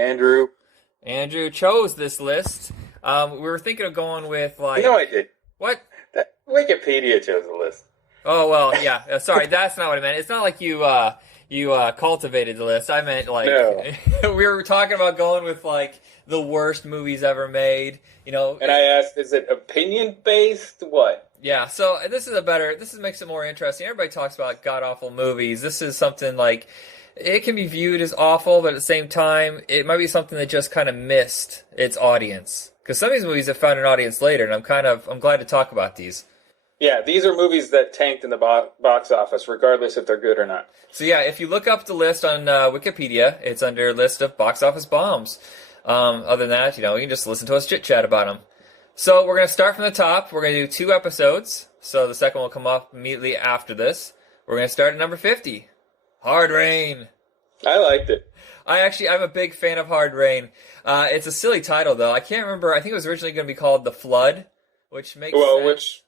Andrew. Andrew chose this list. We were thinking of going with No, I did. What? Wikipedia chose the list. Oh well, yeah. Sorry, that's not what I meant. It's not like you cultivated the list. I meant No. we were talking about going with the worst movies ever made. And I asked, is it opinion based? What? Yeah. So this makes it more interesting. Everybody talks about god awful movies. This is something it can be viewed as awful, but at the same time, it might be something that just kind of missed its audience. Because some of these movies have found an audience later, and I'm glad to talk about these. Yeah, these are movies that tanked in the box office, regardless if they're good or not. So yeah, if you look up the list on Wikipedia, it's under list of box office bombs. Other than that, you can just listen to us chit chat about them. So we're going to start from the top. We're going to do 2 episodes. So the second will come up immediately after this. We're going to start at number 50. Hard Rain. I liked it. I'm a big fan of Hard Rain. It's a silly title though. I can't remember. I think it was originally going to be called The Flood, which makes sense.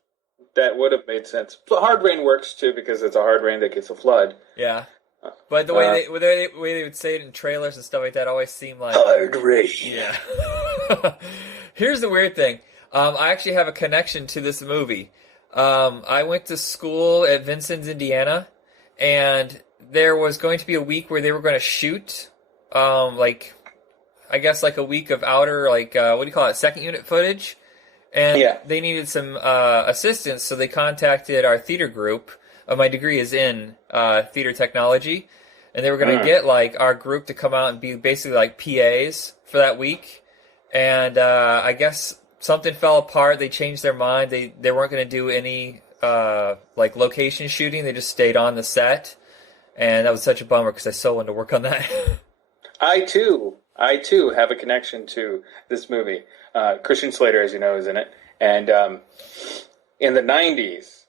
That would have made sense. But Hard Rain works too because it's a hard rain that gets a flood. Yeah. But the way they would say it in trailers and stuff like that always seemed like Hard Rain. Yeah. Here's the weird thing. I actually have a connection to this movie. I went to school at Vincennes, Indiana, and there was going to be a week where they were going to shoot, I guess a week of outer, what do you call it, second unit footage. And they needed some assistance, so they contacted our theater group. My degree is in theater technology, and they were going to get our group to come out and be basically PAs for that week. And I guess something fell apart. They changed their mind. They weren't going to do any location shooting. They just stayed on the set, and that was such a bummer because I so wanted to work on that. I too have a connection to this movie. Christian Slater, as you know, is in it. And in the 90s,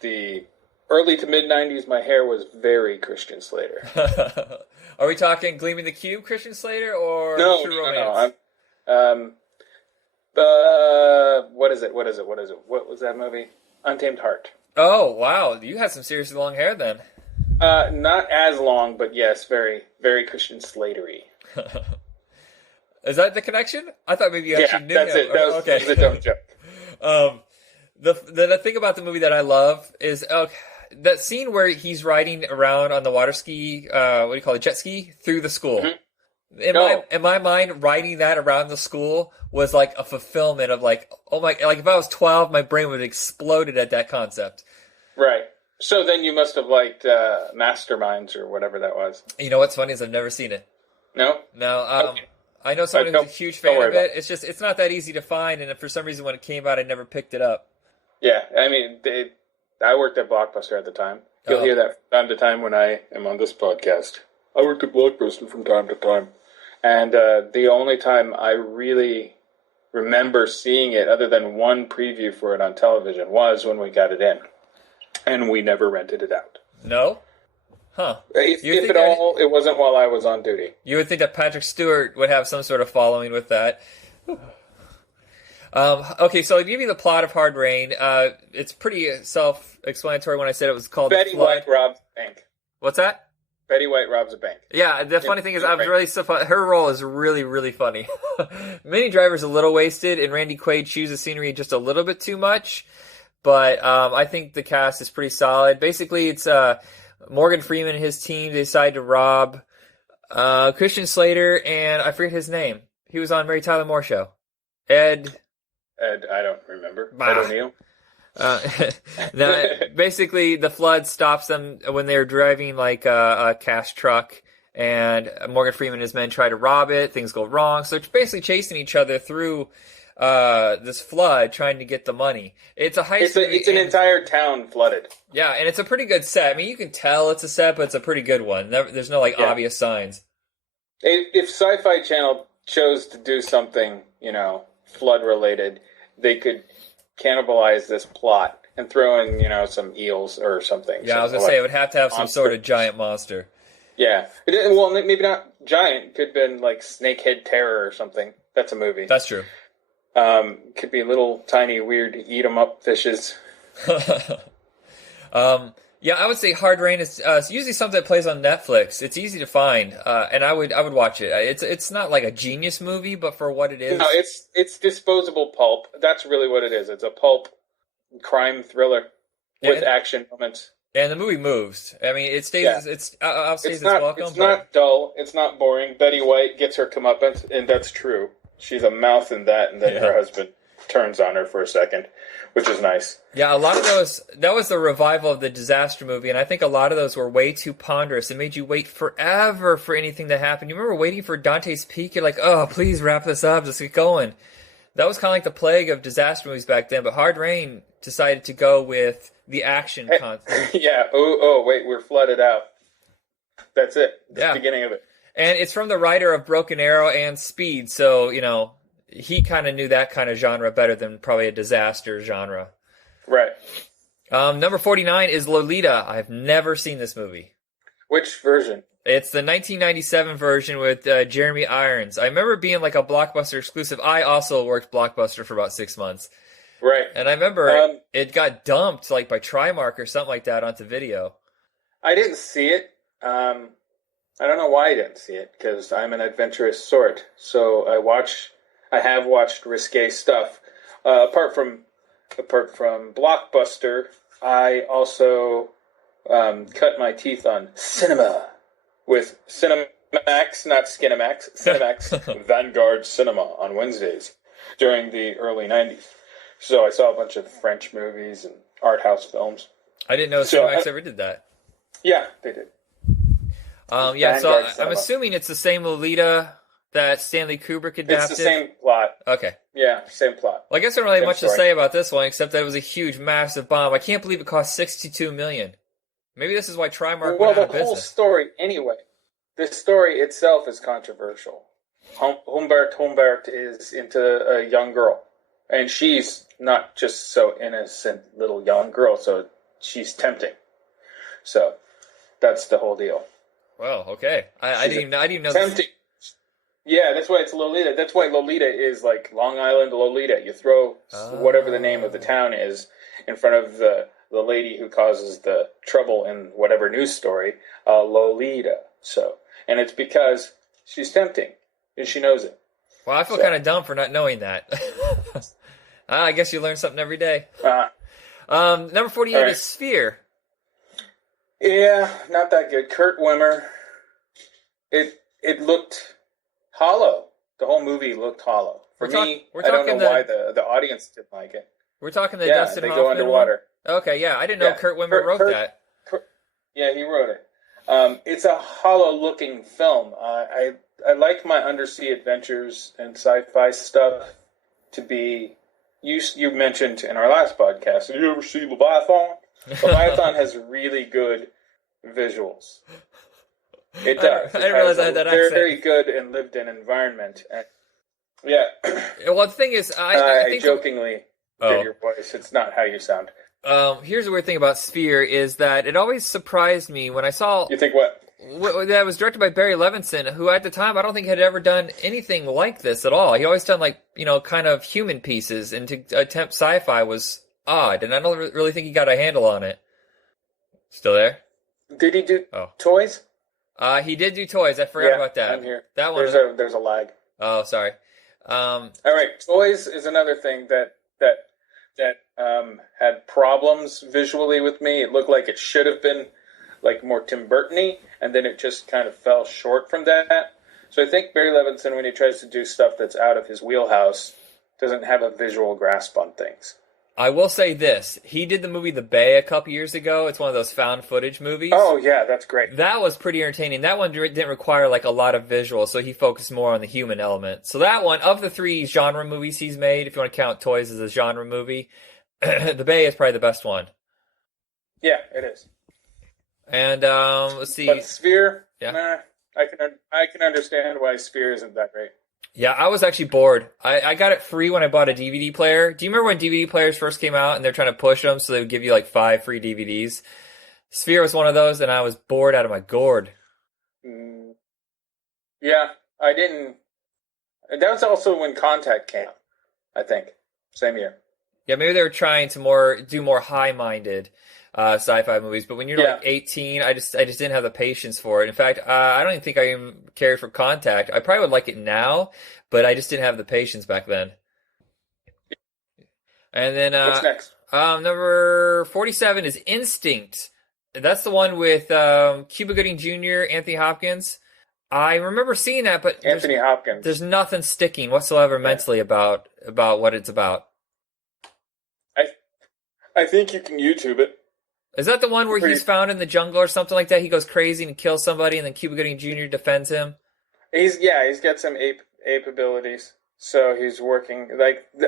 the early to mid-90s, my hair was very Christian Slater. Are we talking Gleaming the Cube Christian Slater or True Romance? What is it? What was that movie? Untamed Heart. Oh, wow. You had some seriously long hair then. Not as long, but yes, very, very Christian Slatery. Is that the connection? I thought maybe you actually knew him. It. That was a dumb joke. The thing about the movie that I love is that scene where he's riding around on the water ski, what do you call it, jet ski, through the school. Mm-hmm. In my mind, riding that around the school was like a fulfillment of oh my, if I was 12, my brain would have exploded at that concept. Right. So then you must have liked Masterminds or whatever that was. You know what's funny is I've never seen it. No? No. Okay. I know someone who's a huge fan of it. It's not that easy to find, and for some reason when it came out, I never picked it up. Yeah, I mean, I worked at Blockbuster at the time. You'll hear that from time to time when I am on this podcast. I worked at Blockbuster from time to time. And the only time I really remember seeing it, other than one preview for it on television, was when we got it in. And we never rented it out. No? Huh. If at all, it wasn't while I was on duty. You would think that Patrick Stewart would have some sort of following with that. Okay, so I'll give you the plot of Hard Rain. It's pretty self-explanatory when I said it was called Betty The Flood. White robs a bank. What's that? Betty White robs a bank. Yeah, the funny thing is, her role is really, really funny. Minnie Driver's a little wasted, and Randy Quaid chews the scenery just a little bit too much. But I think the cast is pretty solid. Basically, it's Morgan Freeman and his team. They decide to rob Christian Slater, and I forget his name. He was on Mary Tyler Moore Show. Ed, I don't remember. Ed O'Neill. Basically, the flood stops them when they're driving a cash truck, and Morgan Freeman and his men try to rob it. Things go wrong, so they're basically chasing each other through this flood, trying to get the money. It's a heist. It's an entire town flooded. Yeah, and it's a pretty good set. I mean, you can tell it's a set, but it's a pretty good one. There's no obvious signs. If Sci-Fi Channel chose to do something, flood related, they could cannibalize this plot and throw in, some eels or something. Yeah, I was gonna say it would have to have some sort of giant monster. Yeah, well, maybe not giant. Could have been like Snakehead Terror or something. That's a movie. That's true. Could be little tiny weird eat 'em up fishes. Yeah, I would say Hard Rain is usually something that plays on Netflix. It's easy to find, and I would watch it. It's not like a genius movie, but for what it is, No, it's disposable pulp. That's really what it is. It's a pulp crime thriller with action moments. And the movie moves. I mean, it stays. Yeah. It's outstays its welcome. It's not dull. It's not boring. Betty White gets her comeuppance, and that's true. She's a mouth in that, and then her husband turns on her for a second, which is nice. Yeah, a lot of those, that was the revival of the disaster movie, and I think a lot of those were way too ponderous. It made you wait forever for anything to happen. You remember waiting for Dante's Peak? You're like, oh, please wrap this up, let's get going. That was kind of like the plague of disaster movies back then, but Hard Rain decided to go with the action content. Yeah, wait, we're flooded out. That's it. That's the beginning of it. And it's from the writer of Broken Arrow and Speed, so, he kind of knew that kind of genre better than probably a disaster genre. Right. Number 49 is Lolita. I've never seen this movie. Which version? It's the 1997 version with Jeremy Irons. I remember being like a Blockbuster exclusive. I also worked Blockbuster for about 6 months. Right. And I remember it got dumped like by Trimark or something like that onto video. I didn't see it. I don't know why I didn't see it, because I'm an adventurous sort. So I have watched risque stuff. Apart from Blockbuster, I also cut my teeth on cinema with Cinemax, not Skinemax, Cinemax Vanguard Cinema on Wednesdays during the early 90s. So I saw a bunch of French movies and art house films. I didn't know Cinemax ever did that. Yeah, they did. So I'm assuming it's the same Lolita that Stanley Kubrick adapted. It's the same plot. Okay. Yeah, same plot. Well, I guess I don't really have much to say about this one, except that it was a huge, massive bomb. I can't believe it cost $62 million. Maybe this is why Trimark went out of business. Well, the whole story, anyway. The story itself is controversial. Humbert is into a young girl. And she's not just so innocent little young girl, so she's tempting. So that's the whole deal. Well, okay. I didn't even know tempting. Yeah, that's why it's Lolita. That's why Lolita is like Long Island Lolita. You throw whatever the name of the town is in front of the lady who causes the trouble in whatever news story, Lolita. So, and it's because she's tempting, and she knows it. Well, I feel kind of dumb for not knowing that. I guess you learn something every day. Number 48 is Sphere. Yeah, not that good. Kurt Wimmer. It looked hollow. The whole movie looked hollow. For me, I don't know why the audience didn't like it. We're talking the Dustin Hoffman. They go underwater. One? Okay, yeah, I didn't know Kurt Wimmer wrote that. Yeah, he wrote it. It's a hollow-looking film. I like my undersea adventures and sci-fi stuff to be. You mentioned in our last podcast. Did you ever see Leviathan? Leviathan has really good visuals. It does. I didn't realize I had that accent. Very good and lived-in environment. And, yeah. Well, the thing is, I think jokingly did your voice. It's not how you sound. Here's the weird thing about Sphere is that it always surprised me when I saw. You think what? That was directed by Barry Levinson, who at the time I don't think had ever done anything like this at all. He always done kind of human pieces, and to attempt sci-fi was odd, and I don't really think he got a handle on it. Still there? Did he do Toys? He did do Toys. I forgot about that. I'm here. That one. There's a lag. Oh, sorry. All right, Toys is another thing that had problems visually with me. It looked like it should have been like more Tim Burton-y, and then it just kind of fell short from that. So I think Barry Levinson, when he tries to do stuff that's out of his wheelhouse, doesn't have a visual grasp on things. I will say this. He did the movie The Bay a couple years ago. It's one of those found footage movies. Oh, yeah, that's great. That was pretty entertaining. That one didn't require like a lot of visual, so he focused more on the human element. So that one, of the 3 genre movies he's made, if you want to count Toys as a genre movie, The Bay is probably the best one. Yeah, it is. And let's see. But Sphere, I can understand why Sphere isn't that great. Yeah, I was actually bored. I got it free when I bought a DVD player. Do you remember when DVD players first came out and they're trying to push them so they would give you like 5 free DVDs? Sphere was one of those, and I was bored out of my gourd. Yeah, I didn't. That was also when Contact came out, I think. Same year. Yeah, maybe they were trying to do more high-minded. sci-fi movies. But when you're like 18, I just didn't have the patience for it. In fact, I don't even think I even cared for Contact. I probably would like it now, but I just didn't have the patience back then. And then what's next? Number 47 is Instinct. That's the one with Cuba Gooding Jr., Anthony Hopkins. I remember seeing that, but Anthony Hopkins. There's nothing sticking whatsoever mentally about what it's about. I think you can YouTube it. Is that the one where he's found in the jungle or something like that? He goes crazy and kills somebody, and then Cuba Gooding Jr. defends him. He's got some ape abilities. So he's working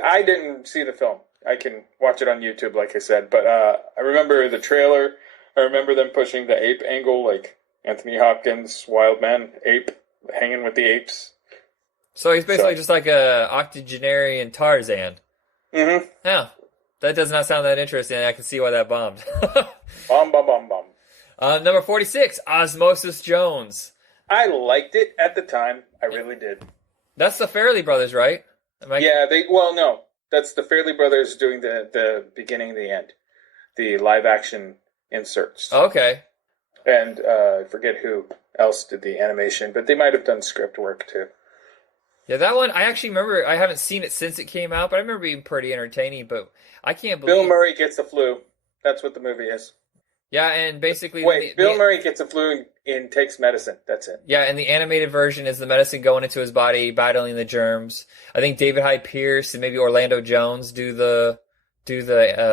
I didn't see the film. I can watch it on YouTube, like I said, but I remember the trailer. I remember them pushing the ape angle, like Anthony Hopkins, wild man, ape, hanging with the apes. So he's basically just like a octogenarian Tarzan. Mm-hmm. Yeah. That does not sound that interesting. I can see why that bombed. Bomb. Number 46, Osmosis Jones. I liked it at the time. I really did. That's the Farrelly brothers, right? No. That's the Farrelly brothers doing the beginning and the end. The live action inserts. Okay. And I forget who else did the animation, but they might have done script work too. Yeah, that one, I actually remember, I haven't seen it since it came out, but I remember being pretty entertaining, but I can't believe... Bill Murray gets the flu. That's what the movie is. Yeah, and basically... Bill Murray gets the flu and takes medicine. That's it. Yeah, and the animated version is the medicine going into his body, battling the germs. I think David Hyde Pierce and maybe Orlando Jones do the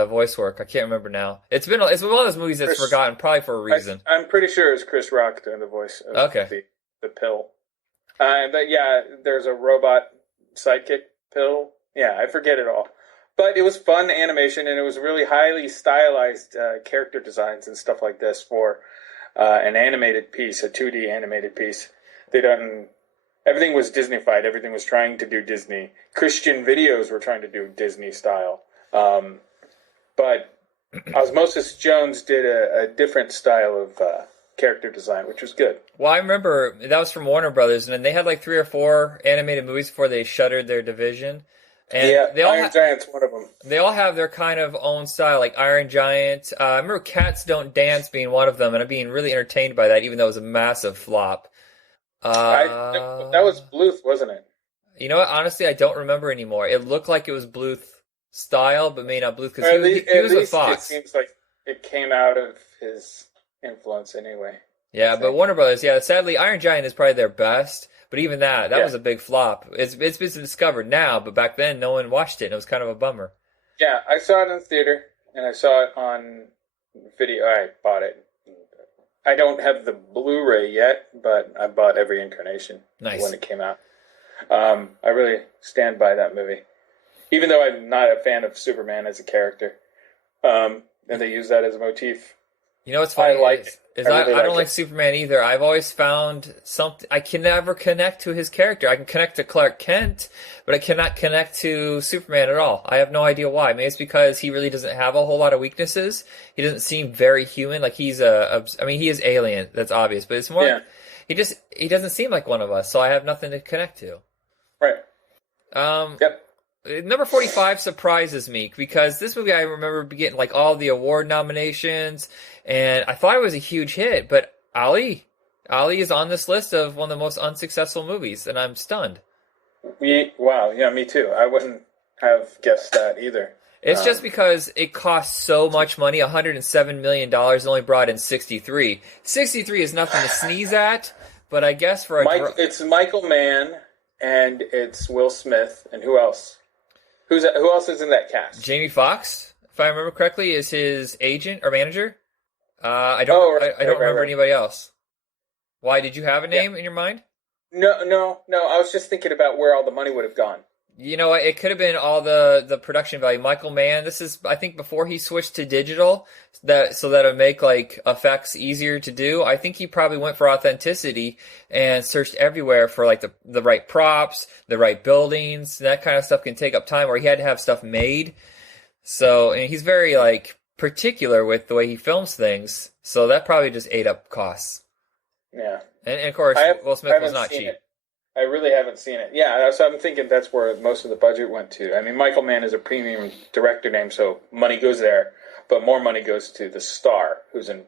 voice work. I can't remember now. It's one of those movies that's forgotten, probably for a reason. I'm pretty sure it's Chris Rock doing the voice of the pill. There's a robot sidekick pill. Yeah, I forget it all. But it was fun animation, and it was really highly stylized character designs and stuff like this for an animated piece, a 2D animated piece. Everything was Disney-fied. Everything was trying to do Disney. Christian videos were trying to do Disney style. But Osmosis Jones did a different style of character design, which was good. Well, I remember that was from Warner Brothers, and they had like 3 or 4 animated movies before they shuttered their division. And Iron Giant's one of them. They all have their kind of own style, like Iron Giant. I remember Cats Don't Dance being one of them, and I'm being really entertained by that, even though it was a massive flop. That was Bluth, wasn't it? You know what? Honestly, I don't remember anymore. It looked like it was Bluth style, but maybe not Bluth, because he was with Fox. It seems like it came out of his influence anyway. Yeah, but Warner Brothers, sadly, Iron Giant is probably their best, but even that was a big flop. It's been discovered now, but back then no one watched it, and it was kind of a bummer. Yeah, I saw it in the theater, and I saw it on video. I bought it. I don't have the Blu-ray yet, but I bought every incarnation when it came out. I really stand by that movie. Even though I'm not a fan of Superman as a character, and they use that as a motif. You know what's funny? I don't like it. Superman either. I've always found something... I can never connect to his character. I can connect to Clark Kent, but I cannot connect to Superman at all. I have no idea why. Maybe it's because he really doesn't have a whole lot of weaknesses. He doesn't seem very human. Like he is alien. That's obvious, but it's more... Yeah. He doesn't seem like one of us, so I have nothing to connect to. Right. Yep. Number 45 surprises me because this movie I remember getting like all the award nominations, and I thought it was a huge hit. But Ali is on this list of one of the most unsuccessful movies, and I'm stunned. Wow, yeah, me too. I wouldn't have guessed that either. It's just because it cost so much money, $107 million, only brought in 63. 63 is nothing to sneeze at, but I guess for it's Michael Mann and it's Will Smith, and who else? Who else is in that cast? Jamie Foxx, if I remember correctly, is his agent or manager. I don't remember anybody else. Why, did you have a name in your mind? No. I was just thinking about where all the money would have gone. You know, it could have been all the production value. Michael Mann, this is, I think, before he switched to digital, so that it would make like effects easier to do. I think he probably went for authenticity and searched everywhere for like the right props, the right buildings. That kind of stuff can take up time, or he had to have stuff made. So, and he's very like particular with the way he films things. So that probably just ate up costs. Yeah. And of course, Will Smith was not cheap. I really haven't seen it. Yeah, so I'm thinking that's where most of the budget went to. I mean, Michael Mann is a premium director name, so money goes there. but more money goes to the star who's in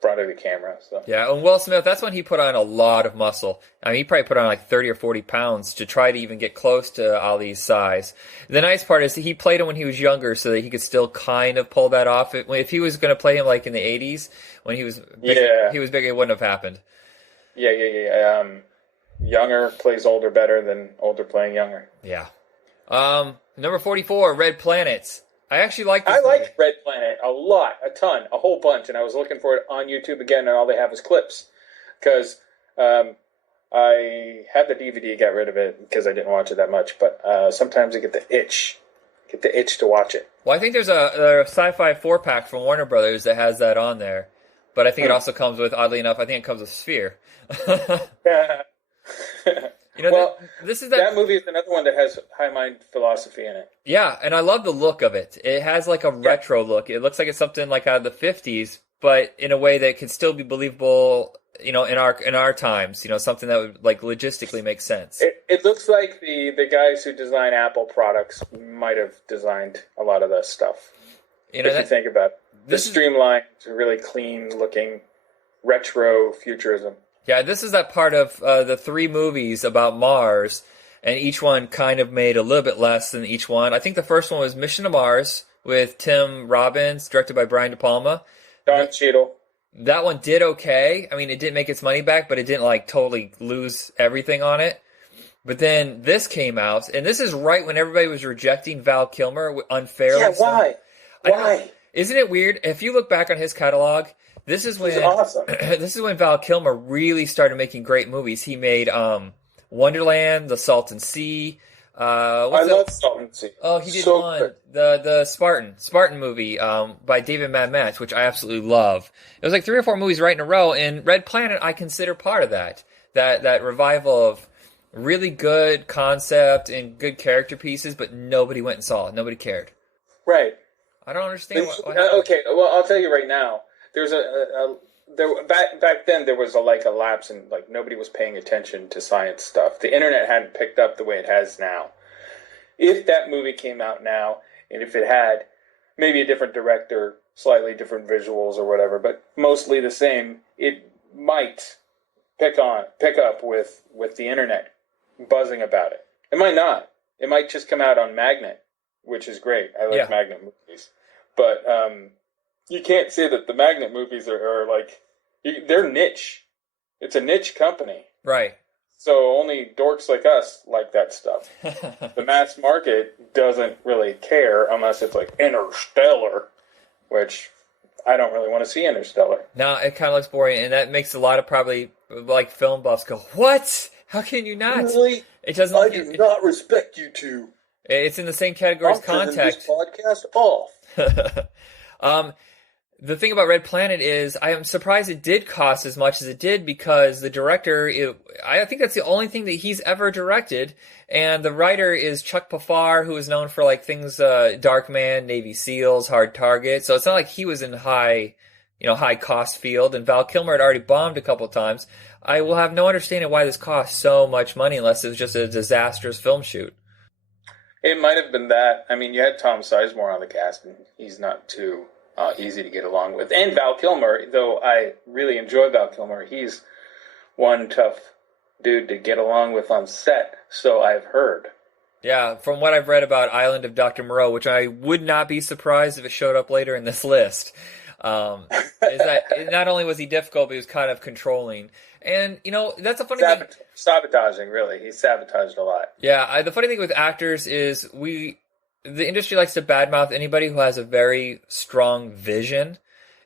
front of the camera. So. Yeah, and Will Smith, that's when he put on a lot of muscle. I mean, he probably put on like 30 or 40 pounds to try to even get close to Ali's size. The nice part is he played him when he was younger so that he could still kind of pull that off. If he was going to play him like in the 80s, when he was big, it wouldn't have happened. Yeah. Younger plays older better than older playing younger. Yeah. Number 44, Red Planet. I actually like this. I like Red Planet a lot, a ton, a whole bunch, and I was looking for it on YouTube again, and all they have is clips. Because I had the DVD, got rid of it because I didn't watch it that much, but sometimes I get the itch to watch it. Well, I think there's a Sci-Fi 4-pack from Warner Brothers that has that on there, but I think it also comes with, oddly enough, I think it comes with Sphere. That movie is another one that has high mind philosophy in it. Yeah, and I love the look of it. It has like a retro look. It looks like it's something like out of the 50s, but in a way that can still be believable, in our times. Something that would like logistically make sense. It looks like the guys who design Apple products might have designed a lot of that stuff. If you think about it. The streamlined, really clean looking retro futurism. Yeah, this is that part of the 3 movies about Mars, and each one kind of made a little bit less than each one. I think the first one was Mission to Mars with Tim Robbins, directed by Brian De Palma. Don Cheadle. That one did okay. I mean, it didn't make its money back, but it didn't like totally lose everything on it. But then this came out, and this is right when everybody was rejecting Val Kilmer unfairly. Yeah, why? Why? Isn't it weird? If you look back on his catalog, this is when Val Kilmer really started making great movies. He made Wonderland, The Salton Sea. I love Salton Sea. Oh, he did one. The Spartan movie by David Mamet, which I absolutely love. It was like 3 or 4 movies right in a row, and Red Planet I consider part of that. That revival of really good concept and good character pieces, but nobody went and saw it. Nobody cared. Right. I don't understand what okay, well, I'll tell you right now. There's back then there was a lapse in nobody was paying attention to science stuff. The internet hadn't picked up the way it has now. If that movie came out now, and if it had maybe a different director, slightly different visuals or whatever, but mostly the same, it might pick up with the internet buzzing about it. It might not. It might just come out on Magnet, which is great. I like Magnet movies, but you can't say that the Magnet movies are they're niche. It's a niche company. Right. So only dorks like us like that stuff. The mass market doesn't really care unless it's like Interstellar, which I don't really want to see Interstellar. No, it kind of looks boring, and that makes a lot of probably like film buffs go, "What? How can you not?" Really? It doesn't. I do not respect you two. It's in the same category as Contact. This podcast off. The thing about Red Planet is I am surprised it did cost as much as it did because the director, I think that's the only thing that he's ever directed, and the writer is Chuck Pafar, who is known for like things Darkman, Navy SEALs, Hard Target. So it's not like he was in high cost field, and Val Kilmer had already bombed a couple of times. I will have no understanding why this cost so much money unless it was just a disastrous film shoot. It might have been that. I mean, you had Tom Sizemore on the cast, and he's not too easy to get along with. And Val Kilmer, though I really enjoy Val Kilmer, he's one tough dude to get along with on set, so I've heard. Yeah, from what I've read about Island of Dr. Moreau, which I would not be surprised if it showed up later in this list, is that not only was he difficult, but he was kind of controlling. And, that's a funny thing. Sabotaging, really. He sabotaged a lot. Yeah, the funny thing with actors is the industry likes to badmouth anybody who has a very strong vision.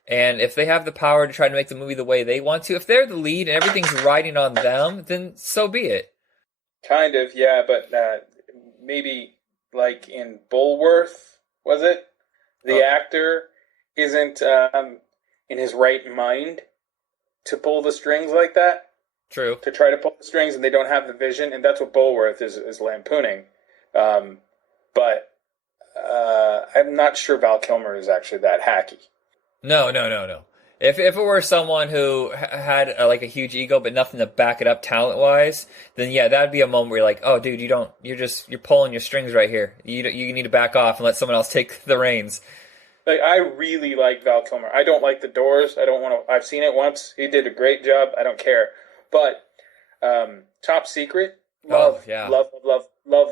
And if they have the power to try to make the movie the way they want to, if they're the lead and everything's riding on them, then so be it. Kind of, yeah, but maybe like in Bulworth, was it? The actor isn't in his right mind to pull the strings like that. True. To try to pull the strings, and they don't have the vision, and that's what Bulworth is lampooning. But I'm not sure Val Kilmer is actually that hacky. No. If it were someone who had a huge ego but nothing to back it up talent wise, then yeah, that'd be a moment where you're like, oh dude, you're pulling your strings right here. You need to back off and let someone else take the reins. Like, I really like Val Kilmer. I don't like The Doors. I don't want to. I've seen it once. He did a great job. I don't care. But Top Secret, love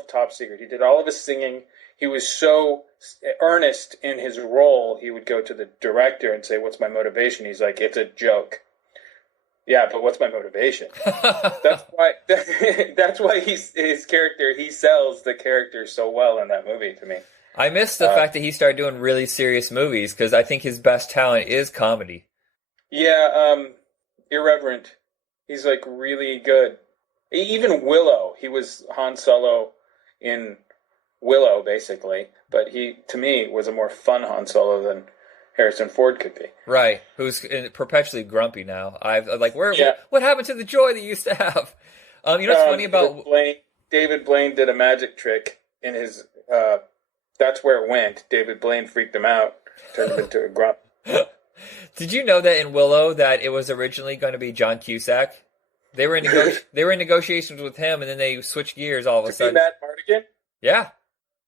Top Secret. He did all of his singing. He was so earnest in his role. He would go to the director and say, "What's my motivation?" He's like, "It's a joke." Yeah, but what's my motivation? That's why. That's why his character. He sells the character so well in that movie to me. I miss the fact that he started doing really serious movies because I think his best talent is comedy. Yeah, Irreverent. He's like really good. Even Willow. He was Han Solo in Willow, basically. But he, to me, was a more fun Han Solo than Harrison Ford could be. Right. Who's perpetually grumpy now. What happened to the joy that you used to have? You know what's funny about... David Blaine did a magic trick in his... that's where it went. David Blaine freaked him out, turned him into a grump. Did you know that in Willow that it was originally going to be John Cusack? They were in negotiations with him, and then they switched gears all of a sudden. Matt Mardigan? Yeah.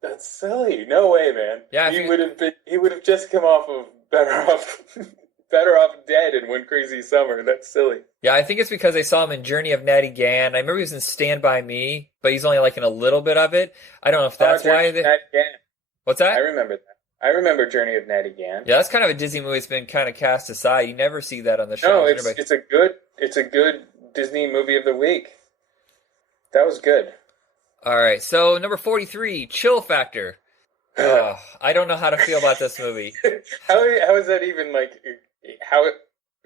That's silly. No way, man. Yeah, he would have just come off of Better Off Dead in One Crazy Summer. That's silly. Yeah, I think it's because they saw him in Journey of Natty Gann. I remember he was in Stand By Me, but he's only like in a little bit of it. I don't know if that's why they... Natty Gann. What's that? I remember that. I remember Journey of Natty Gann. Yeah, that's kind of a Disney movie that's been kind of cast aside. You never see that on the show. No, it's a good Disney movie of the week. That was good. All right, so number 43, Chill Factor. I don't know how to feel about this movie. How is that even like?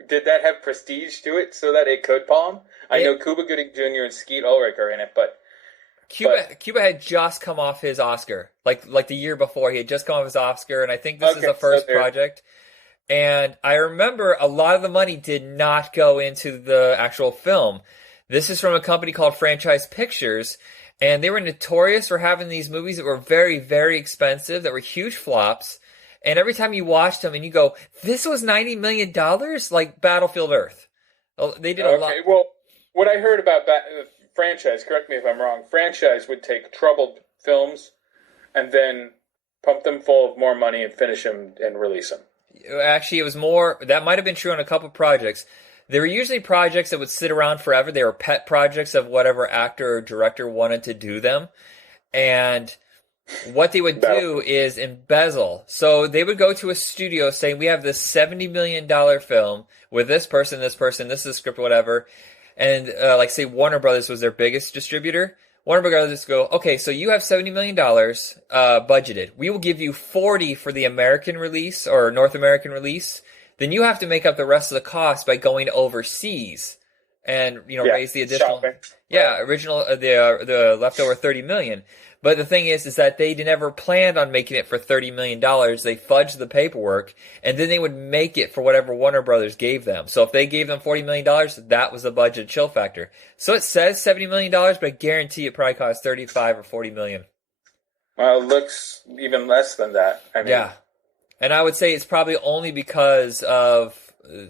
Did that have prestige to it so that it could palm? I know Cuba Gooding Jr. and Skeet Ulrich are in it, but Cuba had just come off his Oscar, like the year before. He had just come off his Oscar, and I think this is the first project. And I remember a lot of the money did not go into the actual film. This is from a company called Franchise Pictures, and they were notorious for having these movies that were very, very expensive, that were huge flops. And every time you watched them and you go, this was $90 million? Like Battlefield Earth. They did a lot. Okay, well, what I heard about Franchise, correct me if I'm wrong, Franchise would take troubled films and then pump them full of more money and finish them and release them. Actually, it was more, that might have been true on a couple projects. They were usually projects that would sit around forever. They were pet projects of whatever actor or director wanted to do them. And what they would do is embezzle. So they would go to a studio saying, we have this $70 million film with this person, this is the script, whatever. And like say Warner Brothers was their biggest distributor. Warner Brothers go, okay, so you have $70 million budgeted. We will give you 40 for the American release or North American release. Then you have to make up the rest of the cost by going overseas and raise the additional. Shopping. Yeah, original the leftover $30 million. But the thing is that they never planned on making it for $30 million. They fudged the paperwork, and then they would make it for whatever Warner Brothers gave them. So if they gave them $40 million, that was the budget of Chill Factor. So it says $70 million, but I guarantee it probably cost $35 or $40 million. Well, it looks even less than that. I mean, yeah. And I would say it's probably only because of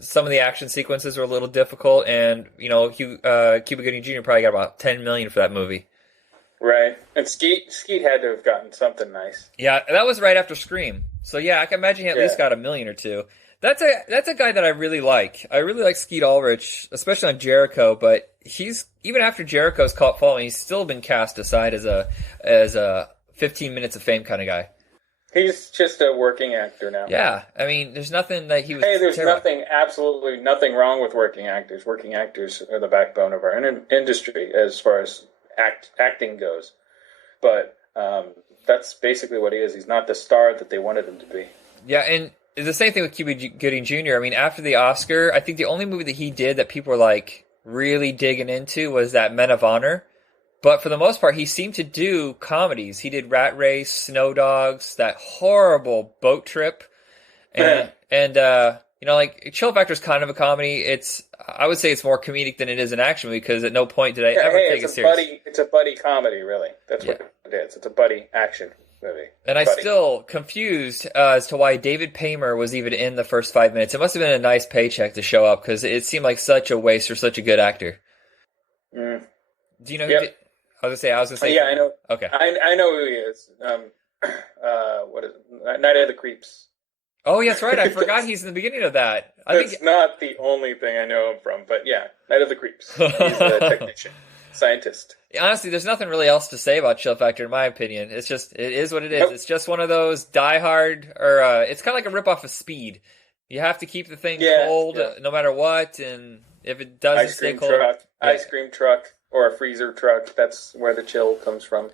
some of the action sequences were a little difficult, and Cuba Gooding Jr. probably got about $10 million for that movie. Right, and Skeet had to have gotten something nice. Yeah, that was right after Scream, so yeah, I can imagine he at least got $1 million or $2 million. That's a guy that I really like. I really like Skeet Ulrich, especially on Jericho. But he's even after Jericho's cult following, he's still been cast aside as a 15 minutes of fame kind of guy. He's just a working actor now. Yeah, I mean, there's nothing that he was... Hey, there's absolutely nothing wrong with working actors. Working actors are the backbone of our industry as far as acting goes. But that's basically what he is. He's not the star that they wanted him to be. Yeah, and the same thing with Cuba Gooding Jr. I mean, after the Oscar, I think the only movie that he did that people were like really digging into was that Men of Honor. But for the most part, he seemed to do comedies. He did Rat Race, Snow Dogs, that horrible boat trip, and like Chill Factor is kind of a comedy. I would say it's more comedic than it is an action movie because at no point did I ever take it serious. It's a buddy comedy, really. That's what it is. It's a buddy action movie. And I'm still confused as to why David Paymer was even in the first 5 minutes. It must have been a nice paycheck to show up because it seemed like such a waste for such a good actor. Mm. Do you know who I was gonna say. Yeah, I know. Okay. I know who he is. What is it? Night of the Creeps. Oh, yes, right. I forgot he's in the beginning of that. That's not the only thing I know him from, but yeah, Night of the Creeps. He's a technician, scientist. Honestly, there's nothing really else to say about Chill Factor, in my opinion. It is what it is. Nope. It's just one of those Die Hard, or it's kind of like a ripoff of Speed. You have to keep the thing cold no matter what, and if it doesn't stay cold... Ice cream truck, or a freezer truck, that's where the chill comes from.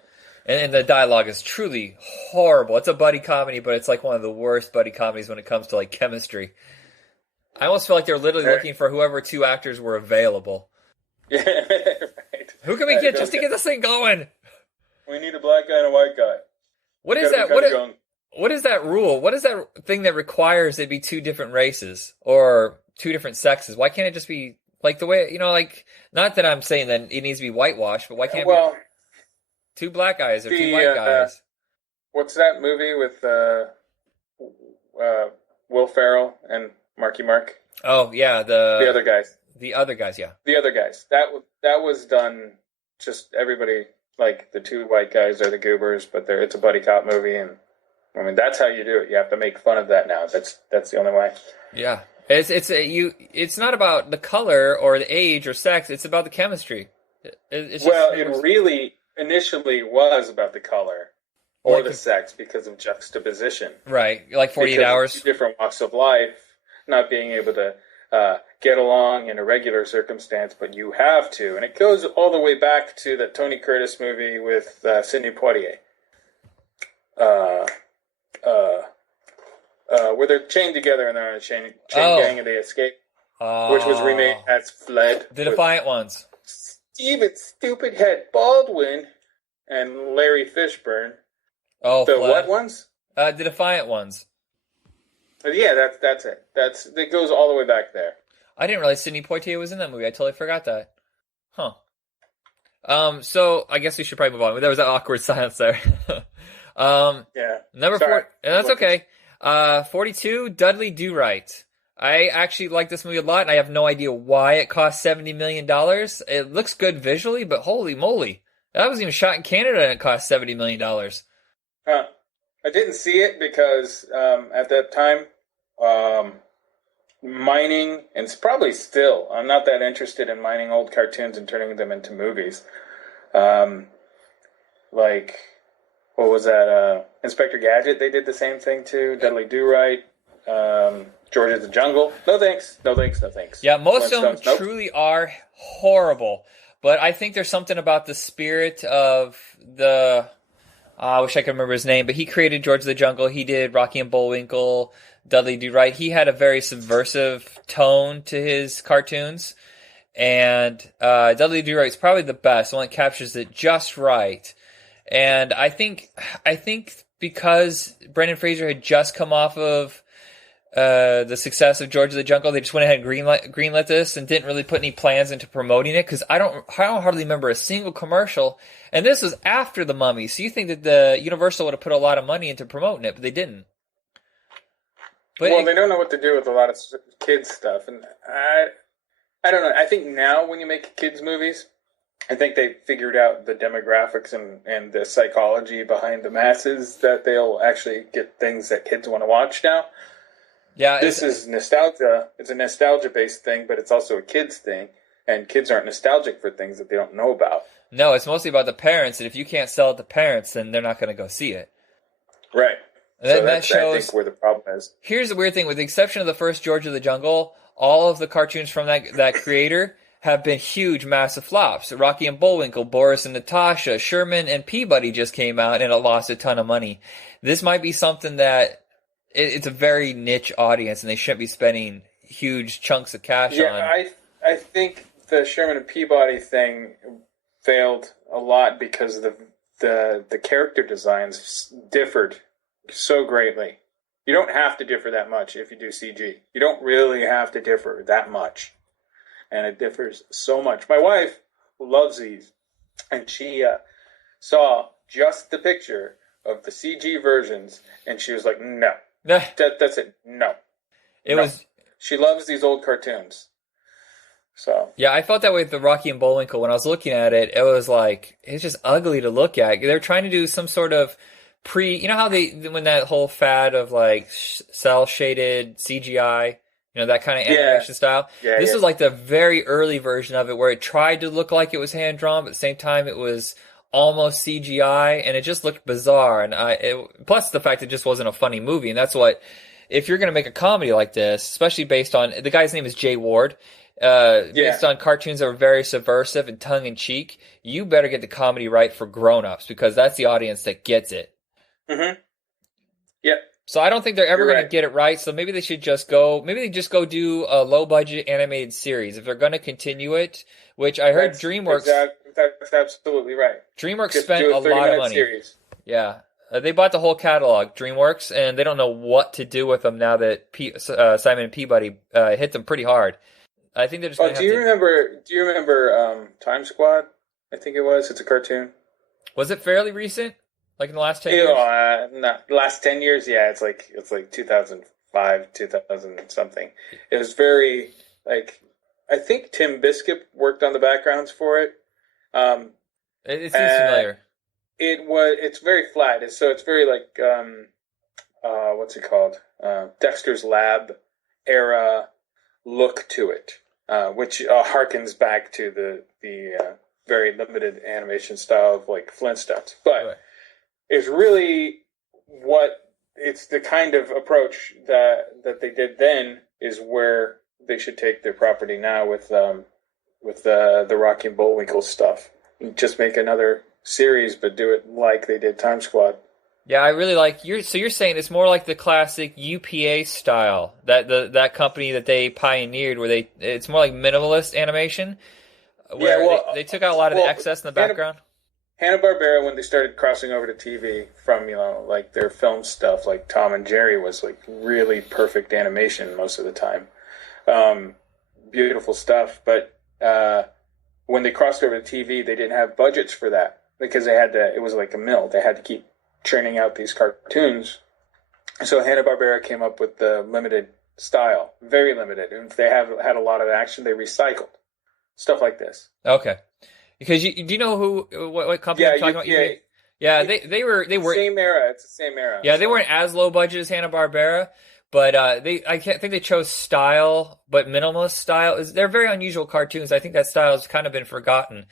And the dialogue is truly horrible. It's a buddy comedy, but it's like one of the worst buddy comedies when it comes to like chemistry. I almost feel like they're literally looking for whoever two actors were available. Yeah, right. Who can we get just to get this thing going? We need a black guy and a white guy. What is that? What is that rule? What is that thing that requires it be two different races or two different sexes? Why can't it just be like the way, like, not that I'm saying that it needs to be whitewashed, but why can't it be two black guys or two white guys? What's that movie with Will Ferrell and Marky Mark? Oh, yeah, the other guys. The other guys, yeah. The other guys. That was done just everybody, like the two white guys are the goobers, but it's a buddy cop movie, and I mean that's how you do it. You have to make fun of that now. That's the only way. Yeah. It's not about the color or the age or sex, it's about the chemistry. It really initially was about the color or the sex because of juxtaposition. Right, like 48 Hours. Different walks of life, not being able to get along in a regular circumstance, but you have to. And it goes all the way back to the Tony Curtis movie with Sidney Poitier. Where they're chained together and they're on a chain gang and they escape, which was remade as Fled. The Defiant Ones. Steven Stupid Head Baldwin and Larry Fishburne. Oh, the Fled. What ones? The Defiant Ones. Yeah, that's it. It goes all the way back there. I didn't realize Sidney Poitier was in that movie. I totally forgot that. Huh. So I guess we should probably move on. There was an awkward silence there. Yeah. Number 4. That's okay. 42, Dudley Do Right. I actually like this movie a lot, and I have no idea why it cost $70 million. It looks good visually, but holy moly. That was even shot in Canada, and it cost $70 million. Huh. I didn't see it because at that time, mining, and it's probably still, I'm not that interested in mining old cartoons and turning them into movies. Like, what was that? Inspector Gadget, they did the same thing too. Dudley Do Right. George of the Jungle. No thanks. No thanks. No thanks. Yeah, most of them truly are horrible. But I think there's something about the spirit of the... I wish I could remember his name, but he created George of the Jungle. He did Rocky and Bullwinkle, Dudley Do Right. He had a very subversive tone to his cartoons. And Dudley Do Right is probably the best, the one that captures it just right. And I think because Brendan Fraser had just come off of the success of George of the Jungle, they just went ahead and greenlit this and didn't really put any plans into promoting it, because I don't hardly remember a single commercial. And this was after The Mummy, so you think that the Universal would have put a lot of money into promoting it, but they didn't. But they don't know what to do with a lot of kids stuff, and I don't know. I think now when you make kids movies, I think they figured out the demographics and the psychology behind the masses, that they'll actually get things that kids want to watch now. Yeah, this is nostalgia. It's a nostalgia-based thing, but it's also a kids thing, and kids aren't nostalgic for things that they don't know about. No, it's mostly about the parents, and if you can't sell it to parents, then they're not going to go see it. Right. And then that shows, I think, where the problem is. Here's the weird thing. With the exception of the first George of the Jungle, all of the cartoons from that creator have been huge, massive flops. Rocky and Bullwinkle, Boris and Natasha, Sherman and Peabody just came out, and it lost a ton of money. This might be something that it's a very niche audience, and they shouldn't be spending huge chunks of cash on. Yeah, I think the Sherman and Peabody thing failed a lot because the character designs differed so greatly. You don't have to differ that much if you do CG. You don't really have to differ that much. And it differs so much. My wife loves these, and she saw just the picture of the CG versions, and she was like, no. That's it. No. She loves these old cartoons. So yeah, I felt that way with the Rocky and Bullwinkle. When I was looking at it, it was like, it's just ugly to look at. They're trying to do some sort of you know how when that whole fad of like cell shaded CGI, that kind of animation style. This is like the very early version of it where it tried to look like it was hand drawn, but at the same time it was almost CGI, and it just looked bizarre. And plus the fact it just wasn't a funny movie, and that's what, if you're going to make a comedy like this, especially based on, the guy's name is Jay Ward, based on cartoons that are very subversive and tongue-in-cheek, you better get the comedy right for grown-ups, because that's the audience that gets it. Mm-hmm. Yep. So I don't think they're ever going to get it right, so maybe they should just go do a low-budget animated series. If they're going to continue it, which I heard DreamWorks... That's absolutely right. DreamWorks spent a lot of money. Series. Yeah. They bought the whole catalog, DreamWorks, and they don't know what to do with them now that Simon and Peabody hit them pretty hard. I think they're just. Do you remember Time Squad? I think it was. It's a cartoon. Was it fairly recent? Like in the last 10 years? No, last 10 years. Yeah, it's like 2005, 2000 something. It was very I think Tim Biscuit worked on the backgrounds for it. It seems familiar. It's very flat. It's very like, what's it called? Dexter's Lab era look to it, which harkens back to the very limited animation style of like Flintstones. But it's really it's the kind of approach that they did then is where they should take their property now with the Rocky and Bullwinkle stuff. Just make another series, but do it like they did Time Squad. Yeah, I really like so you're saying it's more like the classic UPA style, that company that they pioneered, where it's more like minimalist animation, where they took out a lot of the excess in the background. Hanna-Barbera, when they started crossing over to TV from like their film stuff, like Tom and Jerry was like really perfect animation most of the time, beautiful stuff. But when they crossed over to TV, they didn't have budgets for that. Because it was like a mill. They had to keep churning out these cartoons. So Hanna-Barbera came up with the limited style, very limited. And if they had a lot of action, they recycled stuff like this. Okay, because do you know what company I'm talking about? Yeah, they were same era. It's the same era. Yeah, they weren't as low budget as Hanna-Barbera, but I can't think they chose style, but minimalist style they're very unusual cartoons. I think that style has kind of been forgotten.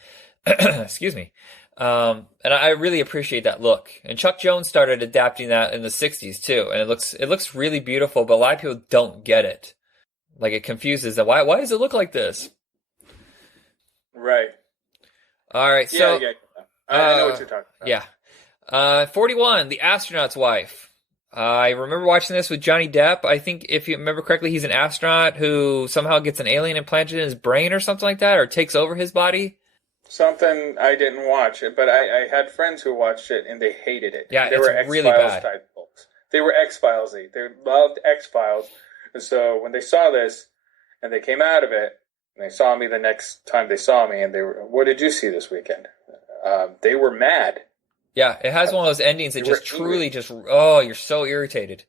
Excuse me. And I really appreciate that look. And Chuck Jones started adapting that in the 60s too, and it looks really beautiful, but a lot of people don't get it. Like, it confuses them. Why does it look like this? Right. All right, so I know what you're talking about. Yeah. 41, The Astronaut's Wife. I remember watching this with Johnny Depp. I think, if you remember correctly, he's an astronaut who somehow gets an alien implanted in his brain or something like that, or takes over his body. Something I didn't watch, but I had friends who watched it and they hated it. Yeah, they were really bad. Type folks. They were X-Files-y. They loved X-Files. And so when they saw this and they came out of it, and they saw me the next time they saw me, and they were, "What did you see this weekend?" They were mad. Yeah, it has one of those endings that just truly you're so irritated.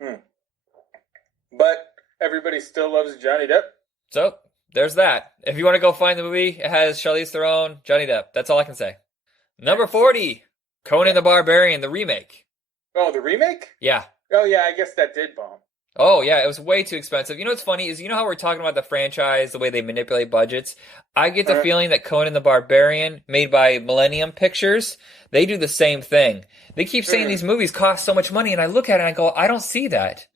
But everybody still loves Johnny Depp. So there's that. If you want to go find the movie, it has Charlize Theron, Johnny Depp. That's all I can say. Number 40, Conan the Barbarian, the remake. Oh, the remake? Yeah. Oh, yeah, I guess that did bomb. Oh, yeah, it was way too expensive. You know what's funny is, how we're talking about the franchise, the way they manipulate budgets? I get the feeling that Conan the Barbarian, made by Millennium Pictures, they do the same thing. They keep saying these movies cost so much money, and I look at it and I go, I don't see that.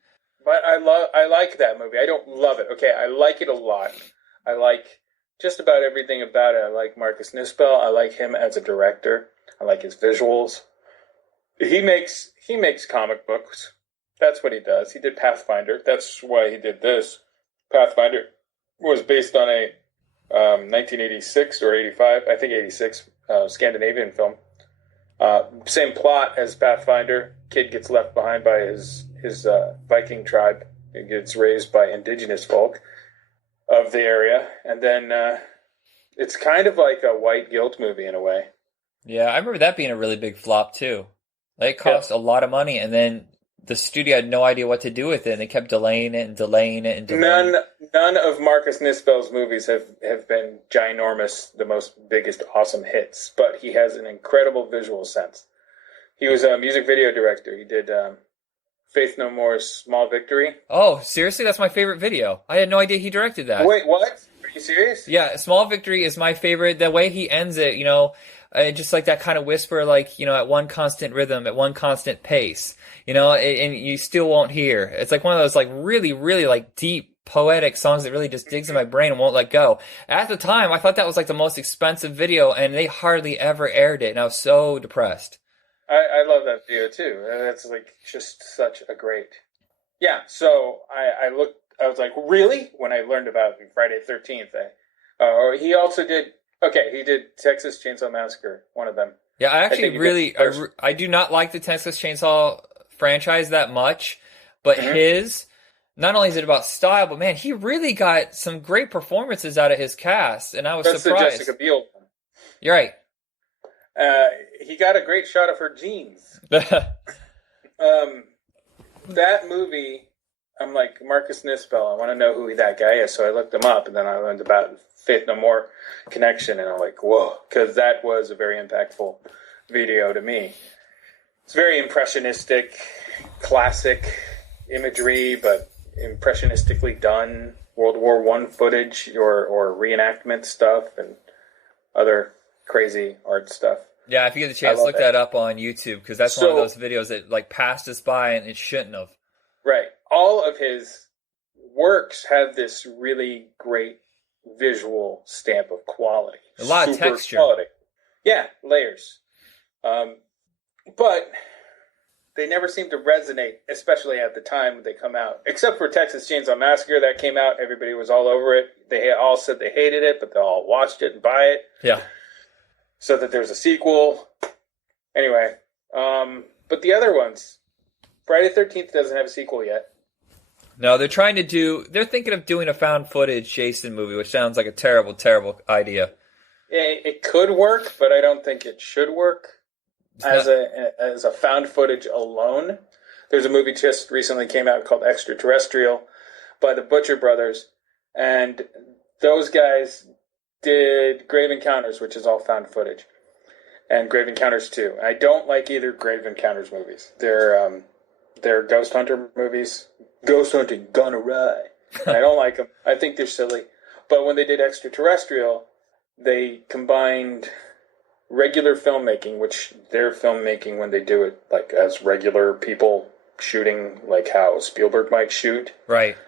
But I like that movie. I don't love it. Okay, I like it a lot. I like just about everything about it. I like Marcus Nispel. I like him as a director. I like his visuals. He makes comic books. That's what he does. He did Pathfinder. That's why he did this. Pathfinder was based on a 1986 or 85, I think 86, Scandinavian film. Same plot as Pathfinder. Kid gets left behind by his Viking tribe. He gets raised by indigenous folk of the area. And then it's kind of like a white guilt movie in a way. Yeah, I remember that being a really big flop too. It cost a lot of money, and then the studio had no idea what to do with it, and they kept delaying it and delaying it and delaying it. None of Marcus Nispel's movies have been ginormous, the biggest awesome hits, but he has an incredible visual sense. He was a music video director. He did Faith No More's Small Victory. Oh, seriously? That's my favorite video. I had no idea he directed that. Wait, what? Are you serious? Yeah, Small Victory is my favorite. The way he ends it, just like that kind of whisper, like, at one constant rhythm, at one constant pace, and you still won't hear. It's like one of those, like, really, really, like, deep, poetic songs that really just digs in my brain and won't let go. At the time, I thought that was, like, the most expensive video, and they hardly ever aired it, and I was so depressed. I love that video, too. That's, like, just such a great... Yeah, so I was like, really? When I learned about Friday the 13th. He also did... Okay, he did Texas Chainsaw Massacre, one of them. Yeah, I actually I do not like the Texas Chainsaw franchise that much, but his, not only is it about style, but man, he really got some great performances out of his cast, and I was surprised. That's the Jessica Biel one. You're right. He got a great shot of her jeans. That movie, I'm like, Marcus Nispel, I want to know who that guy is, so I looked him up, and then I learned about Faith No More connection, and I'm like, whoa, because that was a very impactful video to me. It's very impressionistic, classic imagery, but impressionistically done. World War I footage or reenactment stuff and other crazy art stuff. Yeah, if you get the chance, look that up on YouTube, because that's one of those videos that like passed us by and it shouldn't have. Right. All of his works have this really great visual stamp of quality. A lot of texture. Quality. Yeah, layers. But they never seem to resonate, especially at the time they come out. Except for Texas Chainsaw Massacre, that came out, everybody was all over it. They all said they hated it, but they all watched it and buy it. Yeah. So that there's a sequel. Anyway, but the other ones, Friday the 13th doesn't have a sequel yet. No, they're thinking of doing a found footage Jason movie, which sounds like a terrible, terrible idea. It could work, but I don't think it should work as a found footage alone. There's a movie just recently came out called Extraterrestrial by the Butcher Brothers, and those guys did Grave Encounters, which is all found footage, and Grave Encounters 2. I don't like either Grave Encounters movies. They're Ghost Hunter movies. Ghost hunting gone awry. I don't like them. I think they're silly. But when they did Extraterrestrial, they combined regular filmmaking, which they're filmmaking when they do it like as regular people shooting, like how Spielberg might shoot. Right.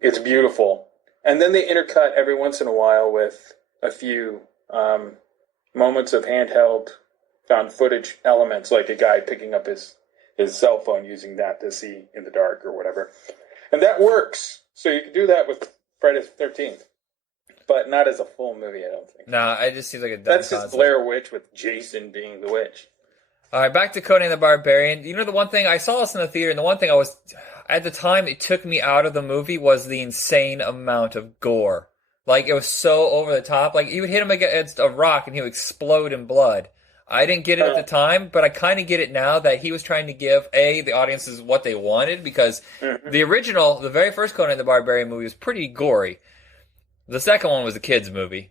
It's beautiful. And then they intercut every once in a while with a few moments of handheld found footage elements, like a guy picking up his cell phone, using that to see in the dark or whatever. And that works. So you can do that with Friday the 13th. But not as a full movie, I don't think. Nah, it just seems like a dumb That's just Blair Witch with Jason being the witch. All right, back to Conan the Barbarian. The one thing, I saw this in the theater, and the one thing at the time, it took me out of the movie was the insane amount of gore. Like, it was so over the top. Like, you would hit him against a rock and he would explode in blood. I didn't get it at the time, but I kind of get it now that he was trying to give, the audiences what they wanted, because the very first Conan the Barbarian movie was pretty gory. The second one was a kid's movie.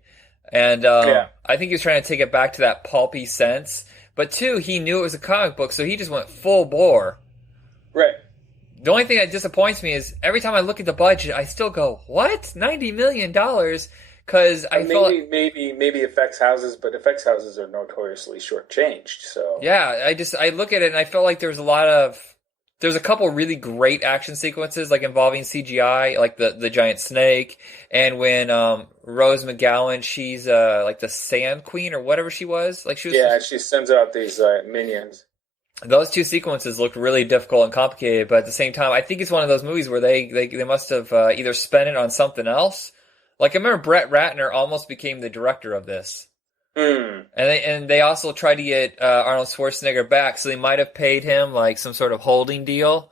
And I think he was trying to take it back to that pulpy sense. But two, he knew it was a comic book, so he just went full bore. Right. The only thing that disappoints me is every time I look at the budget, I still go, what? $90 million? Because I felt maybe effects houses, but effects houses are notoriously shortchanged. So yeah, I look at it and I felt like there's a couple really great action sequences, like involving CGI, like the giant snake, and when Rose McGowan, she's like the Sand Queen or whatever she was, like she was. Yeah, she sends out these minions. Those two sequences looked really difficult and complicated, but at the same time, I think it's one of those movies where they must have either spent it on something else. Like, I remember Brett Ratner almost became the director of this. And they also tried to get Arnold Schwarzenegger back, so they might have paid him like some sort of holding deal.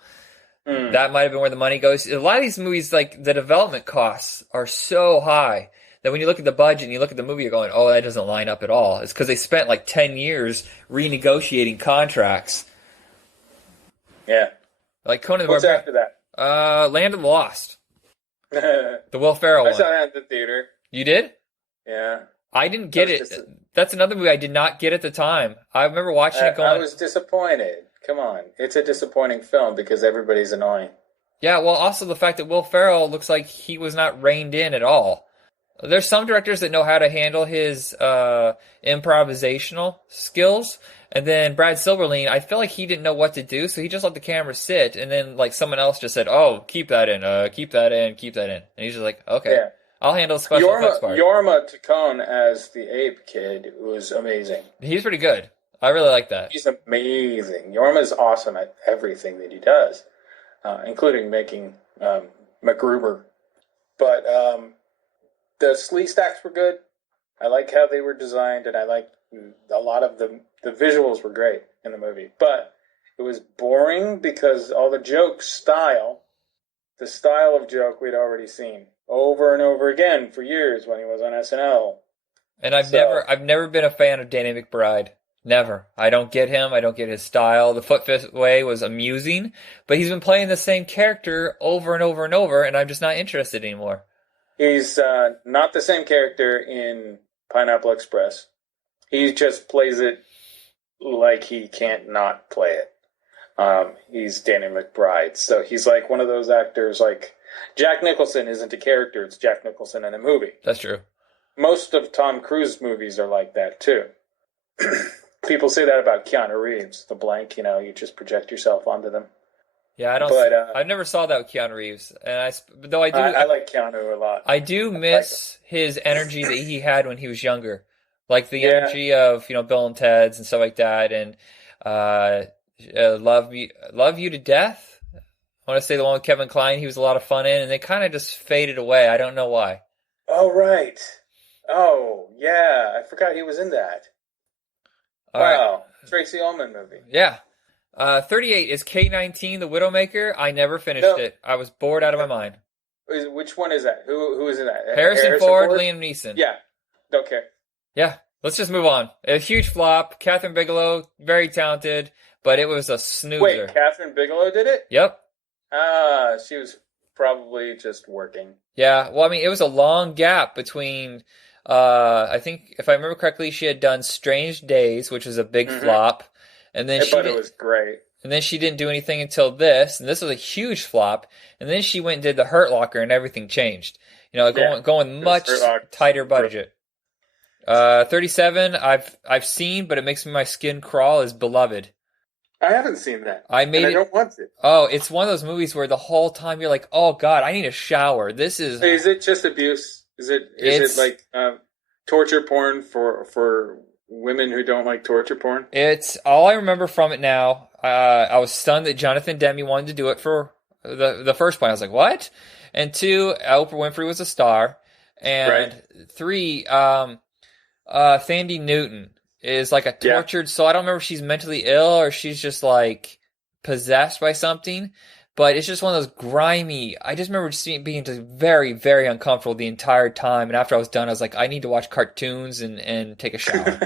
That might have been where the money goes. A lot of these movies, like, the development costs are so high that when you look at the budget and you look at the movie, you're going, oh, that doesn't line up at all. It's because they spent like 10 years renegotiating contracts. Yeah. Like Conan the Barbarian. What's after that? Land of the Lost. The Will Ferrell one. I saw that at the theater. You did? Yeah. I didn't get it. That's another movie I did not get at the time. I remember watching it going... I was disappointed. Come on. It's a disappointing film because everybody's annoying. Yeah, well, also the fact that Will Ferrell looks like he was not reined in at all. There's some directors that know how to handle his improvisational skills, and then Brad Silverstein, I feel like he didn't know what to do, so he just let the camera sit, and then like someone else just said, "Oh, keep that in, keep that in, keep that in," and he's just like, "Okay, yeah. I'll handle the special effects part." Jorma Taccone as the ape kid was amazing. He's pretty good. I really like that. He's amazing. Jorma's awesome at everything that he does, including making MacGruber. But the sleeve stacks were good. I like how they were designed, and I like a lot of the visuals were great in the movie. But it was boring because all the joke style, the style of joke we'd already seen over and over again for years when he was on SNL. And I've never been a fan of Danny McBride. Never. I don't get him. I don't get his style. The Foot Fist Way was amusing, but he's been playing the same character over and over and over, and I'm just not interested anymore. He's not the same character in Pineapple Express. He just plays it like he can't not play it. He's Danny McBride. So he's like one of those actors like Jack Nicholson isn't a character. It's Jack Nicholson in a movie. That's true. Most of Tom Cruise's movies are like that, too. People say that about Keanu Reeves. The blank, you just project yourself onto them. Yeah, I never saw that with Keanu Reeves, and I like Keanu a lot. I do miss his energy that he had when he was younger, like the energy of Bill and Ted's and stuff like that, and Love You to Death. I want to say the one with Kevin Kline. He was a lot of fun in, and they kind of just faded away. I don't know why. Oh right. Oh yeah, I forgot he was in that. Wow, right. Tracy Ullman movie. Yeah. 38 is K-19, The Widowmaker. I never finished it. I was bored out of my mind. Which one is that? Who is in that? Harrison Ford, Liam Neeson. Yeah. Don't care. Yeah. Let's just move on. A huge flop. Catherine Bigelow, very talented, but it was a snoozer. Wait, Catherine Bigelow did it? Yep. She was probably just working. Yeah. Well, I mean, it was a long gap between... I think, if I remember correctly, she had done Strange Days, which was a big flop, and then it was great. And then she didn't do anything until this, and this was a huge flop. And then she went and did The Hurt Locker, and everything changed. Going much tighter budget. 37, I've seen, but it makes my skin crawl. Is Beloved. I haven't seen that. I don't want to. Oh, it's one of those movies where the whole time you're like, oh God, I need a shower. This is. Is it just abuse? Is it like torture porn for women who don't like torture porn? It's all I remember from it now. I was stunned that Jonathan Demme wanted to do it for the first point. I was like, what? And 2, Oprah Winfrey was a star. And 3, Thandie Newton is like a tortured soul. I don't remember if she's mentally ill or she's just like possessed by something. But it's just one of those grimy... I just remember being just very, very uncomfortable the entire time. And after I was done, I was like, I need to watch cartoons and take a shower.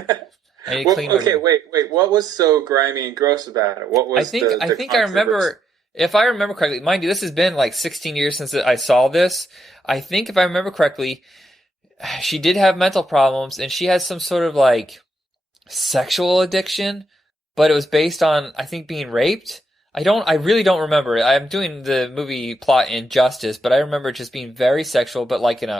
I need to clean my room. Wait. What was so grimy and gross about it? What was I think I remember... If I remember correctly... Mind you, this has been like 16 years since I saw this. I think if I remember correctly, she did have mental problems. And she has some sort of like sexual addiction. But it was based on, I think, being raped. I really don't remember it. I'm doing the movie plot injustice, but I remember it just being very sexual, but like it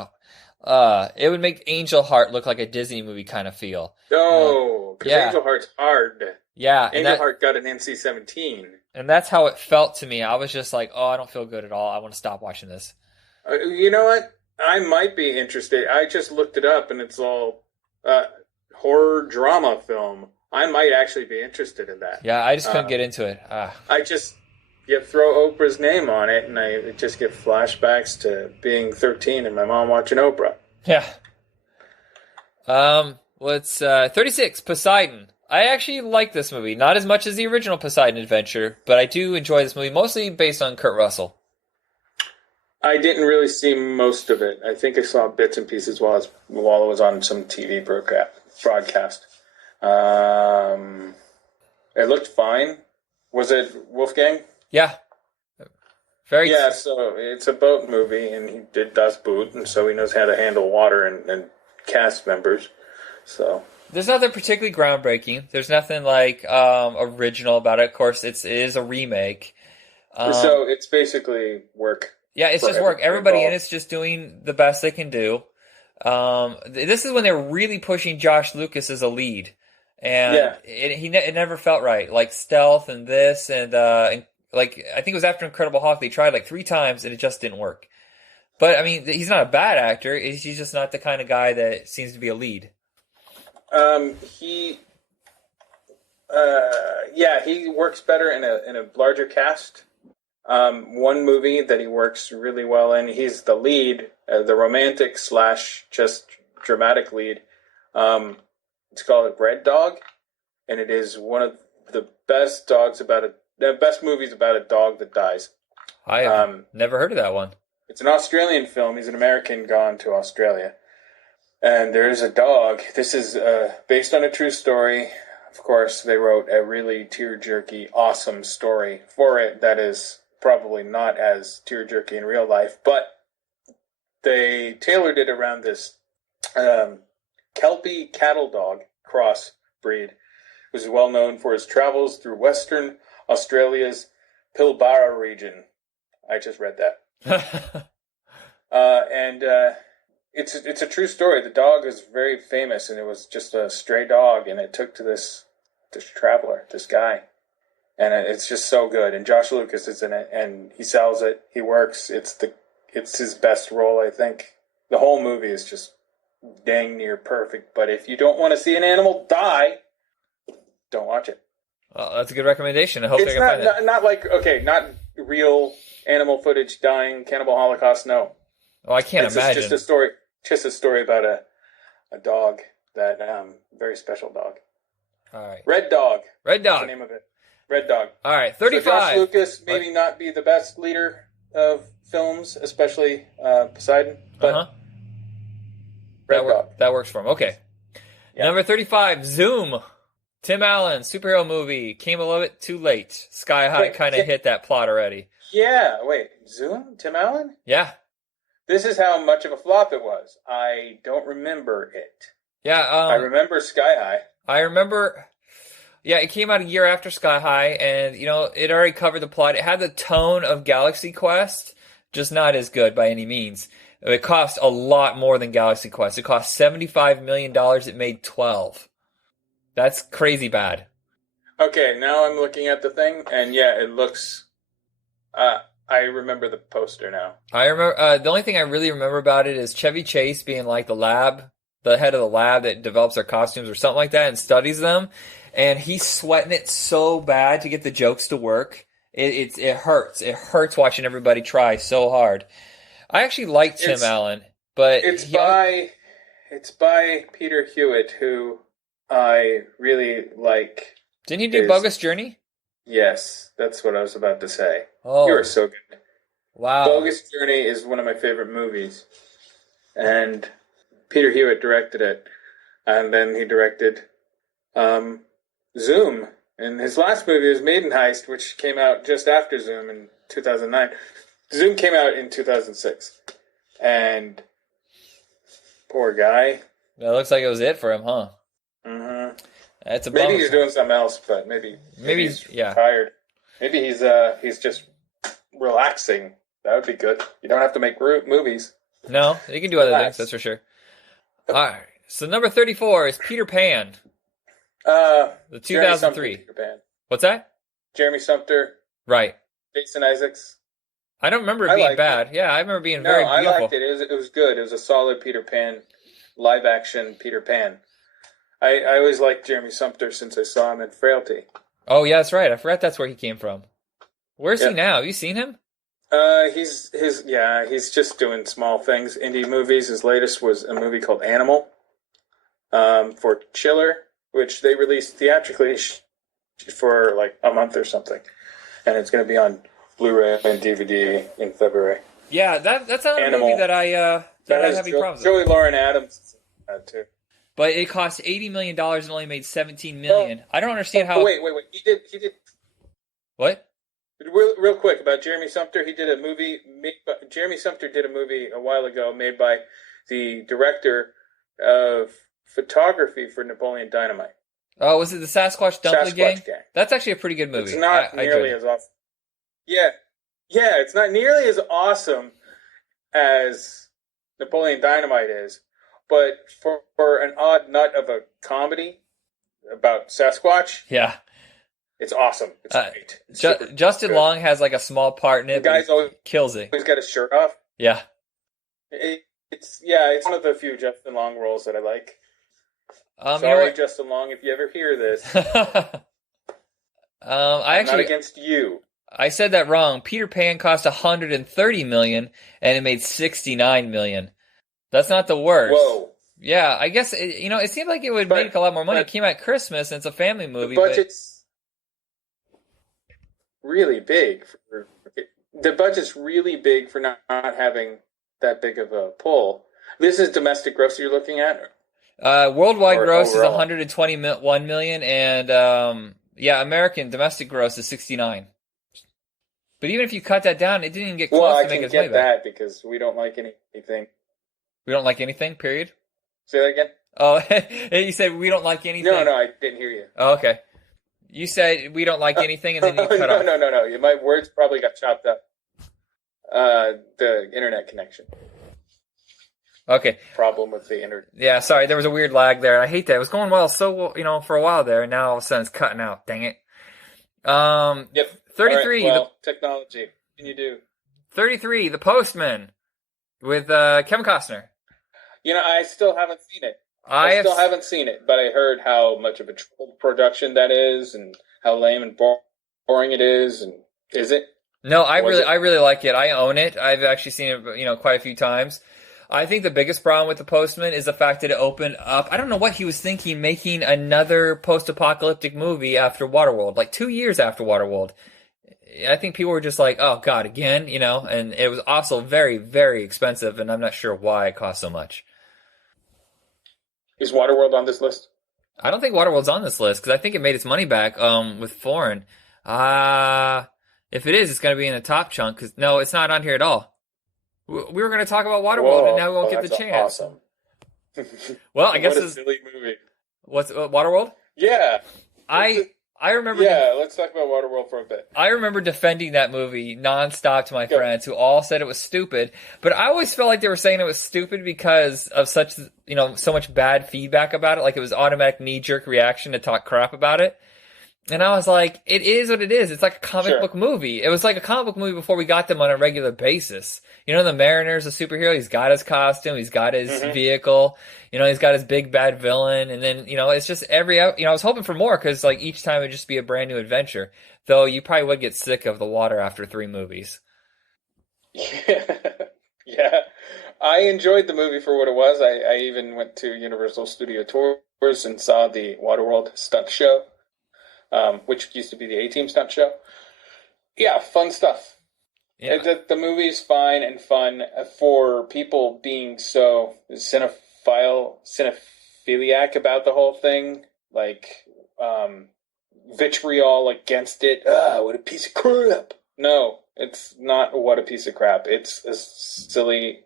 would make Angel Heart look like a Disney movie kind of feel. Oh, because Angel Heart's hard. Yeah. Angel Heart got an NC-17. And that's how it felt to me. I was just like, oh, I don't feel good at all. I want to stop watching this. You know what? I might be interested. I just looked it up, and it's all horror drama film. I might actually be interested in that. Yeah, I just couldn't get into it. I just throw Oprah's name on it, and I just get flashbacks to being 13 and my mom watching Oprah. Yeah. Let's 36, Poseidon. I actually like this movie. Not as much as the original Poseidon Adventure, but I do enjoy this movie, mostly based on Kurt Russell. I didn't really see most of it. I think I saw bits and pieces while it was on some TV broadcast. It looked fine. Was it Wolfgang? Yeah. So it's a boat movie, and he does boot, and so he knows how to handle water and cast members. So there's nothing particularly groundbreaking. There's nothing like original about it. Of course, it is a remake. So it's basically work. Yeah, it's just work. Everybody in it's just doing the best they can do. This is when they're really pushing Josh Lucas as a lead, and it never felt right. Like Stealth and this and like I think it was after Incredible Hulk they tried like 3 times and it just didn't work. But I mean, he's not a bad actor. He's just not the kind of guy that seems to be a lead. He works better in a larger cast. One movie that he works really well in, he's the lead, the romantic / just dramatic lead. It's called Red Dog, and it is one of the best best movies about a dog that dies. I never heard of that one. It's an Australian film. He's an American gone to Australia. And there is a dog. This is based on a true story. Of course, they wrote a really tear-jerky, awesome story for it that is probably not as tear-jerky in real life, but they tailored it around this Kelpie cattle dog crossbreed, who is well known for his travels through Western Australia's Pilbara region. I just read that. It's a true story. The dog is very famous, and it was just a stray dog, and it took to this traveler, this guy, and it's just so good. And Josh Lucas is in it, and he sells it. He works. It's his best role, I think. The whole movie is just dang near perfect. But if you don't want to see an animal die, don't watch it. Well, that's a good recommendation. I hope it's not real animal footage dying, cannibal holocaust. No. Oh, I can't imagine. Just a story about a dog that very special dog. All right. Red Dog. Red Dog. That's the name of it. Red Dog. All right. 35. So Josh Lucas maybe not be the best leader of films, especially Poseidon, but Red Dog. That works for him. Okay. Yeah. Number 35, Zoom. Tim Allen, superhero movie. Came a little bit too late. Sky High kind of hit that plot already. Yeah. Wait. Zoom? Tim Allen? Yeah. This is how much of a flop it was. I don't remember it. Yeah. I remember Sky High. I remember. Yeah, it came out a year after Sky High, and it already covered the plot. It had the tone of Galaxy Quest, just not as good by any means. It cost a lot more than Galaxy Quest. It cost $75 million. It made 12. That's crazy bad. Okay, now I'm looking at the thing, and yeah, it looks. I remember the poster now. I remember the only thing I really remember about it is Chevy Chase being like the head of the lab that develops their costumes or something like that and studies them, and he's sweating it so bad to get the jokes to work. It hurts. It hurts watching everybody try so hard. I actually like Tim Allen, but it's by Peter Hewitt, who I really like. Didn't he do Bogus Journey? Yes, that's what I was about to say. Oh, you are so good. Wow. Bogus Journey is one of my favorite movies, and Peter Hewitt directed it, and then he directed Zoom. And his last movie was Maiden Heist, which came out just after Zoom in 2009. Zoom came out in 2006, and poor guy. That looks like it was it for him, huh? Mm-hmm. That's a maybe bummer. He's doing something else, but maybe he's tired. Maybe he's just relaxing. That would be good. You don't have to make movies. No, you can do other things. That's for sure. All right. So number 34 is Peter Pan. The 2003. Peter Pan. What's that? Jeremy Sumpter. Right. Jason Isaacs. I don't remember it being bad. Yeah, I remember being very beautiful. I liked it. It was good. It was a solid Peter Pan, live action Peter Pan. I always liked Jeremy Sumpter since I saw him in Frailty. Oh yeah, that's right. I forgot that's where he came from. Where's he now? Have you seen him? He's just doing small things, indie movies. His latest was a movie called Animal, for Chiller, which they released theatrically for like a month or something, and it's going to be on Blu-ray and DVD in February. Yeah, that's not a movie that I have any problems with. Joey Lauren Adams too. But it cost $80 million and only made $17 million. I don't understand how. Wait. He did. What? Real quick about Jeremy Sumpter. He did a movie. Jeremy Sumpter did a movie a while ago made by the director of photography for Napoleon Dynamite. Oh, was it the Sasquatch Dumpling Gang? That's actually a pretty good movie. It's not nearly as awesome. Yeah, it's not nearly as awesome as Napoleon Dynamite is, but for an odd nut of a comedy about Sasquatch, it's awesome. It's great. Justin Long has like a small part in it. The guy's always kills it. He's got his shirt off. Yeah. It's one of the few Justin Long roles that I like. Sorry, Justin Long, if you ever hear this. I'm not against you. I said that wrong. Peter Pan cost $130 million, and it made $69 million. That's not the worst. Whoa. Yeah, I guess it seemed like it would make a lot more money. It came out at Christmas, and it's a family movie. The budget's really big. The budget's really big for not having that big of a pull. This is domestic gross you're looking at? Worldwide gross overall is $121 million, and American domestic gross is $69. But even if you cut that down, it didn't even get close to make its money back. Well, I can get that because we don't like anything. We don't like anything, period? Say that again? Oh, you said we don't like anything? No, I didn't hear you. Oh, okay. You said we don't like anything, and then you cut off. No. My words probably got chopped up. The internet connection. Okay. Problem with the internet. Yeah, sorry, there was a weird lag there. I hate that. It was going well, for a while there, and now all of a sudden it's cutting out. Dang it. Yep. 33. Right, well, technology. What can you do? 33, The Postman, with Kevin Costner. I still haven't seen it. I still haven't seen it, but I heard how much of a production that is, and how lame and boring it is. And is it? No, I really like it. I own it. I've actually seen it, quite a few times. I think the biggest problem with The Postman is the fact that it opened up. I don't know what he was thinking, making another post-apocalyptic movie after Waterworld, like 2 years after Waterworld. I think people were just like, oh, God, again, and it was also very, very expensive, and I'm not sure why it cost so much. Is Waterworld on this list? I don't think Waterworld's on this list, because I think it made its money back with foreign. If it is, it's going to be in the top chunk, because no, it's not on here at all. We were going to talk about Waterworld, and now we won't get the chance. Awesome. Well, I guess what a silly movie. What's Waterworld? Yeah. I remember. Yeah, let's talk about Waterworld for a bit. I remember defending that movie nonstop to my friends who all said it was stupid, but I always felt like they were saying it was stupid because of such so much bad feedback about it. Like it was automatic knee-jerk reaction to talk crap about it. And I was like, it is what it is. It's like a comic book movie. It was like a comic book movie before we got them on a regular basis. The Mariner's a superhero. He's got his costume. He's got his vehicle. He's got his big bad villain. And then, it's just I was hoping for more because like each time it would just be a brand new adventure. Though you probably would get sick of the water after 3 movies. Yeah. I enjoyed the movie for what it was. I even went to Universal Studio Tours and saw the Waterworld stunt show. Which used to be the A-Team stunt show. Yeah, fun stuff. Yeah. The movie's fine and fun for people being so cinephiliac about the whole thing. Like, vitriol against it. What a piece of crap. No, it's not what a piece of crap. It's a silly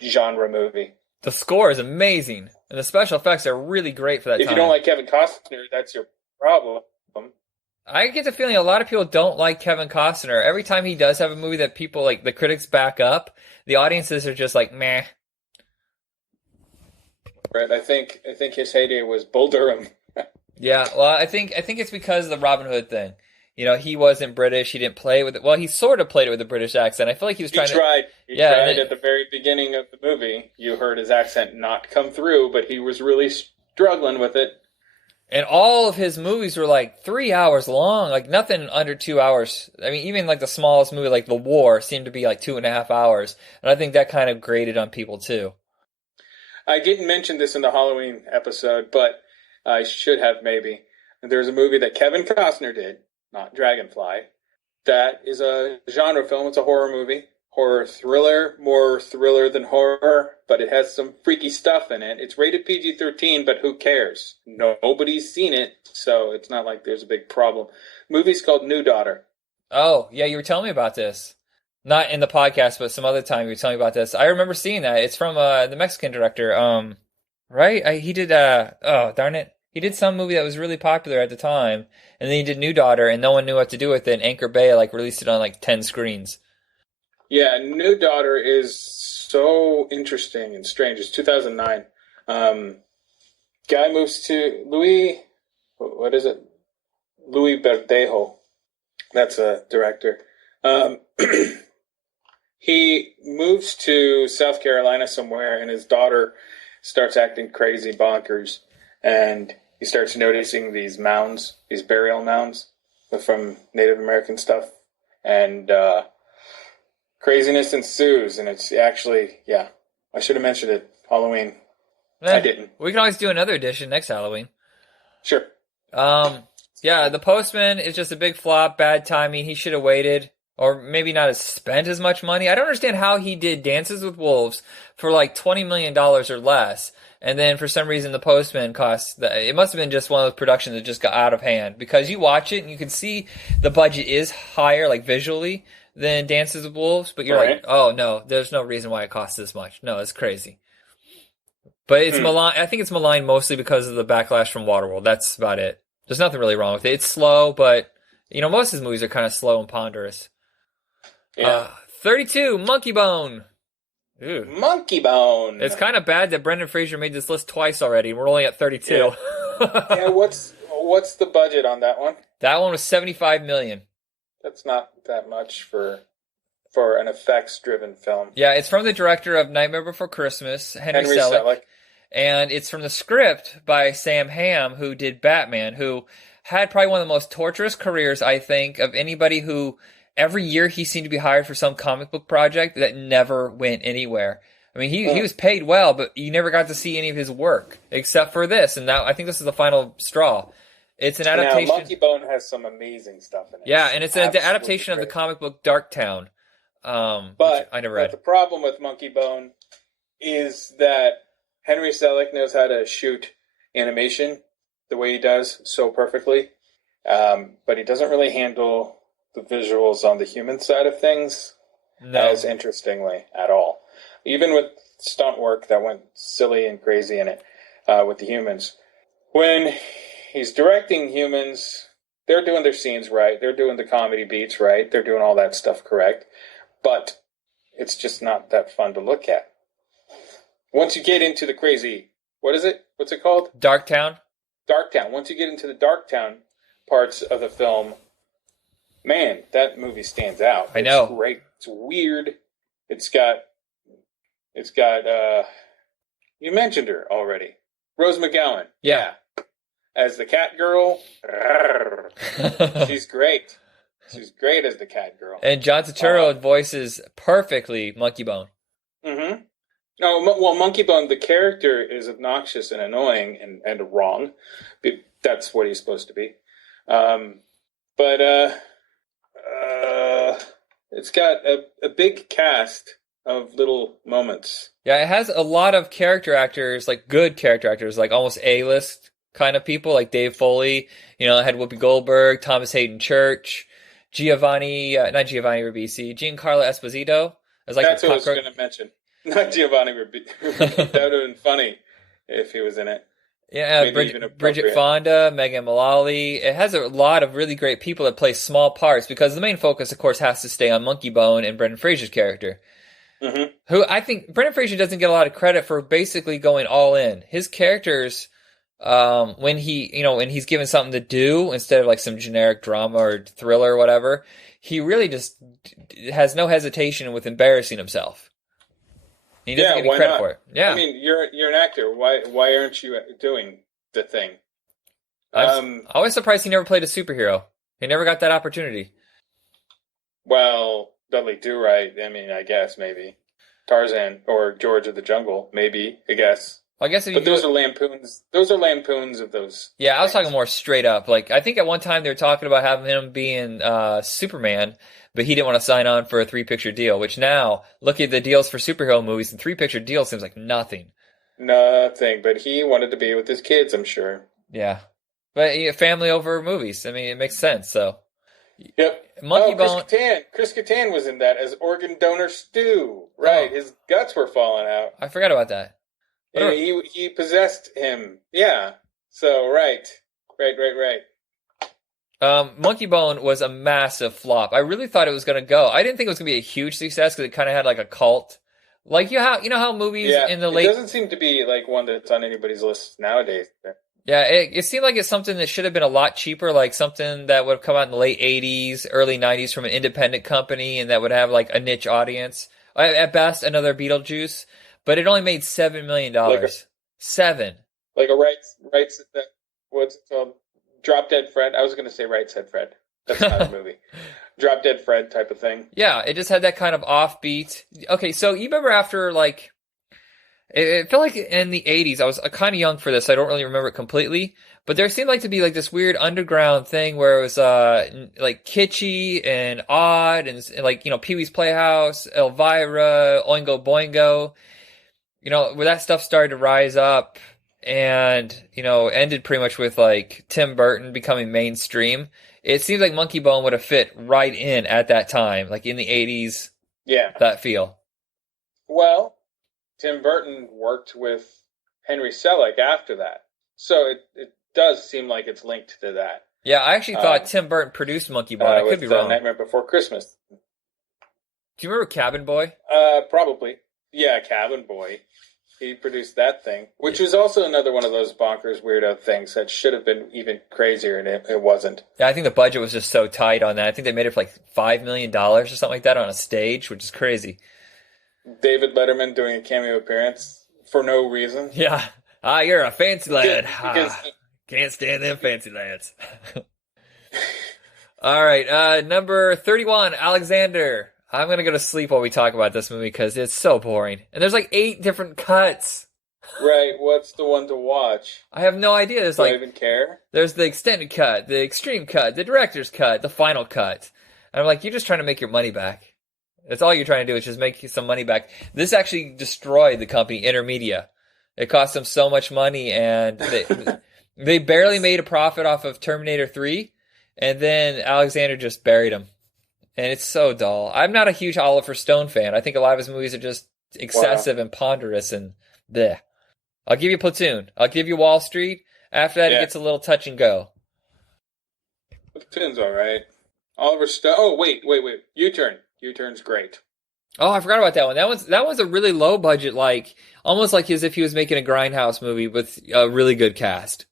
genre movie. The score is amazing, and the special effects are really great for that time. If you don't like Kevin Costner, that's your problem. I get the feeling a lot of people don't like Kevin Costner. Every time he does have a movie that people like, the critics back up, the audiences are just like, meh. Right. I think his heyday was Bull Durham. Yeah. Well, I think it's because of the Robin Hood thing. He wasn't British. He didn't play with it. Well, he sort of played it with a British accent. I feel like he was trying to. He tried at the very beginning of the movie. You heard his accent not come through, but he was really struggling with it. And all of his movies were like 3 hours long, like nothing under 2 hours. I mean, even like the smallest movie, like The War, seemed to be like 2.5 hours. And I think that kind of grated on people too. I didn't mention this in the Halloween episode, but I should have maybe. There's a movie that Kevin Costner did, not Dragonfly, that is a genre film. It's a horror movie. Horror thriller, more thriller than horror, but it has some freaky stuff in it. It's rated PG-13, but who cares? Nobody's seen it, so it's not like there's a big problem. The movie's called New Daughter. Oh, yeah, you were telling me about this. Not in the podcast, but some other time you were telling me about this. I remember seeing that. It's from the Mexican director, Right? He did. Oh darn it! He did some movie that was really popular at the time, and then he did New Daughter, and no one knew what to do with it. And Anchor Bay like released it on like 10 screens. Yeah, New Daughter is so interesting and strange. It's 2009. Guy moves to Louis. What is it? Louis Verdejo. That's a director. He moves to South Carolina somewhere, and his daughter starts acting crazy bonkers, and he starts noticing these mounds, these burial mounds from Native American stuff, and craziness ensues, and it's actually, yeah, I should have mentioned it, Halloween. I didn't. We can always do another edition next Halloween. Sure. Yeah, The Postman is just a big flop, bad timing. He should have waited, or maybe not have spent as much money. I don't understand how he did Dances with Wolves for like $20 million or less, and then for some reason The Postman costs, it must have been just one of those productions that just got out of hand, because you watch it and you can see the budget is higher, like visually, than Dances with Wolves, but you're like, oh no, there's no reason why it costs this much. No, it's crazy. But it's maligned. I think it's maligned mostly because of the backlash from Waterworld. That's about it. There's nothing really wrong with it. It's slow, but most of his movies are kind of slow and ponderous. Yeah. 32, Monkey Bone. Ooh. Monkey Bone. It's kind of bad that Brendan Fraser made this list twice already. We're only at 32. Yeah. What's the budget on that one? That one was $75 million. That's not that much for an effects-driven film. Yeah, it's from the director of Nightmare Before Christmas, Henry Selick. And it's from the script by Sam Hamm, who did Batman, who had probably one of the most torturous careers, I think, of anybody who every year he seemed to be hired for some comic book project that never went anywhere. I mean, he was paid well, but you never got to see any of his work except for this. And now I think this is the final straw. It's an adaptation. Now, Monkey Bone has some amazing stuff in it. Yeah, and it's an adaptation of the comic book Darktown. But I never read. The problem with Monkey Bone is that Henry Selick knows how to shoot animation the way he does so perfectly, but he doesn't really handle the visuals on the human side of things as interestingly at all. Even with stunt work that went silly and crazy in it with the humans. When he's directing humans, they're doing their scenes right. They're doing the comedy beats right. They're doing all that stuff correct. But it's just not that fun to look at. Once you get into the crazy, what is it? What's it called? Darktown. Darktown. Once you get into the Darktown parts of the film, man, that movie stands out. I know. It's great. It's weird. It's got, you mentioned her already. Rose McGowan. Yeah. As the cat girl. She's great. She's great as the cat girl. And John Turturro voices perfectly Monkey Bone. Mm-hmm. No, well, Monkey Bone, the character is obnoxious and annoying and wrong. That's what he's supposed to be. But it's got a big cast of little moments. Yeah, it has a lot of character actors, like good character actors, like almost A-list kind of people, like Dave Foley. It had Whoopi Goldberg, Thomas Hayden Church, not Giovanni Ribisi, Giancarlo Esposito. That's what I was going to mention. Not Giovanni Ribisi. That would have been funny if he was in it. Yeah, Bridget Fonda, Megan Mullally. It has a lot of really great people that play small parts because the main focus, of course, has to stay on Monkey Bone and Brendan Fraser's character. Mm-hmm. Who I think Brendan Fraser doesn't get a lot of credit for basically going all in. His characters, when he's given something to do instead of like some generic drama or thriller or whatever, he really just has no hesitation with embarrassing himself. He doesn't get any credit for it. Yeah, I mean, you're an actor. Why aren't you doing the thing? I'm always surprised he never played a superhero. He never got that opportunity. Well, Dudley Do-Right. I mean, I guess maybe Tarzan or George of the Jungle. Maybe I guess. Well, I guess, but those are lampoons. Those are lampoons of those. Yeah, I was talking more straight up. Like I think at one time they were talking about having him being Superman. But he didn't want to sign on for a 3-picture deal, which now, look at the deals for superhero movies, and 3-picture deal seems like nothing. Nothing, but he wanted to be with his kids, I'm sure. Yeah. But family over movies. I mean, it makes sense, so. Yep. Monkey Bone. Chris Kattan was in that as organ donor Stu. Right, his guts were falling out. I forgot about that. And he possessed him. Yeah. So right. Monkey Bone was a massive flop. I really thought it was going to go. I didn't think it was going to be a huge success because it kind of had like a cult. Like you know how movies in the late. It doesn't seem to be like one that's on anybody's list nowadays. Yeah, it seemed like it's something that should have been a lot cheaper, like something that would have come out in the late 80s, early 90s from an independent company and that would have like a niche audience. At best, another Beetlejuice, but it only made $7 million. $7. Like a right, what's it called? Drop Dead Fred. I was going to say Right Said Fred. That's not a movie. Drop Dead Fred type of thing. Yeah, it just had that kind of offbeat. Okay, so you remember after like, it felt like in the 80s, I was kind of young for this, so I don't really remember it completely, but there seemed like to be like this weird underground thing where it was like kitschy and odd and like, Pee-wee's Playhouse, Elvira, Oingo Boingo, where that stuff started to rise up and, ended pretty much with like Tim Burton becoming mainstream. It seems like Monkey Bone would have fit right in at that time, like in the 80s. Yeah. That feel. Well, Tim Burton worked with Henry Selick after that. So it does seem like it's linked to that. Yeah, I actually thought Tim Burton produced Monkey Bone. I could be wrong. Nightmare Before Christmas. Do you remember Cabin Boy? Probably. Yeah, Cabin Boy. He produced that thing, which was also another one of those bonkers weirdo things that should have been even crazier, and it wasn't. Yeah, I think the budget was just so tight on that. I think they made it for like $5 million or something like that on a stage, which is crazy. David Letterman doing a cameo appearance for no reason. Yeah. You're a fancy lad. Can't stand them fancy lads. All right. Number 31, Alexander. I'm going to go to sleep while we talk about this movie because it's so boring. And there's like 8 different cuts. Right. What's the one to watch? I have no idea. Do I even care? There's the extended cut, the extreme cut, the director's cut, the final cut. And I'm like, you're just trying to make your money back. That's all you're trying to do is just make some money back. This actually destroyed the company, Intermedia. It cost them so much money, and they barely made a profit off of Terminator 3, and then Alexander just buried them. And it's so dull. I'm not a huge Oliver Stone fan. I think a lot of his movies are just excessive and ponderous and bleh. I'll give you Platoon. I'll give you Wall Street. After that, It gets a little touch and go. Platoon's all right. Oliver Stone. Oh, wait. U-Turn. U-Turn's great. Oh, I forgot about that one. That one's a really low budget, like almost like as if he was making a Grindhouse movie with a really good cast.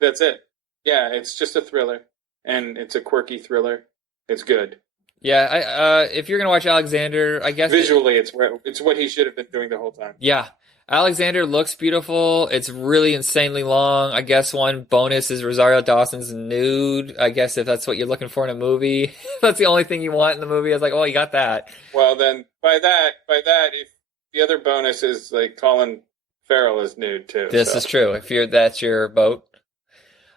That's it. Yeah, it's just a thriller, and it's a quirky thriller. It's good. Yeah, if you're gonna watch Alexander, I guess visually, it's what he should have been doing the whole time. Yeah, Alexander looks beautiful. It's really insanely long. I guess one bonus is Rosario Dawson's nude. I guess if that's what you're looking for in a movie, that's the only thing you want in the movie. I was like, oh, you got that. Well, then by that, if the other bonus is like Colin Farrell is nude too. This is true. If that's your boat.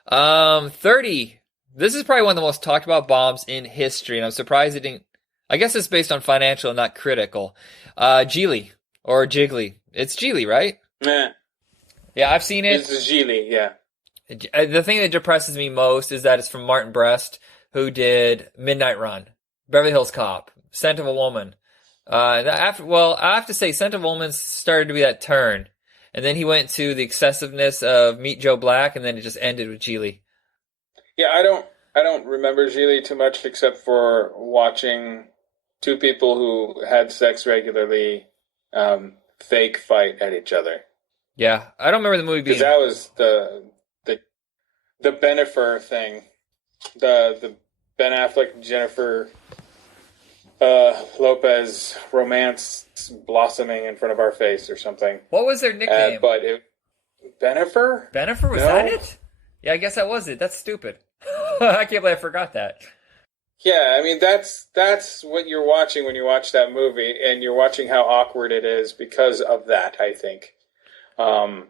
30. This is probably one of the most talked about bombs in history, and I'm surprised it didn't. I guess it's based on financial and not critical. Geely or Jiggly. It's Geely, right? Yeah. Yeah, I've seen it. It's Geely, yeah. The thing that depresses me most is that it's from Martin Brest, who did Midnight Run, Beverly Hills Cop, Scent of a Woman. I have to say, Scent of a Woman started to be that turn, and then he went to the excessiveness of Meet Joe Black, and then it just ended with Geely. Yeah, I don't remember Geely too much except for watching two people who had sex regularly fake fight at each other. Yeah, I don't remember the movie being... Because that was the Bennifer thing. The Ben Affleck, Jennifer Lopez romance blossoming in front of our face or something. What was their nickname? Bennifer? Bennifer, was that it? Yeah, I guess that was it. That's stupid. I can't believe I forgot that. Yeah, I mean, that's what you're watching when you watch that movie, and you're watching how awkward it is because of that, I think. And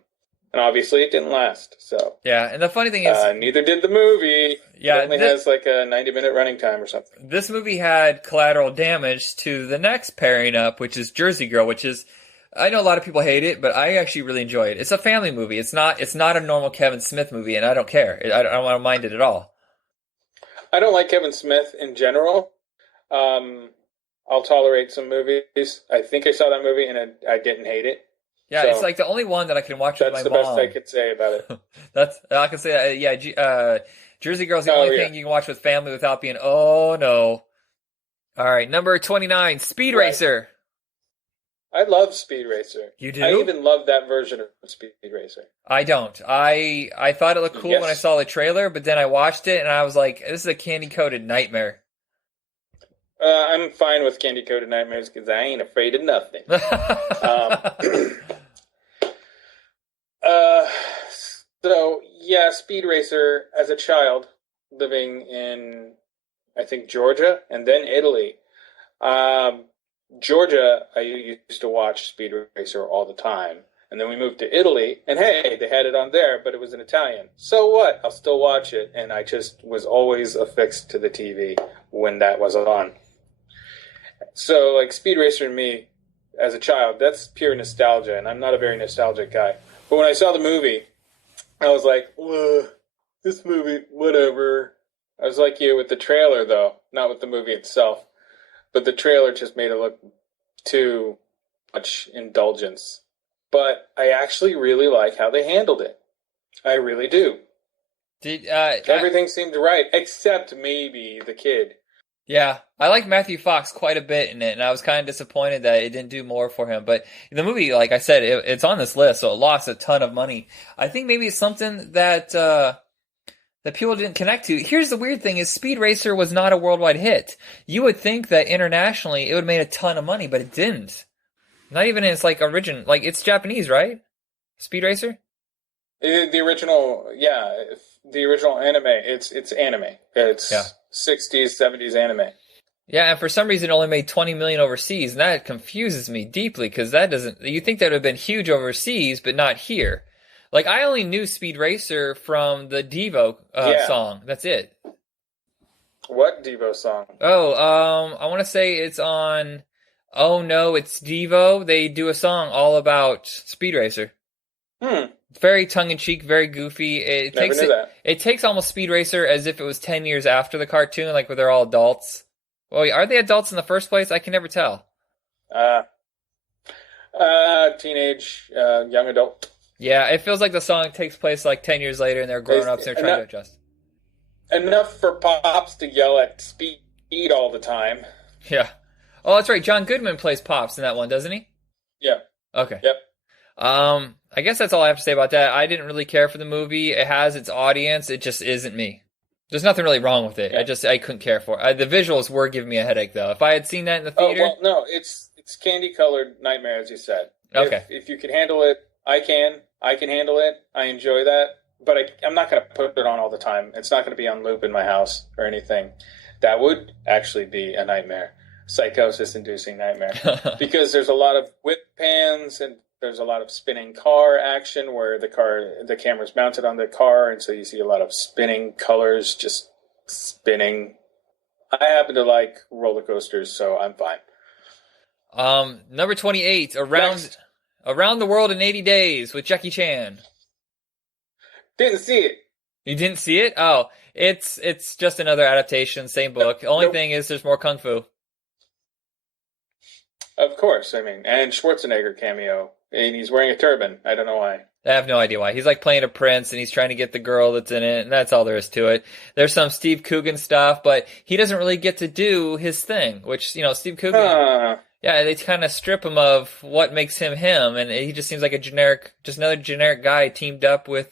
obviously it didn't last, so. Yeah, and the funny thing is... neither did the movie. Yeah, it only has like a 90-minute running time or something. This movie had collateral damage to the next pairing up, which is Jersey Girl, which is... I know a lot of people hate it, but I actually really enjoy it. It's a family movie. It's not a normal Kevin Smith movie, and I don't care. I don't mind it at all. I don't like Kevin Smith in general. I'll tolerate some movies. I think I saw that movie, and I didn't hate it. Yeah, so, it's like the only one that I can watch with my mom. That's the best I could say about it. I can say that. Yeah, Jersey Girl's the only thing you can watch with family without being, oh no. All right, number 29, Speed Racer. I love Speed Racer. You do? I even love that version of Speed Racer. I don't. I thought it looked cool when I saw the trailer, but then I watched it and I was like, this is a candy-coated nightmare. I'm fine with candy-coated nightmares because I ain't afraid of nothing. So, yeah, Speed Racer, as a child, living in, I think, Georgia and then Italy. Georgia, I used to watch Speed Racer all the time. And then we moved to Italy, and hey, they had it on there, but it was in Italian. So what? I'll still watch it. And I just was always affixed to the TV when that was on. So, like, Speed Racer and me, as a child, that's pure nostalgia, and I'm not a very nostalgic guy. But when I saw the movie, I was like, this movie, whatever. I was like you with the trailer, though, not with the movie itself. But the trailer just made it look too much indulgence. But I actually really like how they handled it. I really do. Everything seemed right, except maybe the kid. Yeah, I like Matthew Fox quite a bit in it, and I was kind of disappointed that it didn't do more for him. But the movie, like I said, it's on this list, so it lost a ton of money. I think maybe it's something that that people didn't connect to. Here's the weird thing: is Speed Racer was not a worldwide hit. You would think that internationally it would have made a ton of money, but it didn't. Not even in its like origin, like it's Japanese, right? Speed Racer. The original, the original anime. It's anime. It's 60s, 70s anime. Yeah, and for some reason it only made 20 million overseas, and that confuses me deeply because that doesn't. You think that would have been huge overseas, but not here. Like I only knew Speed Racer from the Devo song. That's it. What Devo song? Oh, I want to say it's on. Oh no, it's Devo. They do a song all about Speed Racer. Very tongue-in-cheek, very goofy. It takes almost Speed Racer as if it was 10 years after the cartoon, like where they're all adults. Well, are they adults in the first place? I can never tell. Teenage, young adult. Yeah, it feels like the song takes place like 10 years later and they're grown-ups and they're trying to adjust. Enough for Pops to yell at Speed all the time. Yeah. Oh, that's right. John Goodman plays Pops in that one, doesn't he? Yeah. Okay. Yep. I guess that's all I have to say about that. I didn't really care for the movie. It has its audience. It just isn't me. There's nothing really wrong with it. Yeah. I couldn't care for it. The visuals were giving me a headache, though. If I had seen that in the theater... Oh, well, no. It's candy-colored nightmare, as you said. Okay. If you can handle it, I can. I can handle it. I enjoy that. But I'm not going to put it on all the time. It's not going to be on loop in my house or anything. That would actually be a nightmare. Psychosis-inducing nightmare. Because there's a lot of whip pans and there's a lot of spinning car action where the camera's mounted on the car, and so you see a lot of spinning colors just spinning. I happen to like roller coasters, so I'm fine. Number 28, Around the World in 80 Days with Jackie Chan. Didn't see it. You didn't see it? Oh, it's just another adaptation, same book. Only thing is there's more kung fu. Of course, I mean, and Schwarzenegger cameo. And he's wearing a turban. I don't know why. I have no idea why. He's like playing a prince, and he's trying to get the girl that's in it, and that's all there is to it. There's some Steve Coogan stuff, but he doesn't really get to do his thing, which, Steve Coogan... Yeah, they kind of strip him of what makes him him, and he just seems like another generic guy teamed up with...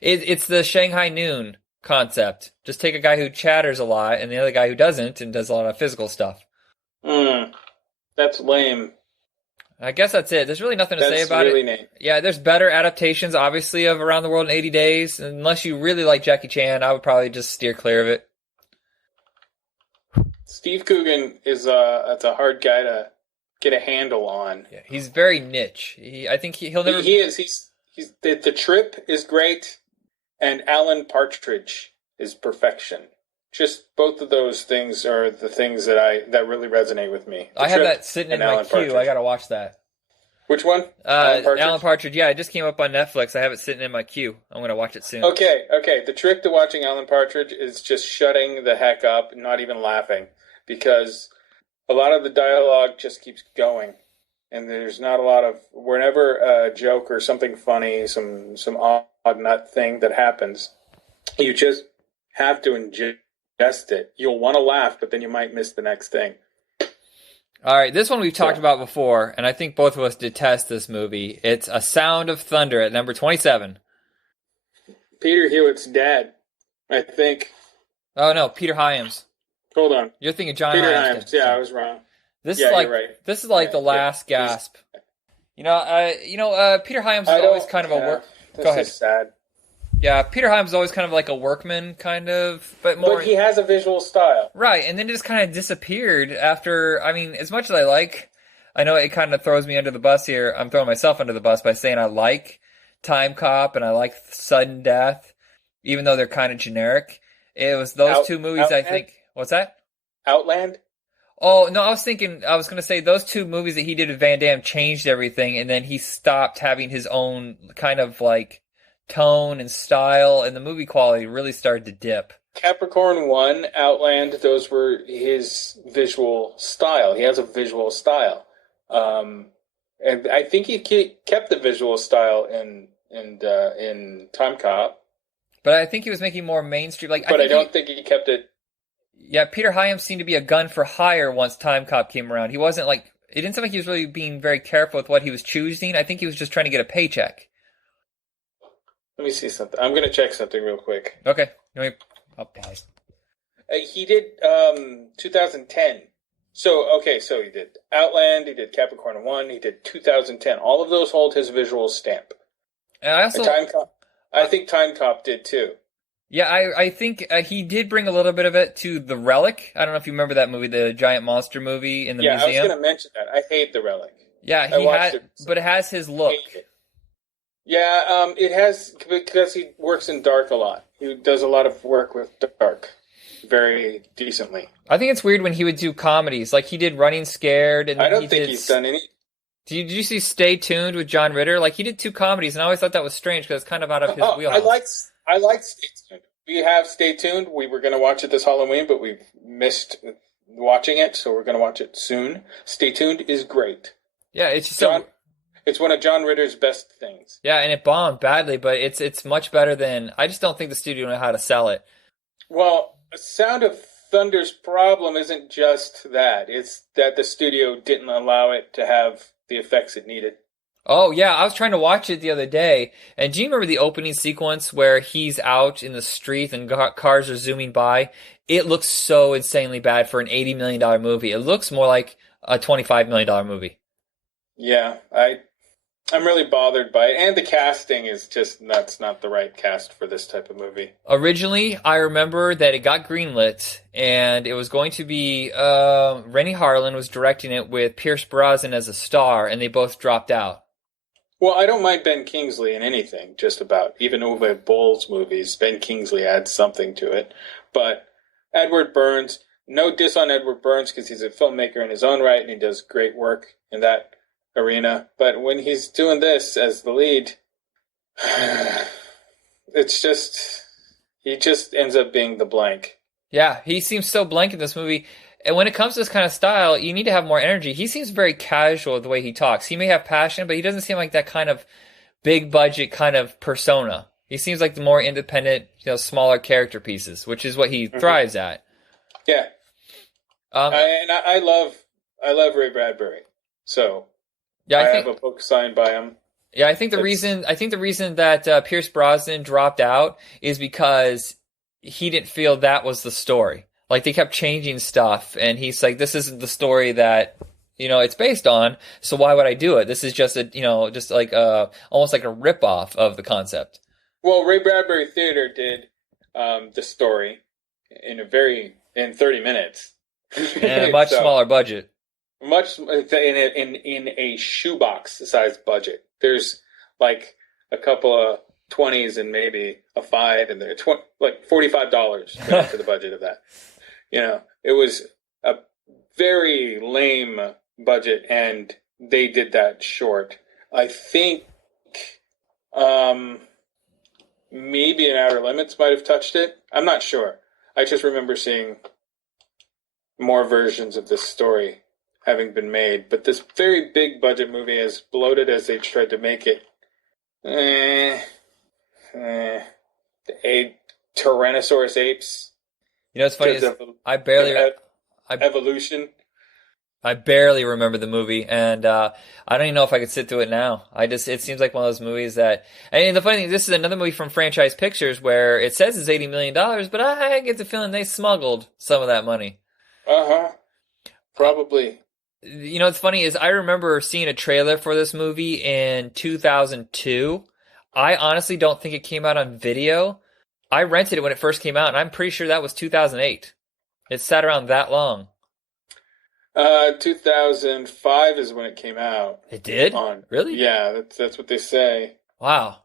It's the Shanghai Noon concept. Just take a guy who chatters a lot, and the other guy who doesn't, and does a lot of physical stuff. That's lame. I guess that's it. There's really nothing to say about it. Lame. Yeah, there's better adaptations, obviously, of Around the World in 80 Days. Unless you really like Jackie Chan, I would probably just steer clear of it. Steve Coogan is that's a hard guy to get a handle on. Yeah, he's very niche. I think he'll never. He is. He's the Trip is great, and Alan Partridge is perfection. Just both of those things are the things that really resonate with me. I have that sitting in my queue. I gotta watch that. Which one? Alan Partridge. Yeah, it just came up on Netflix. I have it sitting in my queue. I'm gonna watch it soon. Okay. The trick to watching Alan Partridge is just shutting the heck up, not even laughing, because a lot of the dialogue just keeps going. and there's not a lot of whenever a joke or something funny, some odd nut thing that happens, you just have to ingest it. You'll want to laugh, but then you might miss the next thing. All right, this one we've talked about before, and I think both of us detest this movie. It's A Sound of Thunder at number 27. Peter Hewitt's dad, I think. Oh no, Peter Hyams. Hold on. You're thinking John Peter Hyams. Yeah, I was wrong. This is like the last gasp. Peter Hyams is always kind of a work. Go ahead. Is sad. Yeah, Peter Hyams is always kind of like a workman, kind of, but more. But he has a visual style, right? And then it just kind of disappeared after. I mean, as much as I know it kind of throws me under the bus here. I'm throwing myself under the bus by saying I like Time Cop and I like Sudden Death, even though they're kind of generic. It was those two movies, Outland? I think. What's that? Outland? Oh, no, I was going to say those two movies that he did with Van Damme changed everything, and then he stopped having his own kind of like tone and style, and the movie quality really started to dip. Capricorn 1, Outland, those were his visual style. He has a visual style. And I think he kept the visual style in Time Cop. But I think he was making more mainstream. But I don't think he kept it. Yeah, Peter Hyams seemed to be a gun for hire once Time Cop came around. He wasn't it didn't seem like he was really being very careful with what he was choosing. I think he was just trying to get a paycheck. Let me see something. I'm going to check something real quick. Okay. I'll pause. He did 2010. So he did Outland, he did Capricorn 1, he did 2010. All of those hold his visual stamp. And I think Time Cop did too. Yeah, I think he did bring a little bit of it to The Relic. I don't know if you remember that movie, the giant monster movie in the museum. Yeah, I was going to mention that. I hate The Relic. Yeah, but it has his look. Yeah, it has, because he works in dark a lot. He does a lot of work with dark very decently. I think it's weird when he would do comedies. Like he did Running Scared. And I don't think he's done any. Did you see Stay Tuned with John Ritter? Like he did 2 comedies, and I always thought that was strange because it's kind of out of his wheelhouse. I like Stay Tuned. We have Stay Tuned. We were going to watch it this Halloween, but we've missed watching it, so we're going to watch it soon. Stay Tuned is great. Yeah, it's it's one of John Ritter's best things. Yeah, and it bombed badly, but it's much better than. I just don't think the studio knew how to sell it. Well, Sound of Thunder's problem isn't just that; it's that the studio didn't allow it to have the effects it needed. Oh, yeah, I was trying to watch it the other day, and do you remember the opening sequence where he's out in the street and cars are zooming by? It looks so insanely bad for an $80 million movie. It looks more like a $25 million movie. Yeah, I'm really bothered by it, and the casting is that's not the right cast for this type of movie. Originally, I remember that it got greenlit, and it was going to be Rennie Harlin was directing it with Pierce Brosnan as a star, and they both dropped out. Well, I don't mind Ben Kingsley in anything, just about. Even Uwe Boll's movies, Ben Kingsley adds something to it. But Edward Burns, no diss on Edward Burns because he's a filmmaker in his own right and he does great work in that arena. But when he's doing this as the lead, he just ends up being the blank. Yeah, he seems so blank in this movie. And when it comes to this kind of style, you need to have more energy. He seems very casual the way he talks. He may have passion, but he doesn't seem like that kind of big budget kind of persona. He seems like the more independent, smaller character pieces, which is what he thrives at. Yeah. I love Ray Bradbury. So yeah, I have a book signed by him. Yeah, I think the reason that Pierce Brosnan dropped out is because he didn't feel that was the story. Like they kept changing stuff, and he's like, "This isn't the story that it's based on. So why would I do it? This is just almost like a ripoff of the concept." Well, Ray Bradbury Theater did the story in 30 minutes, and a much smaller budget. Much in a shoebox sized budget. There's like a couple of 20s and maybe a 5 in there. Like $45 to the budget of that. It was a very lame budget, and they did that short. I think maybe an Outer Limits might have touched it. I'm not sure. I just remember seeing more versions of this story having been made, but this very big budget movie, as bloated as they tried to make it, a Tyrannosaurus apes. You know what's funny is evolution. I barely remember the movie, and I don't even know if I could sit through it now. It seems like one of those movies that, and the funny thing, this is another movie from Franchise Pictures where it says it's $80 million, but I get the feeling they smuggled some of that money. Probably. You know what's funny is I remember seeing a trailer for this movie in 2002. I honestly don't think it came out on video. I rented it when it first came out, and I'm pretty sure that was 2008. It sat around that long. 2005 is when it came out. It did? Really? Yeah, that's what they say. Wow.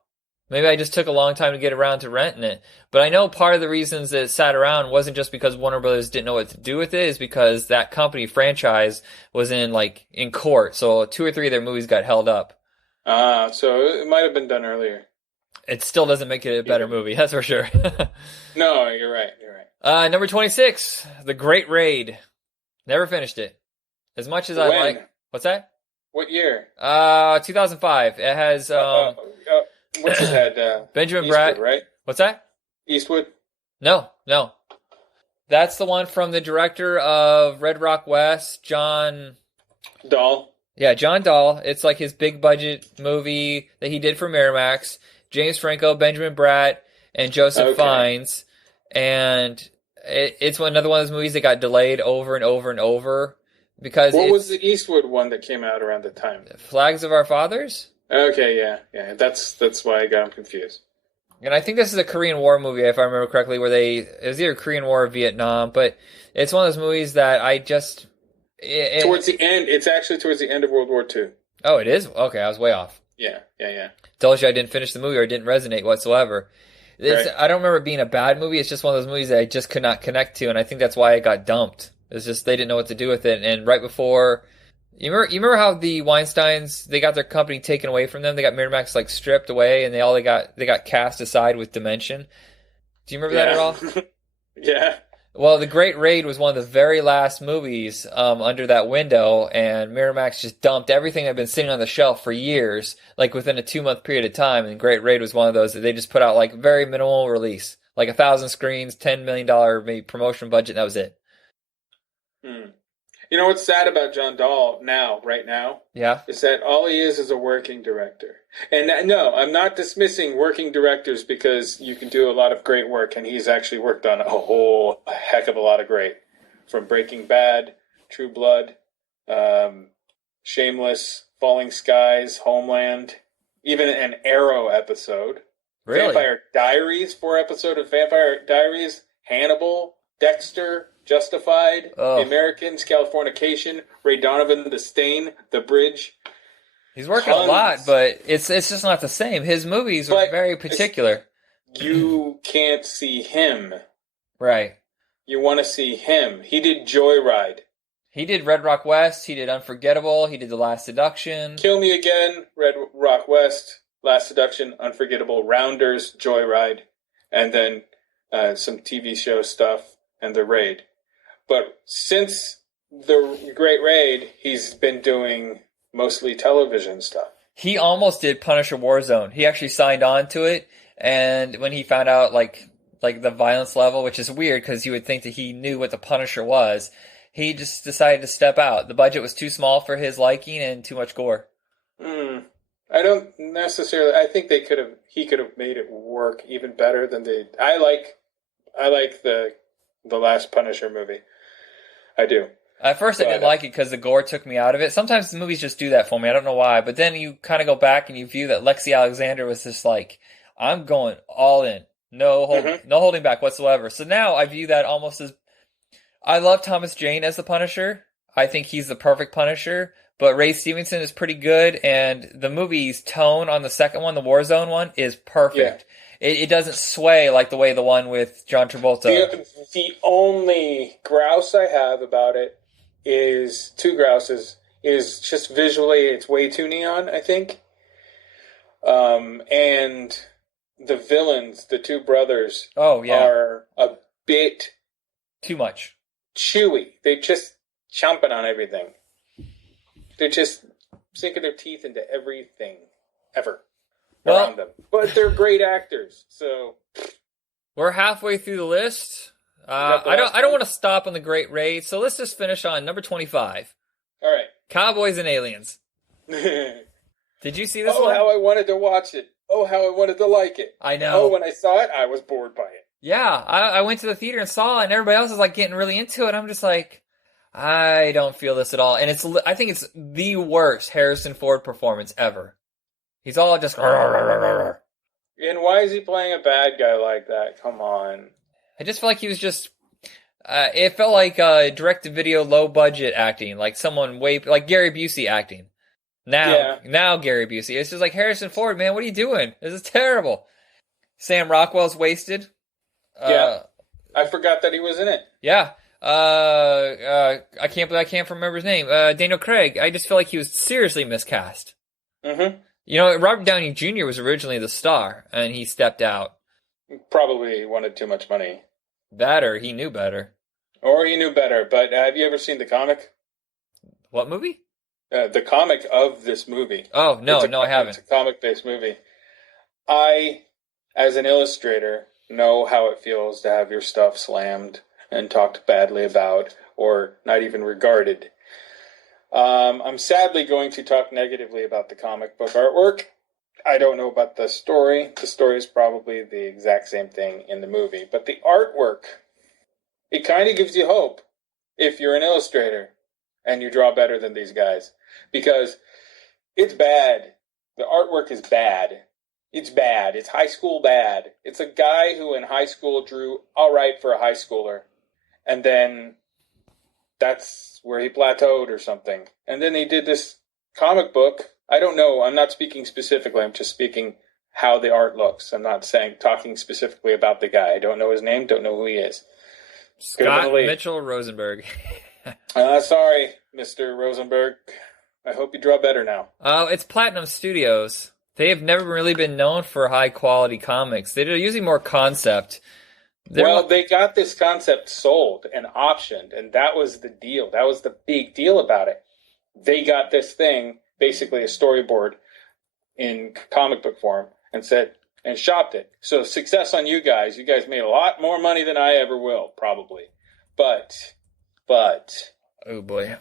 Maybe I just took a long time to get around to renting it. But I know part of the reasons that it sat around wasn't just because Warner Brothers didn't know what to do with it, is because that company franchise was in court. So 2 or 3 of their movies got held up. So it might have been done earlier. It still doesn't make it a better movie, that's for sure. No, you're right. Number 26, The Great Raid. Never finished it. As much as I like. What's that? What year? 2005. It has what's his head? Benjamin Eastwood, Bratt. Right? What's that? Eastwood? No. That's the one from the director of Red Rock West, John Dahl. Yeah, John Dahl. It's like his big budget movie that he did for Miramax. James Franco, Benjamin Bratt, and Joseph Fiennes. And it's another one of those movies that got delayed over and over and over. Because what was the Eastwood one that came out around the time? Flags of Our Fathers? Okay, yeah. That's why I got them confused. And I think this is a Korean War movie, if I remember correctly, where it was either Korean War or Vietnam. But it's one of those movies that I just... towards the end, it's actually towards the end of World War II. Oh, it is? Okay, I was way off. Yeah. Told you I didn't finish the movie or it didn't resonate whatsoever. Right. I don't remember it being a bad movie. It's just one of those movies that I just could not connect to, and I think that's why it got dumped. It's just they didn't know what to do with it. And right before, you remember how the Weinsteins, they got their company taken away from them. They got Miramax stripped away, and they got cast aside with Dimension. Do you remember that at all? Yeah. Well, The Great Raid was one of the very last movies under that window, and Miramax just dumped everything that had been sitting on the shelf for years, within a 2-month period of time. And Great Raid was one of those that they just put out very minimal release, 1,000 screens, $10 million maybe promotion budget, and that was it. You know what's sad about John Dahl right now? Yeah. Is that all he is a working director. And no, I'm not dismissing working directors because you can do a lot of great work, and he's actually worked on a heck of a lot of great. From Breaking Bad, True Blood, Shameless, Falling Skies, Homeland, even an Arrow episode. Really? Vampire Diaries, 4 episodes of Vampire Diaries, Hannibal, Dexter, Justified, The Americans, Californication, Ray Donovan, The Stain, The Bridge. He's working a lot, but it's just not the same. His movies are very particular. You can't see him. Right. You want to see him. He did Joyride. He did Red Rock West. He did Unforgettable. He did The Last Seduction. Kill Me Again, Red Rock West, Last Seduction, Unforgettable, Rounders, Joyride, and then some TV show stuff and The Raid. But since The Great Raid, he's been doing mostly television stuff. He almost did Punisher Warzone. He actually signed on to it, and when he found out the violence level, which is weird because you would think that he knew what the Punisher was, he just decided to step out. The budget was too small for his liking and too much gore. I don't necessarily. I think he could have made it work even better than they. I like the last Punisher movie. I do. At first, I didn't like it because the gore took me out of it. Sometimes the movies just do that for me. I don't know why. But then you kind of go back and you view that Lexi Alexander was just I'm going all in. No holding back whatsoever. So now I view that almost as... I love Thomas Jane as the Punisher. I think he's the perfect Punisher. But Ray Stevenson is pretty good. And the movie's tone on the second one, the Warzone one, is perfect. Yeah. It doesn't sway like the way the one with John Travolta. The only grouse I have about it is 2 grouses. Is just visually it's way too neon, I think. And the villains, the 2 brothers, are a bit too much chewy. They just chomping on everything. They're just sinking their teeth into everything ever around them. But they're great actors, so we're halfway through the list. I don't want to stop on the great raid, so let's just finish on number 25. All right. Cowboys and Aliens. Did you see this one? Oh, how I wanted to watch it. Oh, how I wanted to like it. I know. Oh, when I saw it, I was bored by it. Yeah, I went to the theater and saw it, and everybody else is like getting really into it. I'm just like, I don't feel this at all. And I think it's the worst Harrison Ford performance ever. He's all just... And why is he playing a bad guy like that? Come on. I just feel like he was just... it felt like direct-to-video, low-budget acting. Like someone like Gary Busey acting. Now Gary Busey. It's just like, Harrison Ford, man, what are you doing? This is terrible. Sam Rockwell's wasted. I forgot that he was in it. Yeah. I can't believe I can't remember his name. Daniel Craig. I just feel like he was seriously miscast. Mm-hmm. You know, Robert Downey Jr. was originally the star, and he stepped out. Probably wanted too much money. That or he knew better. Or he knew better, but have you ever seen the comic? What movie? The comic of this movie. Oh, no, I haven't. It's a comic-based movie. I, as an illustrator, know how it feels to have your stuff slammed and talked badly about, or not even regarded. I'm sadly going to talk negatively about the comic book artwork. I don't know about the story. The story is probably the exact same thing in the movie. But the artwork, it kind of gives you hope if you're an illustrator and you draw better than these guys. Because it's bad. The artwork is bad. It's bad. It's high school bad. It's a guy who in high school drew all right for a high schooler. And then that's where he plateaued or something. And then he did this comic book. I don't know. I'm not speaking specifically. I'm just speaking how the art looks. I'm not talking specifically about the guy. I don't know his name. Don't know who he is. Scott Mitchell Rosenberg. Sorry, Mr. Rosenberg. I hope you draw better now. It's Platinum Studios. They have never really been known for high-quality comics. They're usually more concept. They got this concept sold and optioned, and that was the deal. That was the big deal about it. They got this thing, basically a storyboard in comic book form, and shopped it. So success on you guys. You guys made a lot more money than I ever will, probably. But... oh boy.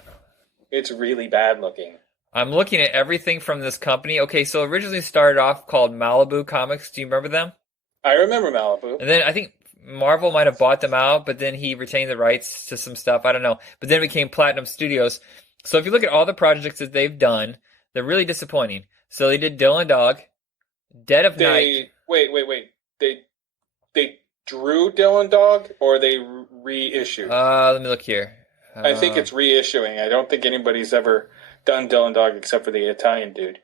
It's really bad looking. I'm looking at everything from this company. Okay, so originally started off called Malibu Comics. Do you remember them? I remember Malibu. And then I think Marvel might have bought them out, but then he retained the rights to some stuff. I don't know. But then it became Platinum Studios. So if you look at all the projects that they've done, they're really disappointing. So they did Dylan Dog, Dead of Night. Wait. They drew Dylan Dog, or they reissued? Let me look here. I think it's reissuing. I don't think anybody's ever done Dylan Dog except for the Italian dude.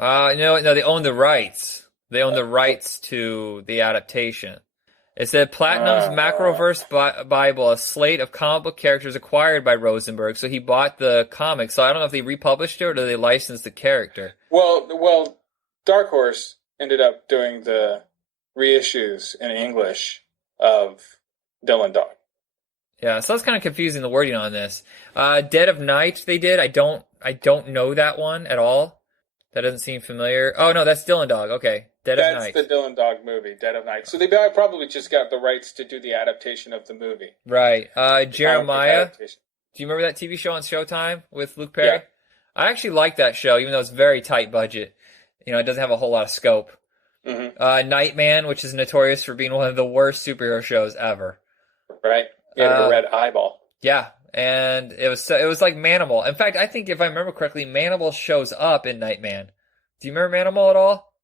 No, they own the rights. They own the rights to the adaptation. It said Platinum's Macroverse Bible, a slate of comic book characters acquired by Rosenberg. So he bought the comic. So I don't know if they republished it or they licensed the character. Well, Dark Horse ended up doing the reissues in English of Dylan Dog. Yeah, so that's kind of confusing, the wording on this. Dead of Night they did. I don't know that one at all. That doesn't seem familiar. Oh, no, that's Dylan Dog. Okay, Dead of Night. That's the Dylan Dog movie, Dead of Night. So they probably just got the rights to do the adaptation of the movie. Right. Jeremiah. Do you remember that TV show on Showtime with Luke Perry? Yeah. I actually like that show, even though it's very tight budget. You know, it doesn't have a whole lot of scope. Mm-hmm. Nightman, which is notorious for being one of the worst superhero shows ever. Right. Yeah, the red eyeball. Yeah, and it was like Manimal. In fact, I think if I remember correctly, Manimal shows up in Nightman. Do you remember Manimal at all?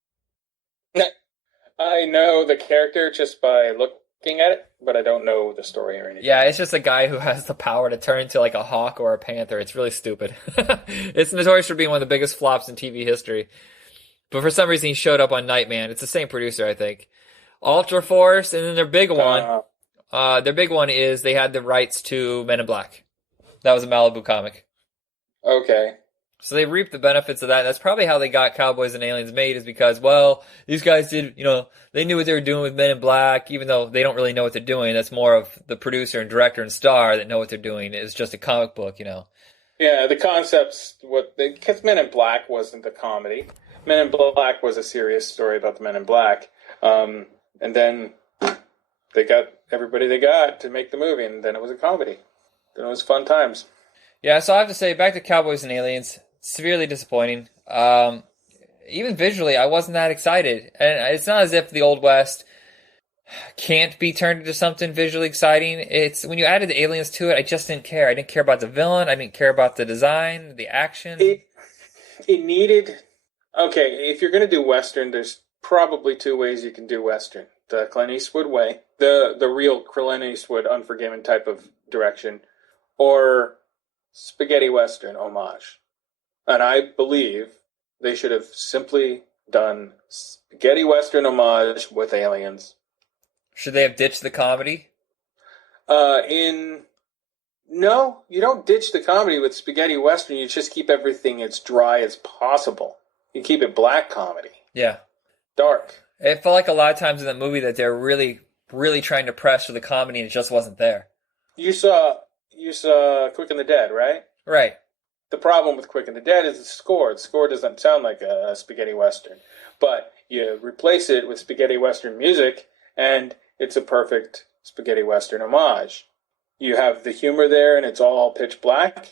I know the character just by looking at it, but I don't know the story or anything. Yeah, it's just a guy who has the power to turn into like a hawk or a panther. It's really stupid. It's notorious for being one of the biggest flops in TV history. But for some reason, he showed up on Nightman. It's the same producer, I think. Ultra Force, and then their big one. Their big one is they had the rights to Men in Black. That was a Malibu comic. Okay. So they reaped the benefits of that. That's probably how they got Cowboys and Aliens made, is because, well, these guys did, they knew what they were doing with Men in Black, even though they don't really know what they're doing. That's more of the producer and director and star that know what they're doing. It's just a comic book, Yeah, the concepts, because Men in Black wasn't a comedy. Men in Black was a serious story about the Men in Black. And then they got everybody they got to make the movie, and then it was a comedy. Then it was fun times. Yeah, so I have to say, back to Cowboys and Aliens, severely disappointing. Even visually, I wasn't that excited. And it's not as if the Old West can't be turned into something visually exciting. It's when you added the aliens to it, I just didn't care. I didn't care about the villain. I didn't care about the design, the action. It needed... Okay, if you're going to do Western, there's probably two ways you can do Western. The Clint Eastwood way, the real Clint Eastwood Unforgiven type of direction, or spaghetti Western homage. And I believe they should have simply done spaghetti Western homage with aliens. Should they have ditched the comedy? No, you don't ditch the comedy with spaghetti Western. You just keep everything as dry as possible. You keep it black comedy. Yeah. Dark. It felt like a lot of times in the movie that they're really, really trying to press for the comedy and it just wasn't there. You saw Quick and the Dead, right? Right. The problem with Quick and the Dead is the score. The score doesn't sound like a spaghetti Western. But you replace it with spaghetti Western music, and it's a perfect spaghetti Western homage. You have the humor there, and it's all pitch black.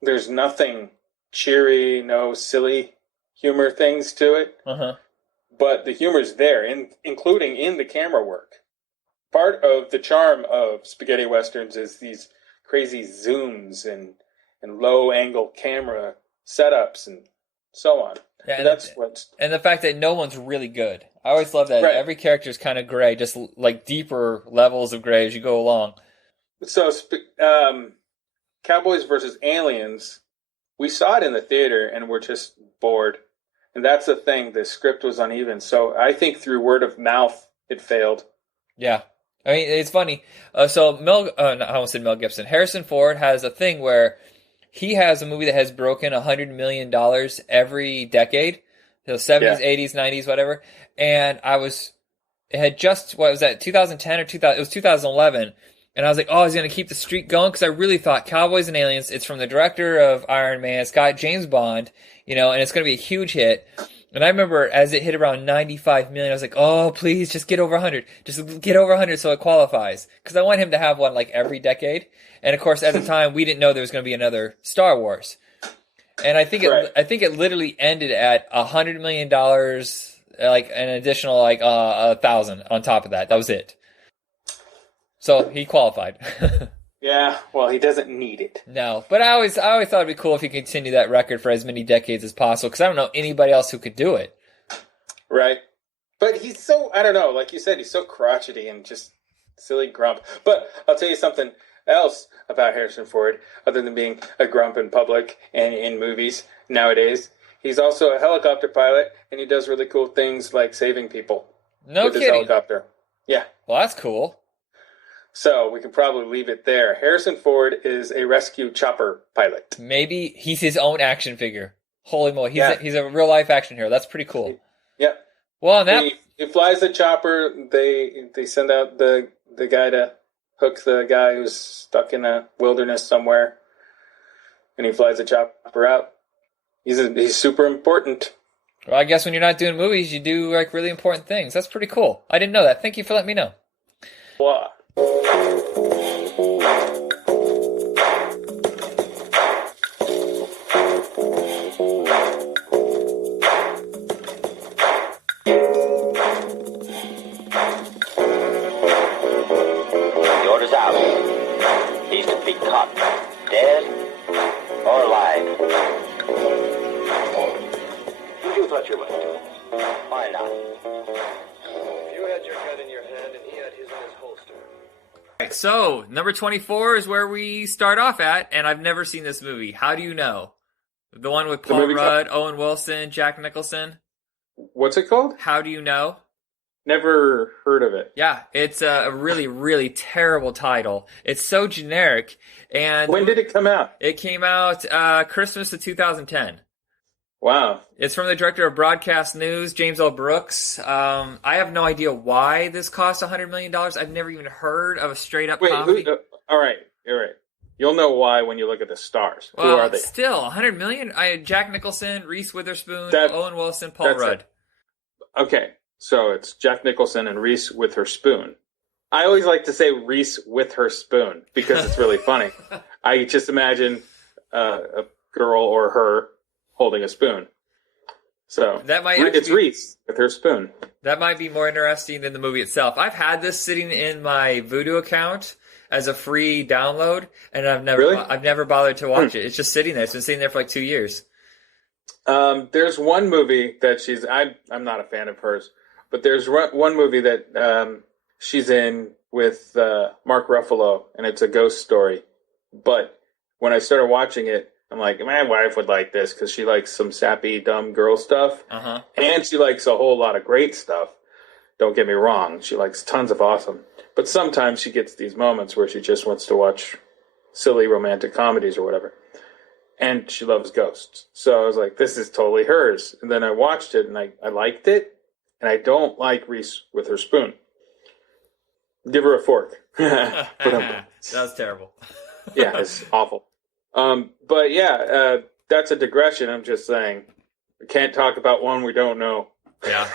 There's nothing cheery, no silly humor things to it. Uh-huh. But the humor's there, including in the camera work. Part of the charm of spaghetti Westerns is these crazy zooms and low-angle camera setups and so on. Yeah, and the fact that no one's really good. I always love that. Right. Every character is kind of gray, just like deeper levels of gray as you go along. So, Cowboys versus Aliens, we saw it in the theater and we're just bored. And that's the thing. The script was uneven. So I think through word of mouth, it failed. Yeah. I mean, it's funny. I almost said Mel Gibson. Harrison Ford has a thing where he has a movie that has broken $100 million every decade. So 70s, 80s, 90s, whatever. And it had just, 2010 or 2000? It was 2011. And I was like, oh, he's going to keep the streak going? Because I really thought Cowboys and Aliens, it's from the director of Iron Man. It's got James Bond, and it's going to be a huge hit. And I remember as it hit around 95 million, I was like, oh, please, just get over 100. Just get over 100 so it qualifies. Because I want him to have one like every decade. And of course, at the time, we didn't know there was going to be another Star Wars. And I think it literally ended at $100 million, like an additional 1,000 on top of that. That was it. So he qualified. Yeah, well, he doesn't need it. No, but I always thought it'd be cool if he could continue that record for as many decades as possible, because I don't know anybody else who could do it. Right. But he's so, I don't know, like you said, he's so crotchety and just silly grump. But I'll tell you something else about Harrison Ford, other than being a grump in public and in movies nowadays. He's also a helicopter pilot, and he does really cool things like saving people. No with kidding. His helicopter. Yeah. Well, that's cool. So we can probably leave it there. Harrison Ford is a rescue chopper pilot. Maybe he's his own action figure. Holy moly, he's a real life action hero. That's pretty cool. Yeah. Well, he flies the chopper. They send out the guy to hook the guy who's stuck in a wilderness somewhere, and he flies the chopper out. He's super important. Well, I guess when you're not doing movies, you do like really important things. That's pretty cool. I didn't know that. Thank you for letting me know. Wow. The order's out. He's to be caught dead or alive. Who'd you thought you went to? Why not? You had your gun in your hand and he had his in his holster. So, number 24 is where we start off at, and I've never seen this movie. How do you know? The one with Paul Rudd, Owen Wilson, Jack Nicholson. What's it called? How do you know? Never heard of it. Yeah, it's a really, really terrible title. It's so generic. And when did it come out? It came out Christmas of 2010. Wow. It's from the director of Broadcast News, James L. Brooks. I have no idea why this cost $100 million. I've never even heard of a straight-up comedy. All right. You're right. You'll know why when you look at the stars. Well, Who are they? Still, 100 million? Jack Nicholson, Reese Witherspoon, Owen Wilson, Paul Rudd. Okay, so it's Jack Nicholson and Reese Witherspoon. I always like to say Reese with her spoon because it's really funny. I just imagine a girl or her holding a spoon. So it's Reese with her spoon. That might be more interesting than the movie itself. I've had this sitting in my Vudu account as a free download, and I've never bothered to watch it. It's just sitting there. It's been sitting there for like 2 years. There's one movie that I'm not a fan of hers, but there's one movie that she's in with Mark Ruffalo, and it's a ghost story. But when I started watching it, I'm like, my wife would like this because she likes some sappy, dumb girl stuff. Uh-huh. And she likes a whole lot of great stuff. Don't get me wrong. She likes tons of awesome. But sometimes she gets these moments where she just wants to watch silly romantic comedies or whatever. And she loves ghosts. So I was like, this is totally hers. And then I watched it and I liked it. And I don't like Reese with her spoon. Give her a fork. That was terrible. Yeah, it's awful. But yeah, that's a digression. I'm just saying. We can't talk about one we don't know. Yeah.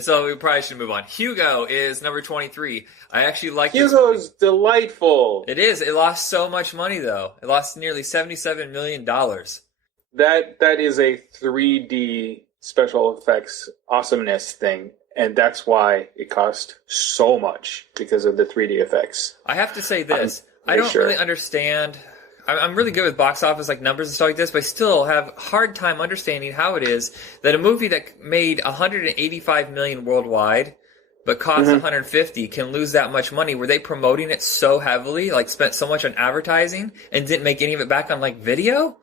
So we probably should move on. Hugo is number 23. I actually like Hugo's delightful. It is. It lost so much money, though. It lost nearly $77 million. That is a 3D special effects awesomeness thing. And that's why it cost so much, because of the 3D effects. I have to say this. I don't really understand. I'm really good with box office like numbers and stuff like this, but I still have a hard time understanding how it is that a movie that made 185 million worldwide but cost 150 can lose that much money. Were they promoting it so heavily, like spent so much on advertising and didn't make any of it back on like video?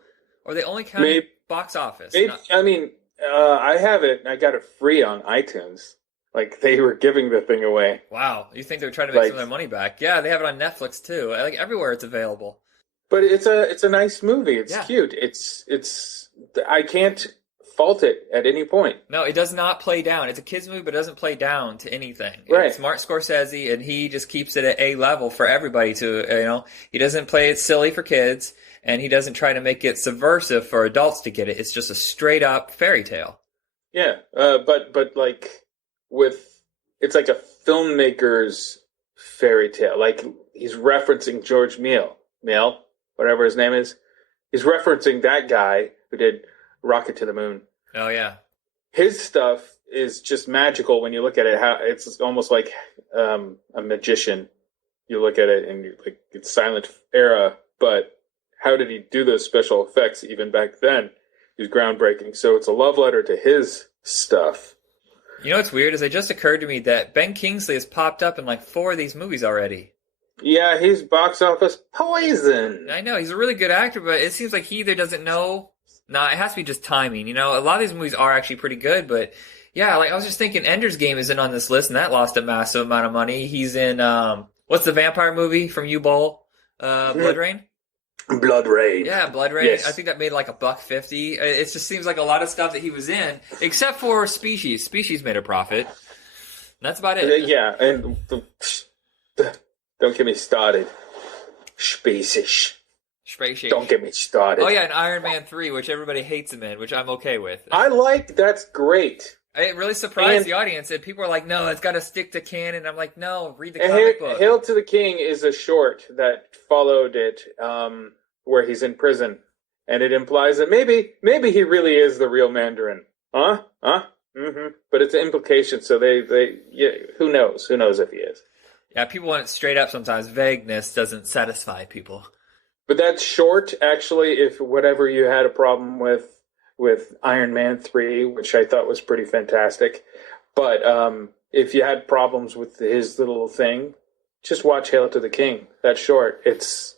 Or they only counted box office? I have it. I got it free on iTunes. Like, they were giving the thing away. Wow. You think they were trying to make some of their money back? Yeah, they have it on Netflix too. Like everywhere it's available. But it's a nice movie. It's cute. It's I can't fault it at any point. No, it does not play down. It's a kids movie, but it doesn't play down to anything. Right. It's Martin Scorsese, and he just keeps it at A level for everybody to, he doesn't play it silly for kids, and he doesn't try to make it subversive for adults to get it. It's just a straight up fairy tale. Yeah. But like it's like a filmmaker's fairy tale. Like, he's referencing George Mill, whatever his name is. He's referencing that guy who did Rocket to the Moon. Oh, yeah. His stuff is just magical when you look at it. How it's almost like a magician. You look at it and you're like, it's silent era, but how did he do those special effects even back then? He was groundbreaking. So it's a love letter to his stuff. You know what's weird is it just occurred to me that Ben Kingsley has popped up in like 4 of these movies already. Yeah, he's box office poison. I know, he's a really good actor, but it seems like he either doesn't know. Nah, it has to be just timing. A lot of these movies are actually pretty good, but yeah, like I was just thinking Ender's Game isn't on this list, and that lost a massive amount of money. He's in, what's the vampire movie from U-Bowl? Blood Rain? Blood Rain. Yeah, Blood Rain. Yes. I think that made like $150. It just seems like a lot of stuff that he was in, except for Species. Species made a profit. And that's about it. Yeah, and don't get me started. Species. Don't get me started. Oh yeah, and Iron Man 3, which everybody hates him in, which I'm okay with. That's great. It really surprised the audience, and people are like, no, it's got to stick to canon. I'm like, no, read the comic book. Hail to the King is a short that followed it, where he's in prison, and it implies that maybe he really is the real Mandarin. Huh? Mm-hmm. But it's an implication, so who knows? Who knows if he is? Yeah, people want it straight up sometimes. Vagueness doesn't satisfy people. But that's short, actually, if whatever you had a problem with Iron Man 3, which I thought was pretty fantastic. But if you had problems with his little thing, just watch Hail to the King. That's short. It's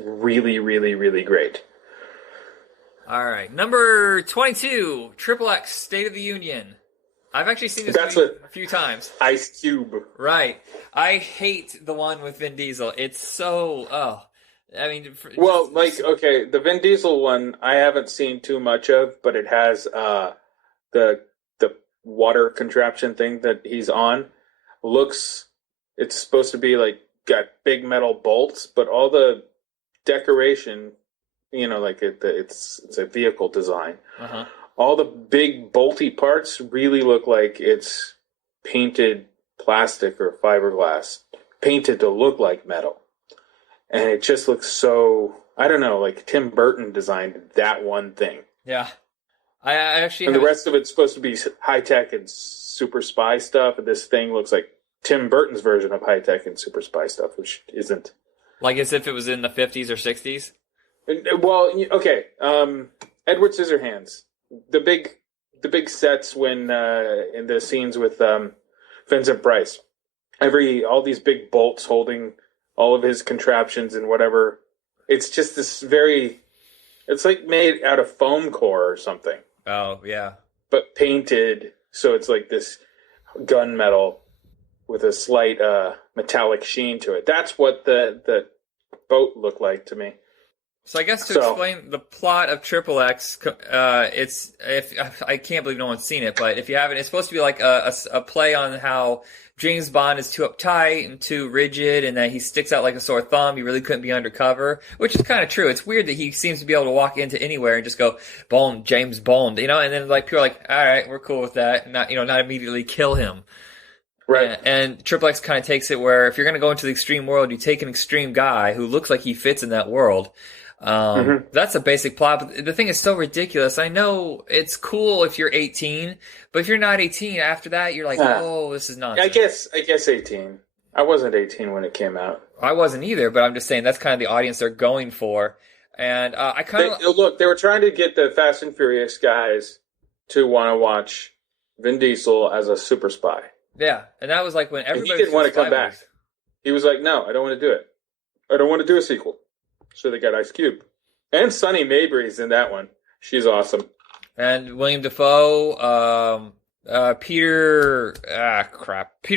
really, really, really great. All right. Number 22, Triple X, State of the Union. I've actually seen this movie a few times. Ice Cube. Right. I hate the one with Vin Diesel. It's so... the Vin Diesel one I haven't seen too much of, but it has the water contraption thing that he's on. It's supposed to be like got big metal bolts, but all the decoration, like it's a vehicle design. Uh-huh. All the big bolty parts really look like it's painted plastic or fiberglass, painted to look like metal. And it just looks so, I don't know, like Tim Burton designed that one thing. Yeah. I actually And the rest of it's supposed to be high-tech and super spy stuff, and this thing looks like Tim Burton's version of high-tech and super spy stuff, which isn't. Like as if it was in the 50s or 60s? Well, okay. Edward Scissorhands. The big sets when in the scenes with Vincent Price. All these big bolts holding all of his contraptions and whatever. It's just this it's like made out of foam core or something. Oh, yeah. But painted, so it's like this gunmetal with a slight metallic sheen to it. That's what the boat looked like to me. So I guess to explain the plot of Triple X, I can't believe no one's seen it, but if you haven't, it's supposed to be like a play on how James Bond is too uptight and too rigid, and that he sticks out like a sore thumb. He really couldn't be undercover, which is kind of true. It's weird that he seems to be able to walk into anywhere and just go Bond, James Bond, and then like people are like, all right, we're cool with that, and not immediately kill him. Right. And Triple X kind of takes it where if you're going to go into the extreme world, you take an extreme guy who looks like he fits in that world. That's a basic plot, but the thing is so ridiculous. I know it's cool if you're 18, but if you're not 18, after that, you're like, oh, this is nonsense. I guess 18. I wasn't 18 when it came out. I wasn't either, but I'm just saying that's kind of the audience they're going for. And I kind of... Look, they were trying to get the Fast and Furious guys to want to watch Vin Diesel as a super spy. Yeah, and that was like when everybody... And he didn't want to come back. He was like, no, I don't want to do it. I don't want to do a sequel. So they got Ice Cube. And Sonny Mabry's in that one. She's awesome. And William Dafoe, Peter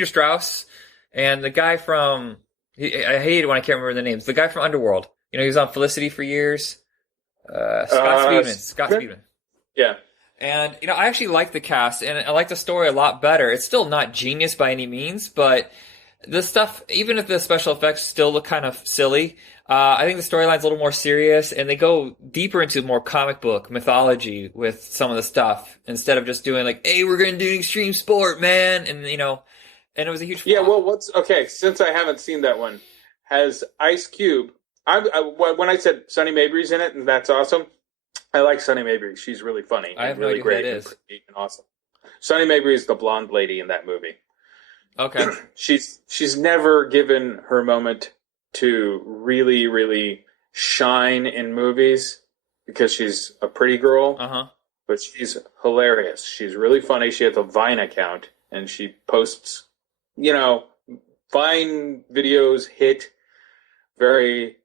Strauss, and the guy from... I hate it when I can't remember the names. The guy from Underworld. He was on Felicity for years. Scott Speedman. Yeah. And, I actually like the cast, and I like the story a lot better. It's still not genius by any means, but the stuff, even if the special effects still look kind of silly, I think the storyline's a little more serious, and they go deeper into more comic book mythology with some of the stuff, instead of just doing like, hey, we're going to do an extreme sport, man, and, and it was a huge flop. Yeah, well, since I haven't seen that one, has Ice Cube, when I said Sonny Mabry's in it, and that's awesome, I like Sonny Mabry. She's really funny. I have really no idea who it is. And awesome. Sonny Mabry is the blonde lady in that movie. Okay. She's never given her moment to really, really shine in movies because she's a pretty girl. Uh-huh. But she's hilarious. She's really funny. She has a Vine account, and she posts, Vine videos hit very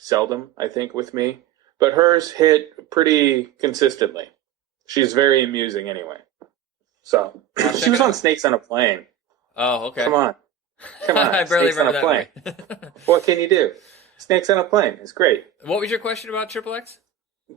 seldom, I think, with me. But hers hit pretty consistently. She's very amusing anyway. So, she was on Snakes on a Plane. Oh, okay. Come on. I barely Snakes on remember a Plane. that. What can you do? Snakes on a Plane. It's great. What was your question about Triple X?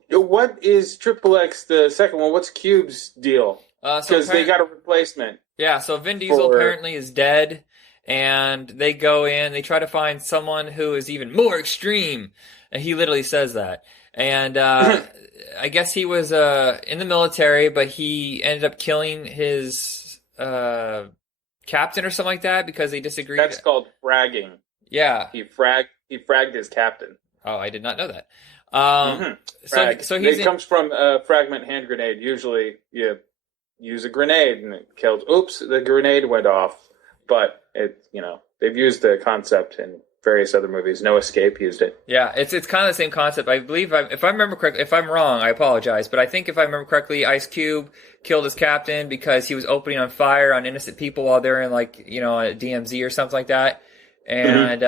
What is Triple X, the second one? What's Cube's deal? Because they got a replacement. Yeah, so Vin Diesel apparently is dead, and they go in, they try to find someone who is even more extreme. And he literally says that. And I guess he was in the military, but he ended up killing his captain or something like that because they disagreed. That's called fragging. Yeah. He fragged his captain. Oh, I did not know that. So it comes from a fragment hand grenade. Usually you use a grenade and it kills. Oops, the grenade went off. But they've used the concept in various other movies. No Escape used it. Yeah, it's kind of the same concept. I believe, if I remember correctly, if I'm wrong, I apologize, but I think if I remember correctly, Ice Cube killed his captain because he was opening on fire on innocent people while they're in a DMZ or something like that. And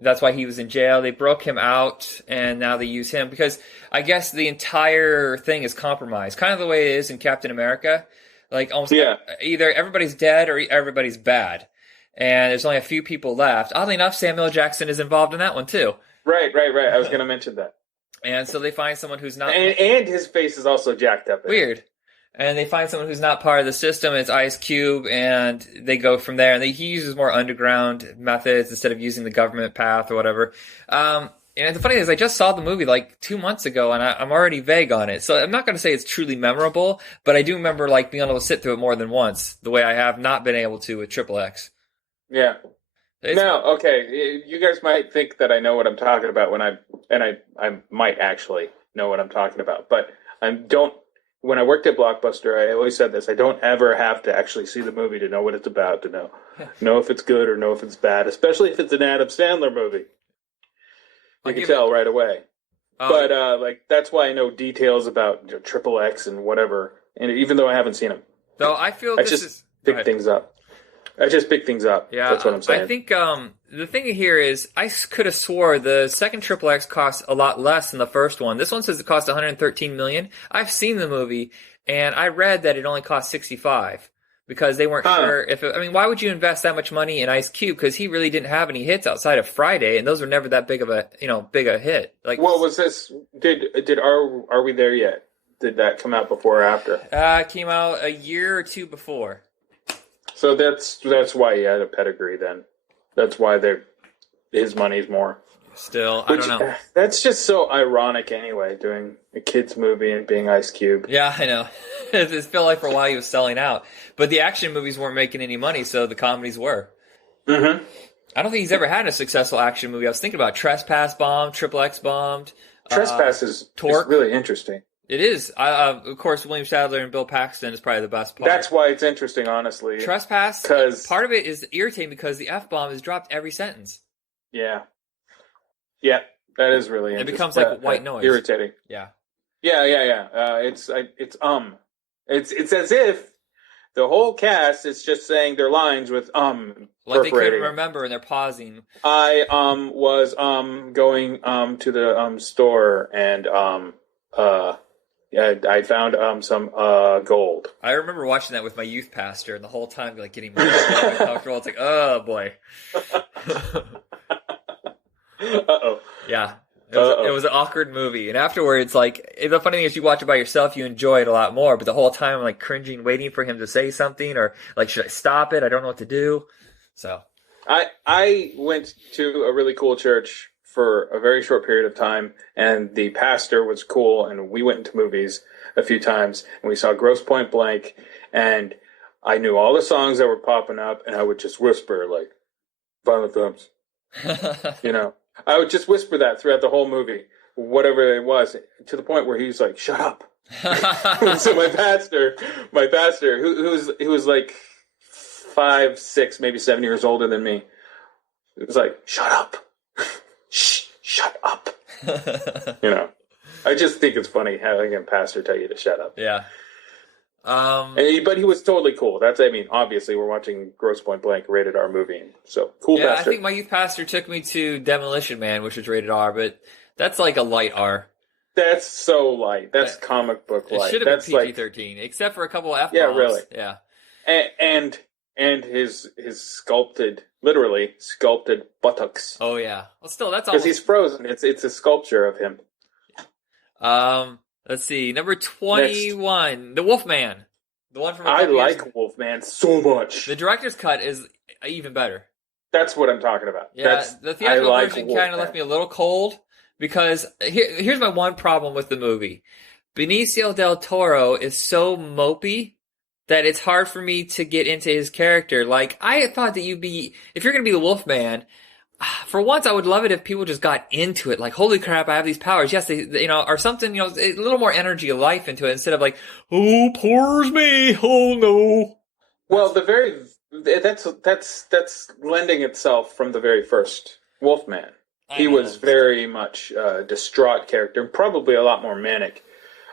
that's why he was in jail. They broke him out, and now they use him because I guess the entire thing is compromised, kind of the way it is in Captain America. Like almost either everybody's dead or everybody's bad. And there's only a few people left. Oddly enough, Samuel Jackson is involved in that one too. Right. I was going to mention that. And so they find someone who's not... And his face is also jacked up. Weird. And they find someone who's not part of the system. It's Ice Cube, and they go from there. And he uses more underground methods instead of using the government path or whatever. And the funny thing is, I just saw the movie like 2 months ago, and I'm already vague on it. So I'm not going to say it's truly memorable, but I do remember like being able to sit through it more than once, the way I have not been able to with Triple X. Yeah. Now, okay, you guys might think that I know what I'm talking about I might actually know what I'm talking about, but when I worked at Blockbuster, I always said this, I don't ever have to actually see the movie to know what it's about, to know if it's good or know if it's bad, especially if it's an Adam Sandler movie. You can tell right away. But that's why I know details about Triple X and whatever, and even though I haven't seen them. So I feel I just pick things up. Yeah, that's what I'm saying. I think the thing here is I could have swore the second Triple X cost a lot less than the first one. This one says it cost $113 million. I've seen the movie, and I read that it only cost $65 because they weren't sure if it, I mean, why would you invest that much money in Ice Cube? Because he really didn't have any hits outside of Friday, and those were never that big a hit. Like, what was this? Are we there yet? Did that come out before or after? It came out a year or two before. So that's why he had a pedigree then. That's why his money's more. Still, I don't know. That's just so ironic anyway, doing a kid's movie and being Ice Cube. Yeah, I know. It felt like for a while he was selling out. But the action movies weren't making any money, so the comedies were. Mm-hmm. I don't think he's ever had a successful action movie. I was thinking about Trespass bombed, Triple X bombed. Trespass is really interesting. It is. Of course, William Sadler and Bill Paxton is probably the best part. That's why it's interesting, honestly. Trespass, because part of it is irritating because the F-bomb is dropped every sentence. Yeah. Yeah, that is really interesting. It becomes like white noise. Irritating. Yeah. Yeah. It's as if the whole cast is just saying their lines with like they couldn't remember and they're pausing. I was going to the store and I found some gold. I remember watching that with my youth pastor, and the whole time like getting really uncomfortable. It's like, oh boy. Uh-oh. Yeah. It was an awkward movie. And afterwards, like, the funny thing is you watch it by yourself, you enjoy it a lot more. But the whole time, I'm like cringing, waiting for him to say something, or like, should I stop it? I don't know what to do. So I went to a really cool church for a very short period of time, and the pastor was cool, and we went into movies a few times, and we saw Grosse Pointe Blank, and I knew all the songs that were popping up, and I would just whisper, like, Violent Femmes. I would just whisper that throughout the whole movie, whatever it was, to the point where he was like, shut up. So my pastor, who was like 5, 6, maybe 7 years older than me, it was like, shut up. Shut up. I just think it's funny having a pastor tell you to shut up. Yeah. But he was totally cool. Obviously we're watching Grosse Pointe Blank, rated R movie. So cool pastor. I think my youth pastor took me to Demolition Man, which was rated R, but that's like a light R. That's so light. That's comic book light. It should have been PG-13, except for a couple of F-bombs. Yeah, really. Yeah. And his literally sculpted buttocks. Oh yeah. Well, still, that's because he's frozen. It's a sculpture of him. Let's see. Number 21, The Wolfman. The one from I like Wolfman so much. The director's cut is even better. That's what I'm talking about. Yeah, the theatrical version kind of left me a little cold because here's my one problem with the movie. Benicio del Toro is so mopey that it's hard for me to get into his character. Like, I thought that if you're going to be the Wolfman, for once I would love it if people just got into it. Like, holy crap, I have these powers. Yes, they or something, a little more energy, life into it instead of like, oh, poor's me. Oh no. Well, that's lending itself from the very first Wolfman. He was very much a distraught character, and probably a lot more manic.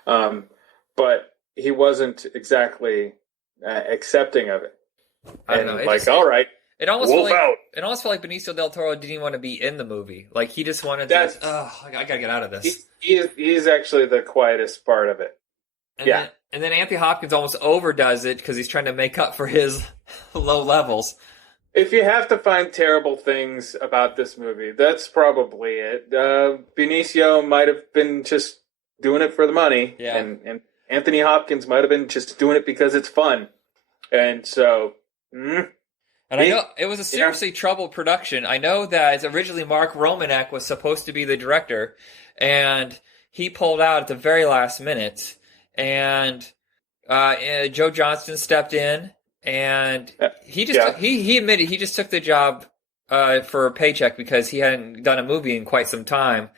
But he wasn't exactly accepting of it. I don't know. All right. It almost felt like Benicio del Toro didn't even want to be in the movie. Like, he just wanted to. I gotta get out of this. He's actually the quietest part of it. And then Anthony Hopkins almost overdoes it because he's trying to make up for his low levels. If you have to find terrible things about this movie, that's probably it. Benicio might have been just doing it for the money. Yeah. And Anthony Hopkins might have been just doing it because it's fun. And so. And I know it was a seriously troubled production. I know that originally Mark Romanek was supposed to be the director, and he pulled out at the very last minute. And Joe Johnston stepped in, and he admitted he just took the job for a paycheck because he hadn't done a movie in quite some time.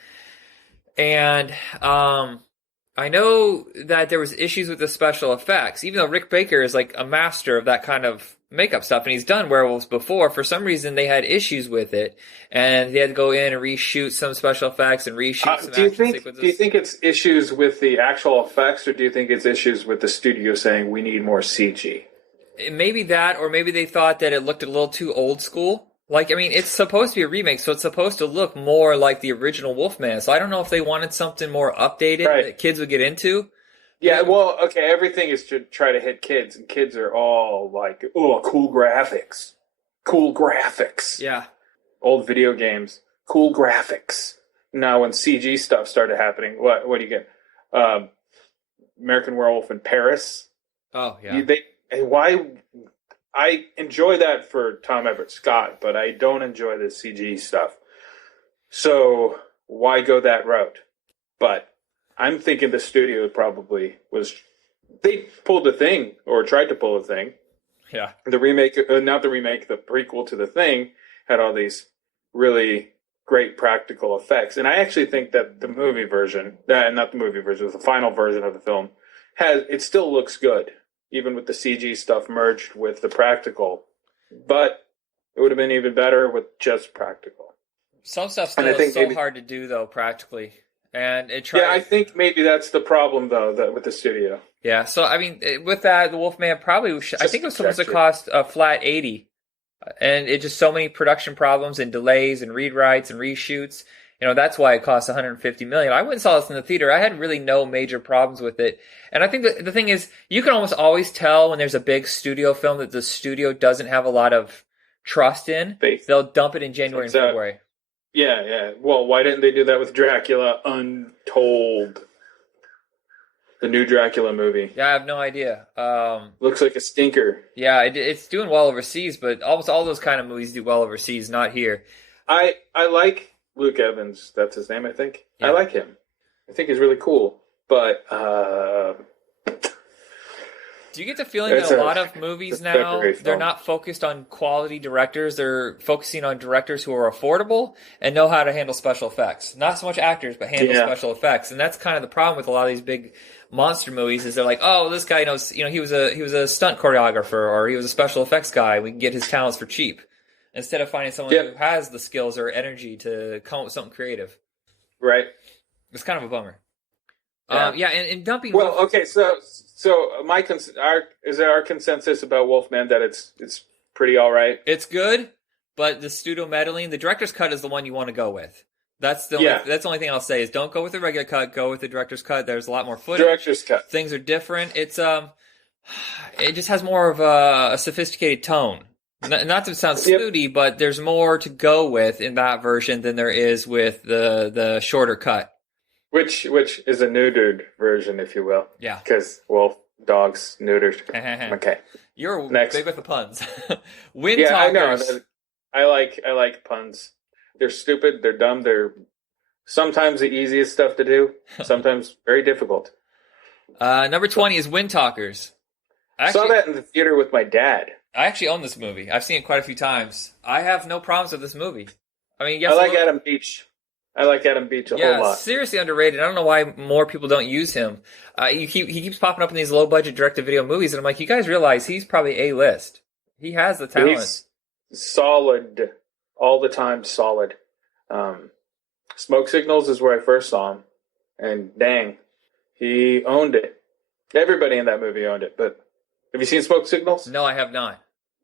And I know that there was issues with the special effects, even though Rick Baker is like a master of that kind of makeup stuff, and he's done werewolves before. For some reason, they had issues with it, and they had to go in and reshoot some special effects and reshoot some action sequences. Do you think it's issues with the actual effects, or do you think it's issues with the studio saying we need more CG? Maybe that, or maybe they thought that it looked a little too old school. Like, I mean, it's supposed to be a remake, so it's supposed to look more like the original Wolfman. So I don't know if they wanted something more updated that kids would get into. Yeah, well, okay, everything is to try to hit kids, and kids are all like, oh, cool graphics. Cool graphics. Yeah. Old video games. Cool graphics. Now, when CG stuff started happening, what do you get? American Werewolf in Paris. Oh, yeah. Why... I enjoy that for Tom Everett Scott, but I don't enjoy the CG stuff. So why go that route? But I'm thinking the studio probably was... They pulled The Thing, or tried to pull a Thing. Yeah. The remake, not the remake, the prequel to The Thing had all these really great practical effects. And I actually think that the movie version, not the movie version, the final version of the film, it still looks good, even with the CG stuff merged with the practical. But it would have been even better with just practical. Some stuff still is so hard to do, though, practically. And I think maybe that's the problem, though, with the studio. Yeah, so, I mean, with that, the Wolfman probably... I think it was supposed to cost a flat $80. And it just so many production problems and delays and rewrites and reshoots. You know, that's why it cost $150 million. I went and saw this in the theater. I had really no major problems with it. And I think that the thing is, you can almost always tell when there's a big studio film that the studio doesn't have a lot of trust in. They'll dump it in January and February. Yeah. Well, why didn't they do that with Dracula Untold? The new Dracula movie. Yeah, I have no idea. Looks like a stinker. Yeah, it's doing well overseas, but almost all those kind of movies do well overseas, not here. I like Luke Evans, that's his name, I think. Yeah. I like him. I think he's really cool. But, do you get the feeling that a lot of movies now, they're not focused on quality directors, they're focusing on directors who are affordable and know how to handle special effects? Not so much actors, but handle special effects. And that's kind of the problem with a lot of these big monster movies, is they're like, oh, this guy knows, he was a stunt choreographer, or he was a special effects guy, we can get his talents for cheap. Instead of finding someone who has the skills or energy to come up with something creative. Right. It's kind of a bummer. And dumping... Well, okay, so is there our consensus about Wolfman that it's pretty all right? It's good, but the studio meddling, the director's cut is the one you want to go with. That's the only thing I'll say is don't go with the regular cut, go with the director's cut. There's a lot more footage. Director's cut. Things are different. It's it just has more of a sophisticated tone. Not to sound snooty, but there's more to go with in that version than there is with the shorter cut. Which is a neutered version, if you will. Yeah. Because wolf, dogs, neutered. Okay. You're Next. big with the puns. Wind Talkers. I know. I like puns. They're stupid. They're dumb. They're sometimes the easiest stuff to do. Sometimes very difficult. Number 20 is Wind Talkers. I saw that in the theater with my dad. I actually own this movie. I've seen it quite a few times. I have no problems with this movie. I mean, I like Adam Beach. I like Adam Beach a whole lot. Yeah, seriously underrated. I don't know why more people don't use him. He keeps popping up in these low-budget direct-to-video movies, and I'm like, you guys realize he's probably A-list. He has the talent. He's solid. All the time, solid. Smoke Signals is where I first saw him, and dang, he owned it. Everybody in that movie owned it, but have you seen Smoke Signals? No, I have not.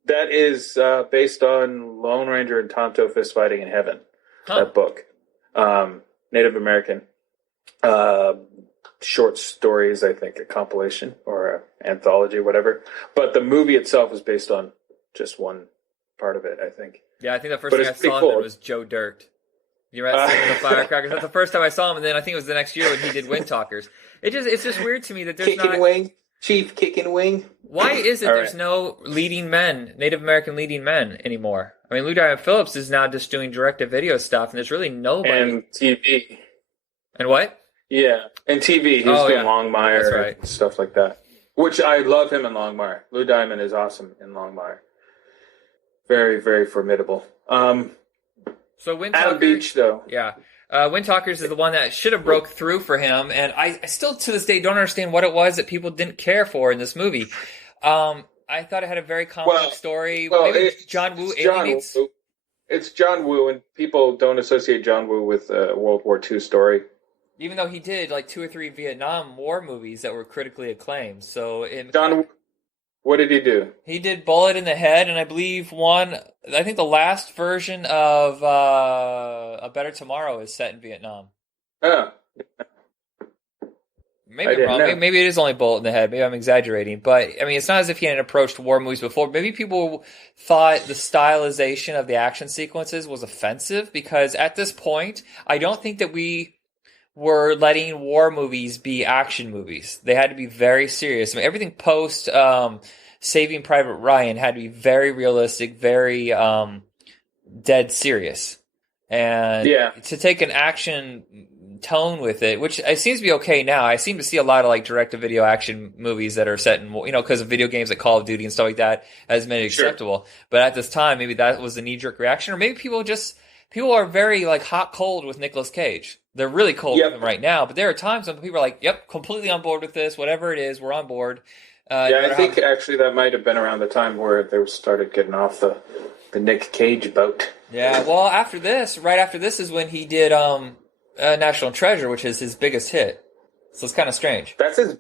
That is based on Lone Ranger and Tonto Fist Fighting in Heaven. That book. Native American short stories, I think, a compilation or an anthology, whatever. But the movie itself is based on just one part of it, I think. Yeah, I think the first thing I saw him in was Joe Dirt. You remember the Firecrackers? That's the first time I saw him, and then I think it was the next year when he did Wind Talkers. It's just weird to me that there's Kicking Wing. Chief Kicking Wing. Why is it there's no leading men, Native American leading men anymore? I mean, Lou Diamond Phillips is now just doing direct-to-video stuff, and there's really nobody. And TV. And what? Yeah, and TV. He's doing Longmire and stuff like that. Which I love him in Longmire. Lou Diamond is awesome in Longmire. Very, very formidable. So Wind Adam Talker, Beach, though. Yeah. Wind Talkers is the one that should have broke through for him, and I still to this day don't understand what it was that people didn't care for in this movie. I thought it had a very complex story. Well, maybe John Woo alienates. It's John Woo, and people don't associate John Woo with a World War II story. Even though he did like 2 or 3 Vietnam War movies that were critically acclaimed. So what did he do? He did Bullet in the Head, and I believe I think the last version of A Better Tomorrow is set in Vietnam. Oh. Maybe I'm wrong. Maybe it is only Bullet in the Head. Maybe I'm exaggerating. But, I mean, it's not as if he hadn't approached war movies before. Maybe people thought the stylization of the action sequences was offensive, because at this point, I don't think that we were letting war movies be action movies. They had to be very serious. I mean, everything post Saving Private Ryan had to be very realistic, very dead serious. And to take an action tone with it, which it seems to be okay now. I seem to see a lot of like direct-to-video action movies that are set in, because of video games like Call of Duty and stuff like that has made it acceptable. But at this time, maybe that was a knee-jerk reaction, or maybe people are very like hot cold with Nicolas Cage. They're really cold with him right now, but there are times when people are like, "Yep, completely on board with this. Whatever it is, we're on board." I think actually that might have been around the time where they started getting off the Nick Cage boat. Yeah, well, right after this is when he did National Treasure, which is his biggest hit. So it's kind of strange. That's his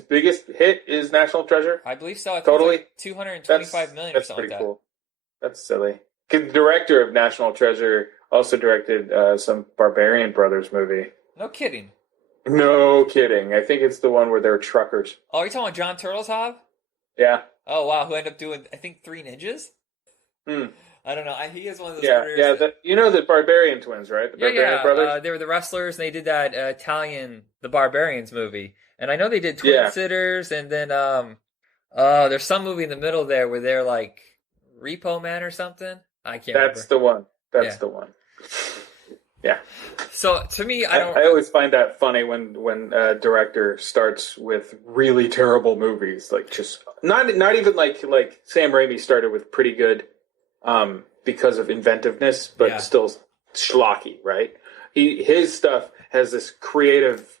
biggest hit is National Treasure? I believe so. I think totally. It's like $225 million or something like that. That's pretty cool. That's silly. The director of National Treasure also directed some Barbarian Brothers movie. No kidding. No kidding. I think it's the one where they're truckers. Oh, you're talking about John Turtletaub? Yeah. Oh, wow. Who ended up doing, I think, 3 Ninjas? I don't know. He is one of those writers. Yeah, you know the Barbarian twins, right? The Barbarian Brothers? They were the wrestlers, and they did that Italian The Barbarians movie. And I know they did Twin Sitters, and then there's some movie in the middle there where they're like Repo Man or something. I can't remember. That's the one. That's the one. Yeah. So to me, I always find that funny when a director starts with really terrible movies, like just not even like Sam Raimi started with pretty good because of inventiveness, but still schlocky, right? His stuff has this creative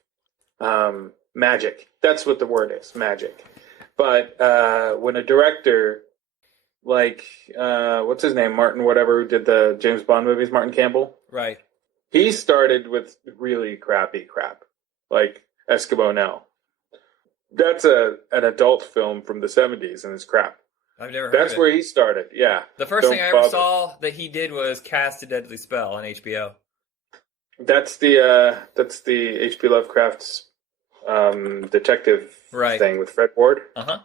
magic. That's what the word is, magic. But when a director like what's his name, Martin whatever, who did the James Bond movies, Martin Campbell, right? He started with really crappy crap, like Eskimo Now. That's an adult film from the 70s, and it's crap. I've never heard of it. That's where he started, yeah. The first thing I ever saw that he did was Cast a Deadly Spell on HBO. That's the H.P. Lovecraft's detective thing with Fred Ward. Uh-huh.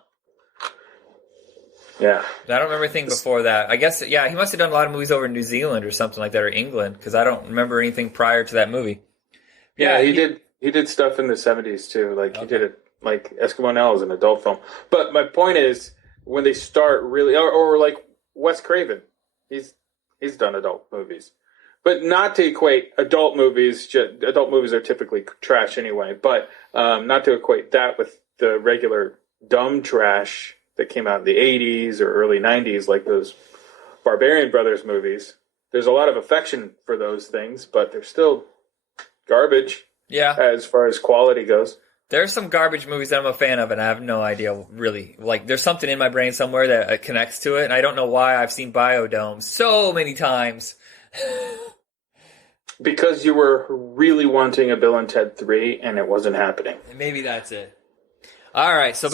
Yeah. I don't remember anything before that. I guess, he must have done a lot of movies over in New Zealand or something like that, or England, because I don't remember anything prior to that movie. Yeah, he did stuff in the 70s, too. Like, he did it, like, Eskimo Now is an adult film. But my point is, when they start really, or like Wes Craven, he's done adult movies. But not to equate adult movies are typically trash anyway, but not to equate that with the regular dumb trash that came out in the 80s or early 90s, like those Barbarian Brothers movies. There's a lot of affection for those things, but they're still garbage. Yeah. As far as quality goes. There's some garbage movies that I'm a fan of, and I have no idea, really. Like, there's something in my brain somewhere that connects to it, and I don't know why. I've seen Biodome so many times. Because you were really wanting a Bill and Ted 3, and it wasn't happening. Maybe that's it. All right, so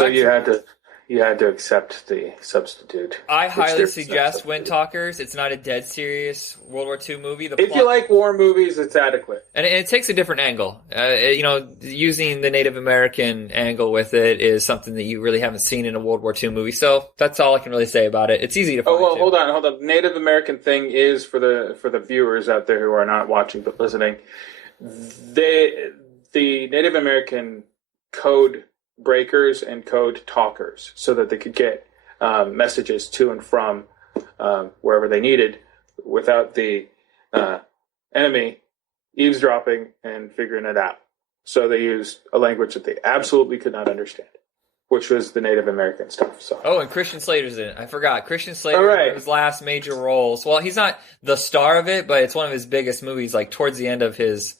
you had to accept the substitute. I highly suggest Wind Talkers. It's not a dead serious World War II movie. If you like war movies, it's adequate. And it takes a different angle. Using the Native American angle with it is something that you really haven't seen in a World War II movie. So that's all I can really say about it. It's easy to find. Oh, well, hold on. Native American thing is for the viewers out there who are not watching but listening. The Native American code breakers and code talkers so that they could get messages to and from wherever they needed without the enemy eavesdropping and figuring it out. So they used a language that they absolutely could not understand, which was the Native American stuff. So. Oh, and Christian Slater's in it. I forgot. Christian Slater, one of his last major roles. Well, he's not the star of it, but it's one of his biggest movies, like towards the end of his...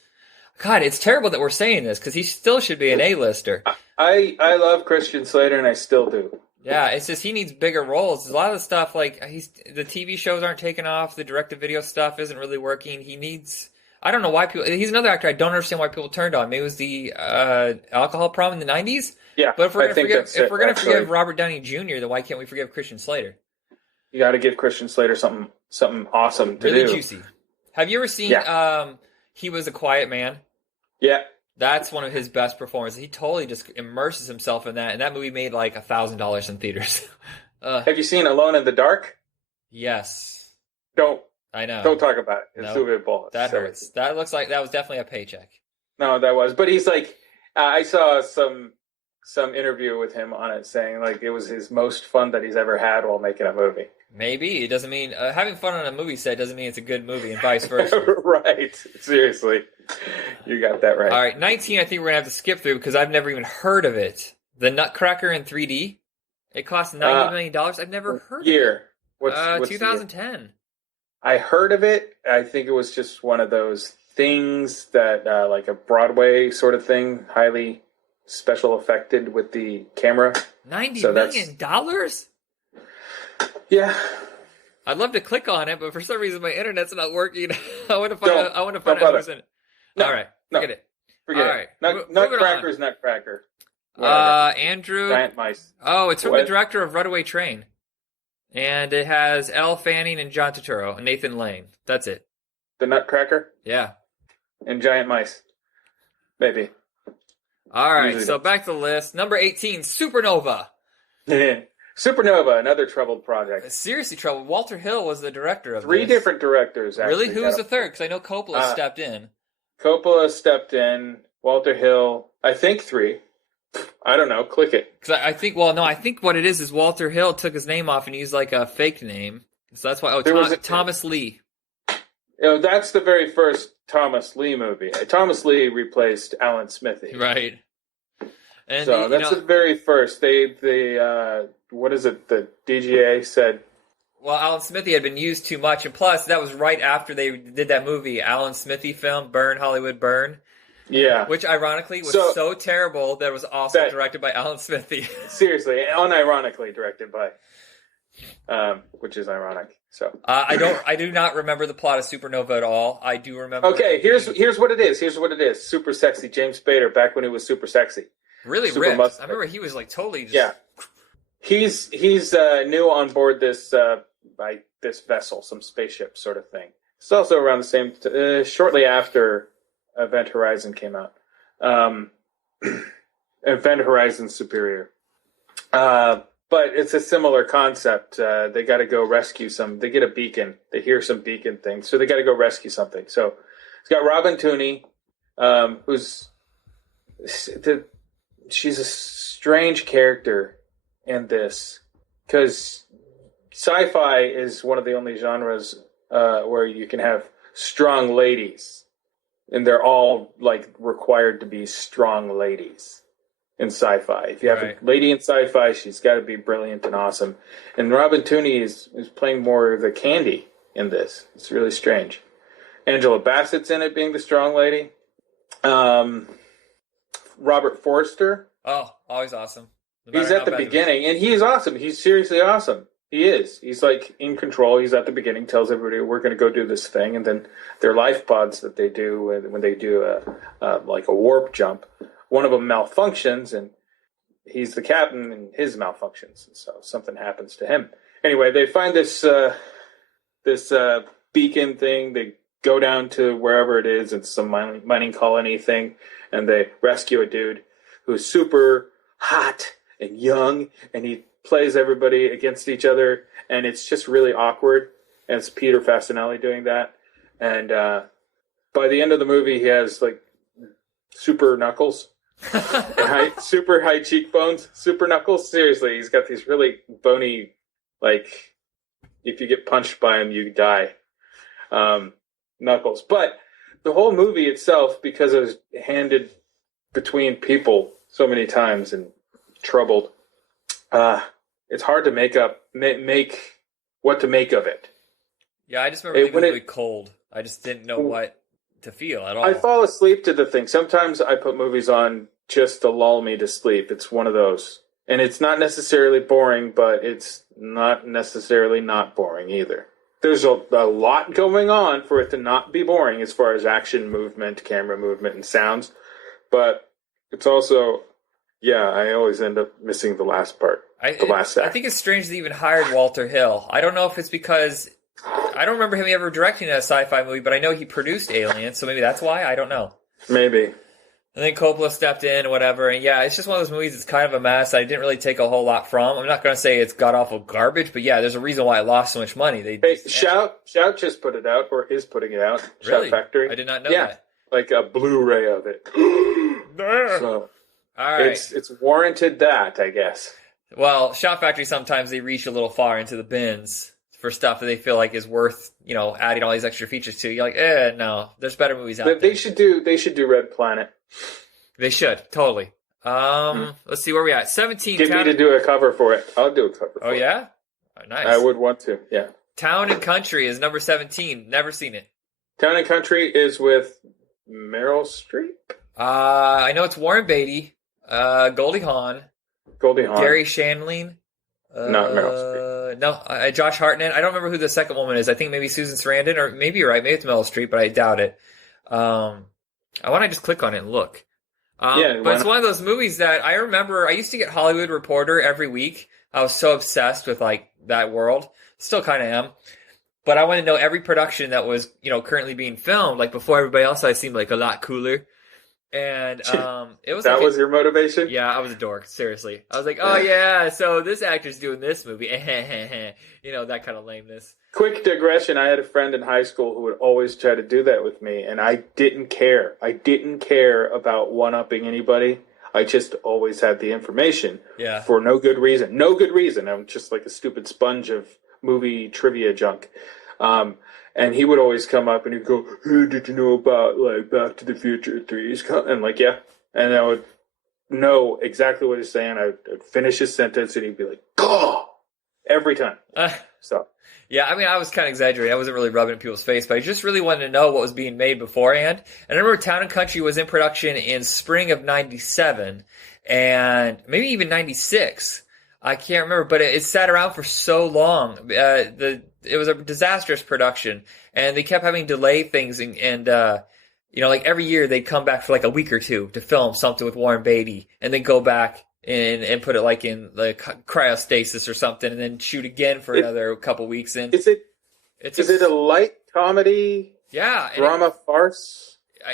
God, it's terrible that we're saying this, because he still should be an A-lister. I love Christian Slater, and I still do. Yeah, it's just he needs bigger roles. A lot of the stuff, like, the TV shows aren't taking off, the direct-to-video stuff isn't really working. He needs... I don't know why people... He's another actor I don't understand why people turned on. Maybe it was the alcohol problem in the 90s? Yeah, but if we're going to forgive Robert Downey Jr., then why can't we forgive Christian Slater? You got to give Christian Slater something awesome to do. Really juicy. Have you ever seen He Was a Quiet Man? Yeah. That's one of his best performances. He totally just immerses himself in that, and that movie made like $1,000 in theaters. Have you seen Alone in the Dark? Yes. I know. Don't talk about it. It's Super Bowl. That hurts. That looks like that was definitely a paycheck. No, that was. But he's like, I saw some interview with him on it saying like it was his most fun that he's ever had while making a movie. Maybe. It doesn't mean having fun on a movie set doesn't mean it's a good movie, and vice versa. Right. Seriously. You got that right. All right. 19, I think we're going to have to skip through because I've never even heard of it. The Nutcracker in 3D. It cost $90 million. I've never heard of it. What's 2010. I heard of it. I think it was just one of those things that, like a Broadway sort of thing, highly special effected with the camera. $90 million? Yeah. I'd love to click on it, but for some reason my internet's not working. I want to find out who's in it. No, all right. No. Forget it. Forget it. Nutcracker's Nutcracker. Andrew. Giant mice. Oh, it's from the director of Runaway Train. And it has Elle Fanning and John Turturro and Nathan Lane. That's it. The Nutcracker? Yeah. And giant mice. Maybe. All right, so back to the list. Number 18, Supernova. Supernova, another troubled project. Seriously troubled. Walter Hill was the director of Three different directors, actually. Really? Who was the third? Because I know Coppola stepped in. Coppola stepped in. Walter Hill, I think 3. I don't know. Click it. Because I think what it is Walter Hill took his name off and used like a fake name. So that's why. Thomas Lee. That's the very first Thomas Lee movie. Thomas Lee replaced Alan Smithee. Right. And so that's the very first. They what is it? The DGA said. Well, Alan Smithee had been used too much, and plus that was right after they did that movie, Alan Smithee film, Burn, Hollywood Burn. Yeah. Which ironically was so terrible that it was also directed by Alan Smithee. Seriously, unironically directed by, which is ironic. So I do not remember the plot of Supernova at all. I do remember. Okay, here's what it is. Here's what it is. Super sexy. James Spader back when he was super sexy. Really ripped. I remember he was like totally just... Yeah. He's new on board this by this vessel, some spaceship sort of thing. It's also around the same shortly after Event Horizon came out. Event Horizon Superior. But it's a similar concept. They got to go rescue they get a beacon. They hear some beacon thing. So they got to go rescue something. So it's got Robin Tunney, she's a strange character in this because sci-fi is one of the only genres where you can have strong ladies. And they're all like required to be strong ladies in sci-fi. If you have a lady in sci-fi, she's got to be brilliant and awesome. And Robin Tunney is playing more of the candy in this. It's really strange. Angela Bassett's in it, being the strong lady. Robert Forster. Oh, always awesome. He's at the beginning, and he is awesome. He's seriously awesome. He is. He's like in control. He's at the beginning, tells everybody we're going to go do this thing, and then their life pods that they do when they do like a warp jump, one of them malfunctions, and he's the captain, and his malfunctions, and so something happens to him. Anyway, they find this beacon thing. They go down to wherever it is. It's some mining colony thing, and they rescue a dude who's super hot and young, and he plays everybody against each other, and it's just really awkward. And it's Peter Fasinelli doing that. And by the end of the movie, he has like super knuckles, Super high cheekbones, super knuckles. Seriously, he's got these really bony, like, if you get punched by him, you die. Knuckles. But the whole movie itself, because it was handed between people so many times and troubled, it's hard to make what to make of it. Yeah, I just remember being really cold. I just didn't know what to feel at all. I fall asleep to the thing. Sometimes I put movies on just to lull me to sleep. It's one of those. And it's not necessarily boring, but it's not necessarily not boring either. There's a lot going on for it to not be boring as far as action, movement, camera movement, and sounds. But it's also, I always end up missing the last part. The last act. I think it's strange they even hired Walter Hill. I don't know if it's because I don't remember him ever directing a sci-fi movie, but I know he produced Alien, so maybe that's why. I don't know. Maybe. And then Coppola stepped in, whatever. And yeah, it's just one of those movies that's kind of a mess. I didn't really take a whole lot from. I'm not going to say it's god-awful garbage, but yeah, there's a reason why it lost so much money. Shout just put it out, or is putting it out. Really? Shout Factory. I did not know that. Like a Blu-ray of it. So, all right. It's warranted that, I guess. Well, Shout Factory, sometimes they reach a little far into the bins for stuff that they feel like is worth, adding all these extra features to. You're like, no, there's better movies out there. They should do Red Planet. They should, totally. Let's see where we at. 17. Get me to do a cover for it. I'll do a cover for it. Oh, yeah? Oh, nice. I would want to, yeah. Town and Country is number 17. Never seen it. Town and Country is with Meryl Streep? I know it's Warren Beatty, Goldie Hawn, Gary Shandling. Not Meryl Streep. No, Josh Hartnett. I don't remember who the second woman is. I think maybe Susan Sarandon, or maybe you're right. Maybe it's Meryl Streep, but I doubt it. I want to just click on it and look. But it's one of those movies that I remember. I used to get Hollywood Reporter every week. I was so obsessed with like that world. Still kind of am. But I want to know every production that was, currently being filmed. Like before everybody else, I seemed like a lot cooler. And it was that was your motivation? Yeah, I was a dork. Seriously, I was like, oh yeah, so this actor's doing this movie, that kind of lameness. Quick digression: I had a friend in high school who would always try to do that with me, and I didn't care. I didn't care about one-upping anybody. I just always had the information for no good reason. No good reason. I'm just like a stupid sponge of movie trivia junk. And he would always come up and he'd go, hey, did you know about like Back to the Future 3? And like, yeah. And I would know exactly what he's saying. I'd finish his sentence and he'd be like, "Go!" Every time. So. Yeah, I mean, I was kind of exaggerating. I wasn't really rubbing it in people's face, but I just really wanted to know what was being made beforehand. And I remember Town and Country was in production in spring of 97 and maybe even 96. I can't remember, but it sat around for so long. It was a disastrous production, and they kept having to delay things. And like every year they'd come back for like a week or two to film something with Warren Beatty, and then go back and put it like in the cryostasis or something, and then shoot again for another couple weeks. And is it a light comedy? Yeah, drama farce.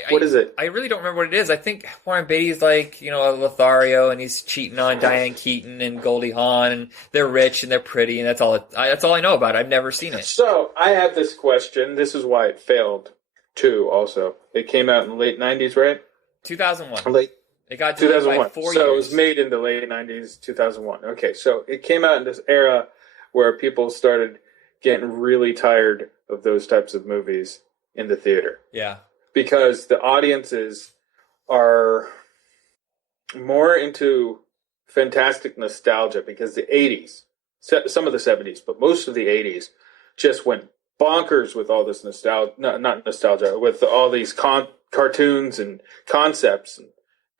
What is it? I really don't remember what it is. I think Warren Beatty's like, a Lothario, and he's cheating on Diane Keaton and Goldie Hawn, and they're rich and they're pretty, and that's all I know about it. I've never seen it. So, I have this question. This is why it failed, too, also. It came out in the late 90s, right? 2001. It got delayed by 4 years. So, it was made in the late 90s, 2001. Okay, so it came out in this era where people started getting really tired of those types of movies in the theater. Yeah. Because the audiences are more into fantastic nostalgia because the 80s, some of the 70s, but most of the 80s just went bonkers with all this nostalgia, not nostalgia, with all these cartoons and concepts and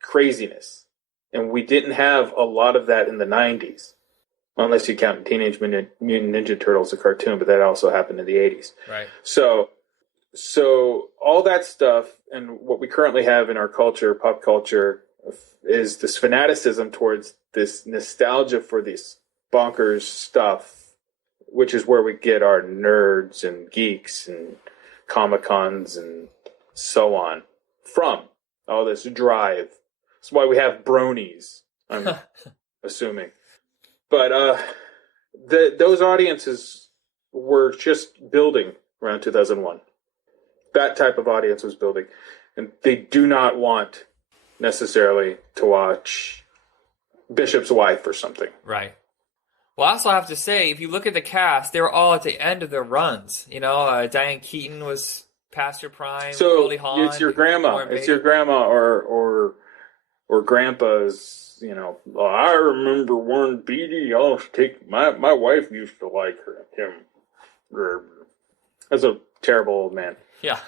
craziness. And we didn't have a lot of that in the 90s, unless you count Teenage Mutant Ninja Turtles, a cartoon, but that also happened in the 80s. Right. So all that stuff and what we currently have in our culture, pop culture, is this fanaticism towards this nostalgia for this bonkers stuff, which is where we get our nerds and geeks and Comic-Cons and so on from. All this drive. That's why we have bronies, I'm assuming. But those audiences were just building around 2001. That type of audience was building, and they do not want necessarily to watch Bishop's Wife or something. Right. Well, I also have to say, if you look at the cast, they were all at the end of their runs. You know, Diane Keaton was past her prime. So Goldie Hawn, it's your grandma. It's your grandma or grandpa's. You know, "Oh, I remember Warren Beatty. I'll take my wife used to like him. That's a terrible old man. Yeah.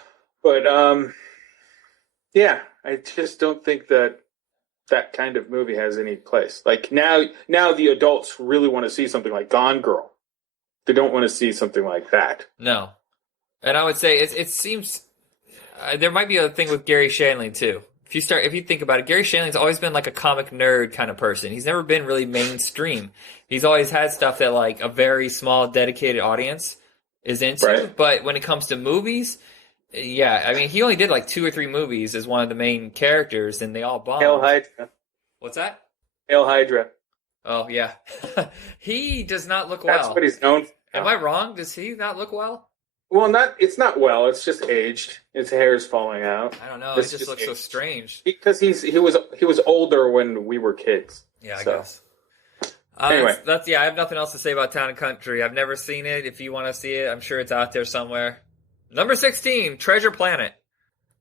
But yeah, I just don't think that kind of movie has any place. Like now the adults really want to see something like Gone Girl. They don't want to see something like that. No. And I would say it seems there might be a thing with Gary Shandling too. If you think about it, Gary Shandling's always been like a comic nerd kind of person. He's never been really mainstream. He's always had stuff that like a very small dedicated audience is into. Right. But when it comes to movies, yeah, I mean, he only did like 2 or 3 movies as one of the main characters, and they all bombed. Hail Hydra. What's that? Hail Hydra. Oh, yeah. He does not look well. That's what he's known for. Am I wrong? Does he not look well? Well, it's not well. It's just aged. His hair is falling out. I don't know. It just looks so strange. Because he was older when we were kids. Yeah, I guess. Anyway, I have nothing else to say about Town and Country. I've never seen it. If you want to see it, I'm sure it's out there somewhere. Number 16, Treasure Planet.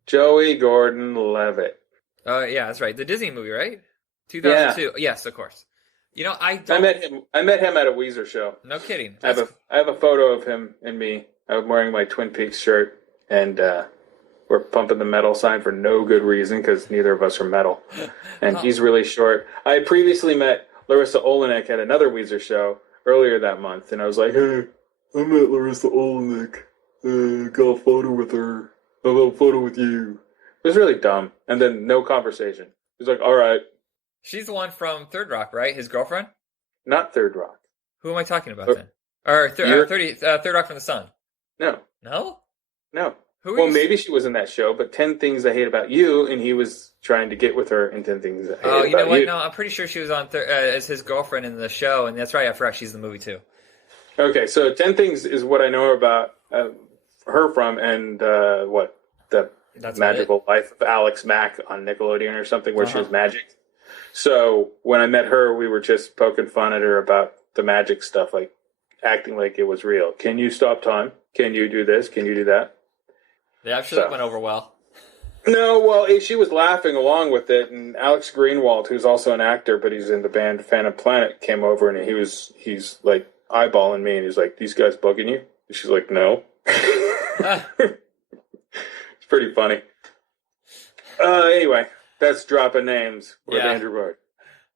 Joey Gordon-Levitt. Yeah, that's right. The Disney movie, right? 2002. Yeah. Yes, of course. You know, I met him at a Weezer show. No kidding. I have a photo of him and me. I'm wearing my Twin Peaks shirt, and we're pumping the metal sign for no good reason because neither of us are metal. And he's really short. I had previously met Larissa Olenek at another Weezer show earlier that month, and I was like, "Hey, I met Larissa Olenek. Got a photo with her. I got a photo with you." It was really dumb. And then no conversation. He's like, "All right." She's the one from Third Rock, right? His girlfriend? Not Third Rock. Who am I talking about then? Or Third Rock from the Sun? No. No? No. Maybe she was in that show, but 10 Things I Hate About You, and he was trying to get with her in 10 Things I Hate About You. Oh, you know what? No, I'm pretty sure she was on as his girlfriend in the show, and that's right. I forgot she's in the movie too. Okay, so 10 Things is what I know about her from, and that's Magical Life of Alex Mack on Nickelodeon or something, where she was magic. So when I met her, we were just poking fun at her about the magic stuff, like acting like it was real. Can you stop time? Can you do this? Can you do that? Yeah, I'm sure that went over well. No, well, she was laughing along with it, and Alex Greenwald, who's also an actor, but he's in the band Phantom Planet, came over, and he's like eyeballing me, and he's like, "These guys bugging you?" And she's like, "No." It's pretty funny. Anyway, that's dropping names with Andrew Bard.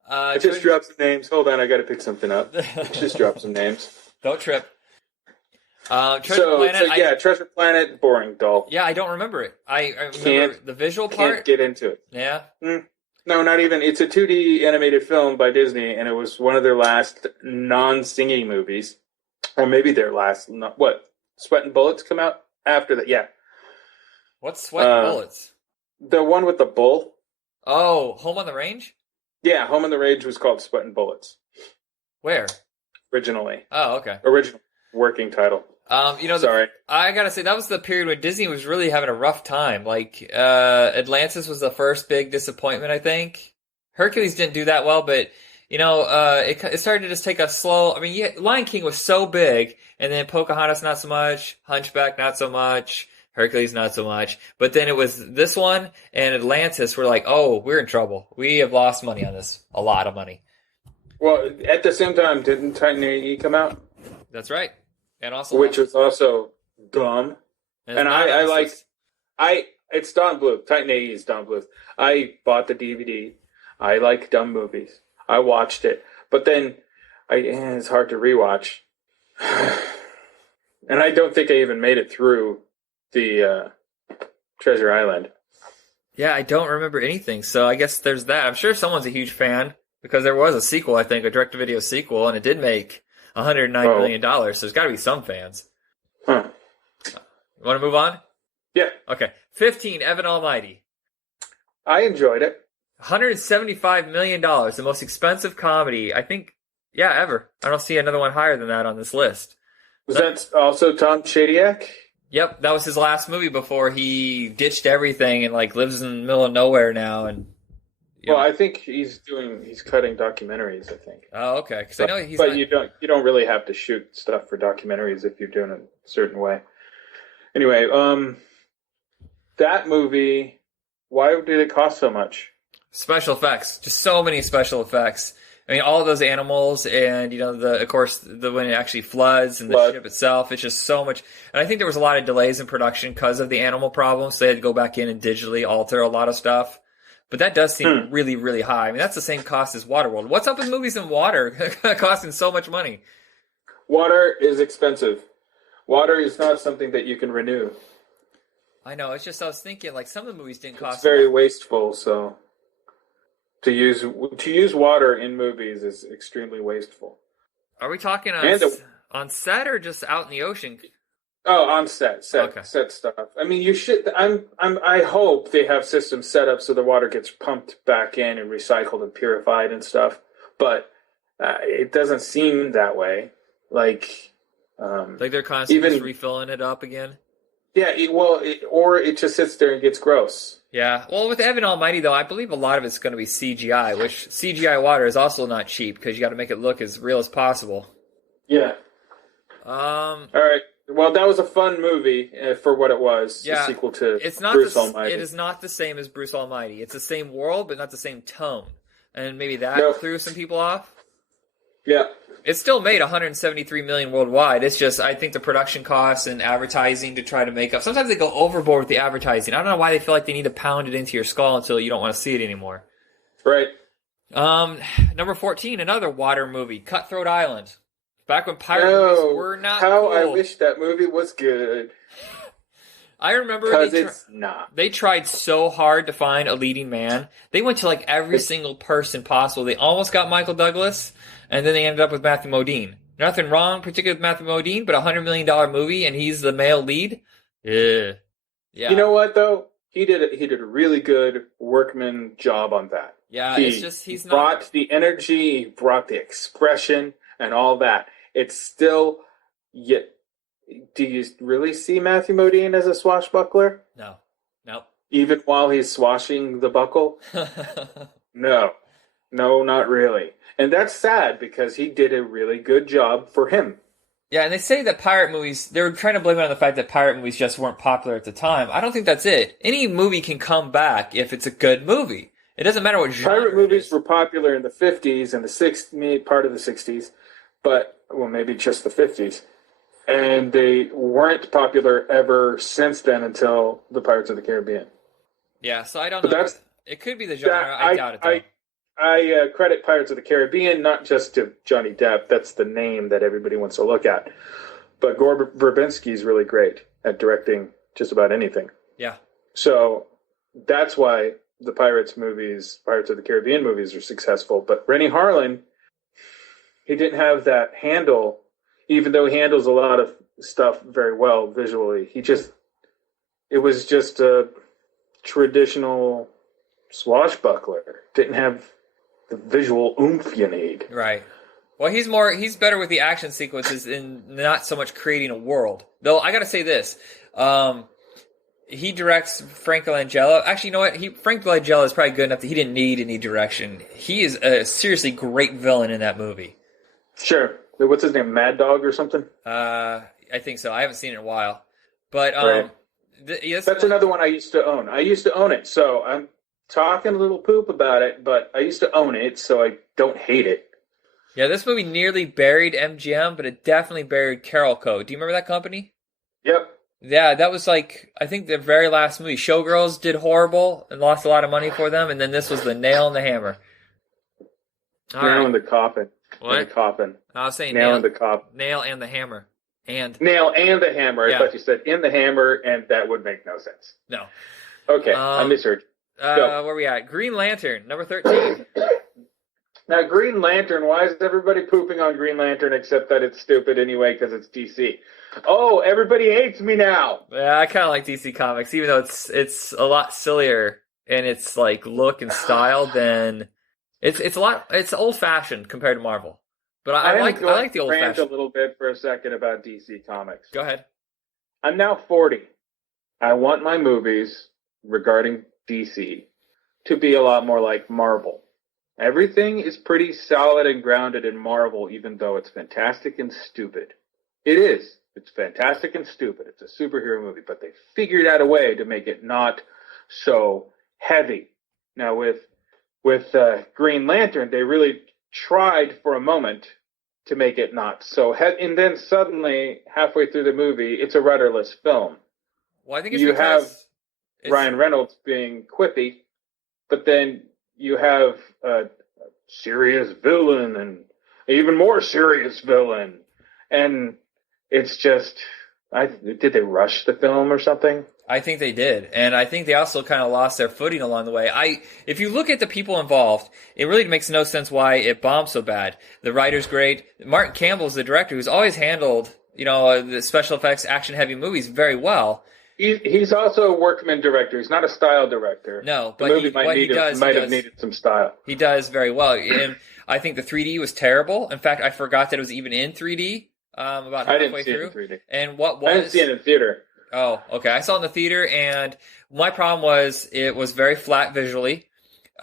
I just dropped some names. Hold on, I got to pick something up. Just drop some names. Don't trip. Treasure Planet. Treasure Planet, boring, dull. Yeah, I don't remember it. I remember the visual part. Can't get into it. Yeah. No, not even. It's a 2D animated film by Disney, and it was one of their last non-singing movies, or maybe their last. Sweat and Bullets come out after that? Yeah. What's Sweat and Bullets? The one with the bull. Oh, Home on the Range? Yeah, Home on the Range was called Sweat and Bullets. Where? Originally. Oh, okay. Original working title. Sorry. I gotta say, that was the period when Disney was really having a rough time. Like, Atlantis was the first big disappointment, I think. Hercules didn't do that well, but, it started to just take a slow... I mean, Lion King was so big, and then Pocahontas not so much, Hunchback not so much, Hercules not so much. But then it was this one and Atlantis were like, oh, we're in trouble. We have lost money on this. A lot of money. Well, at the same time, didn't Titan AE come out? That's right. And also, which was also dumb. And it's Don Bluth. Titan AE is Don Bluth. I bought the DVD. I like dumb movies. I watched it. But then it's hard to rewatch. And I don't think I even made it through the Treasure Island. Yeah, I don't remember anything. So I guess there's that. I'm sure someone's a huge fan because there was a sequel, I think, a direct-to-video sequel, and it did make $109 million, so there's got to be some fans. Huh. You want to move on? Yeah. Okay. 15, Evan Almighty. I enjoyed it. $175 million, the most expensive comedy, I think, ever. I don't see another one higher than that on this list. Was that also Tom Shadyac? Yep, that was his last movie before he ditched everything and lives in the middle of nowhere now and Well, I think he's cutting documentaries, I think. Oh, okay. Because I know he's. But you don't really have to shoot stuff for documentaries if you're doing it a certain way. Anyway, that movie, why did it cost so much? Special effects, just so many special effects. I mean, all of those animals, and of course, when it actually floods and the ship itself, it's just so much. And I think there was a lot of delays in production because of the animal problems. So they had to go back in and digitally alter a lot of stuff. But that does seem really, really high. I mean, that's the same cost as Waterworld. What's up with movies in water costing so much money? Water is expensive. Water is not something that you can renew. I know. It's just I was thinking, like, some of the movies didn't cost. It's very wasteful. So to use water in movies is extremely wasteful. Are we talking on set or just out in the ocean? Oh, on set stuff. I mean, you should. I hope they have systems set up so the water gets pumped back in and recycled and purified and stuff. But it doesn't seem that way. Like they're constantly just refilling it up again. Yeah. Or it just sits there and gets gross. Yeah. Well, with Evan Almighty though, I believe a lot of it's going to be CGI, which CGI water is also not cheap because you got to make it look as real as possible. Yeah. All right. Well, that was a fun movie for what it was. Yeah, the sequel to Bruce Almighty. It is not the same as Bruce Almighty. It's the same world, but not the same tone. And maybe that threw some people off. Yeah. It still made $173 million worldwide. It's just, I think the production costs and advertising to try to make up. Sometimes they go overboard with the advertising. I don't know why they feel like they need to pound it into your skull until you don't want to see it anymore. Right. Number 14, another water movie, Cutthroat Island. Back when pirate movies were not cool. I wish that movie was good. I remember because it's not. They tried so hard to find a leading man. They went to like every single person possible. They almost got Michael Douglas, and then they ended up with Matthew Modine. Nothing wrong, particularly with Matthew Modine, but $100 million movie, and he's the male lead. Yeah. You know what though? He did a really good workman job on that. Yeah, he's brought the energy, he brought the expression, and all that. It's still, yet. Do you really see Matthew Modine as a swashbuckler? No. Nope. Even while he's swashing the buckle? No, not really. And that's sad because he did a really good job for him. Yeah, and they say that pirate movies, they were trying to blame it on the fact that pirate movies just weren't popular at the time. I don't think that's it. Any movie can come back if it's a good movie. It doesn't matter what genre. Pirate movies were popular in the 50s and the part of the 60s, but, well, maybe just the 50s. And they weren't popular ever since then until the Pirates of the Caribbean. Yeah, so I don't know. It could be the genre. I doubt it, though. I credit Pirates of the Caribbean not just to Johnny Depp. That's the name that everybody wants to look at. But Gore Verbinski is really great at directing just about anything. Yeah. So that's why the Pirates of the Caribbean movies are successful. But Rennie Harlin, he didn't have that handle. Even though he handles a lot of stuff very well visually, it was just a traditional swashbuckler. Didn't have the visual oomph you need. Right. Well, he's better with the action sequences and not so much creating a world. Though, I gotta say this. He directs Frank Langella. Actually, you know what? Frank Langella is probably good enough that he didn't need any direction. He is a seriously great villain in that movie. Sure. What's his name? Mad Dog or something? I think so. I haven't seen it in a while. But right. That's another one I used to own. I used to own it, so I'm talking a little poop about it, but I used to own it, so I don't hate it. Yeah, this movie nearly buried MGM, but it definitely buried Carolco. Do you remember that company? Yep. Yeah, that was like, I think the very last movie. Showgirls did horrible and lost a lot of money for them, and then this was the nail in the hammer. Nail in the coffin. What? In the coffin. I was saying nail in the coffin. Nail and the hammer. Nail and the hammer. Yeah. I thought you said in the hammer, and that would make no sense. No. Okay, I misheard. Where are we at? Green Lantern, number 13. Now, Green Lantern, why is everybody pooping on Green Lantern except that it's stupid anyway because it's DC? Oh, everybody hates me now. Yeah, I kind of like DC Comics, even though it's a lot sillier in its like look and style than it's old fashioned compared to Marvel. But I like the old fashioned. A little bit for a second about DC Comics. Go ahead. I'm now 40. I want my movies regarding DC to be a lot more like Marvel. Everything is pretty solid and grounded in Marvel, even though it's fantastic and stupid. It is. It's fantastic and stupid. It's a superhero movie, but they figured out a way to make it not so heavy. Now, with Green Lantern, they really tried for a moment to make it not so heavy, and then suddenly, halfway through the movie, it's a rudderless film. Well, I think it's you have it's... Ryan Reynolds being quippy, but then you have a serious villain and an even more serious villain. And it's just, did they rush the film or something? I think they did. And I think they also kind of lost their footing along the way. If you look at the people involved, it really makes no sense why it bombed so bad. The writer's great. Martin Campbell's the director who's always handled, the special effects, action-heavy movies very well. He's also a workman director. He's not a style director. No, but the movie might have needed some style. He does very well. And I think the 3D was terrible. In fact, I forgot that it was even in 3D about halfway through. I didn't see it in 3D. And what was... I didn't see it in theater. Oh, okay. I saw it in the theater, and my problem was it was very flat visually.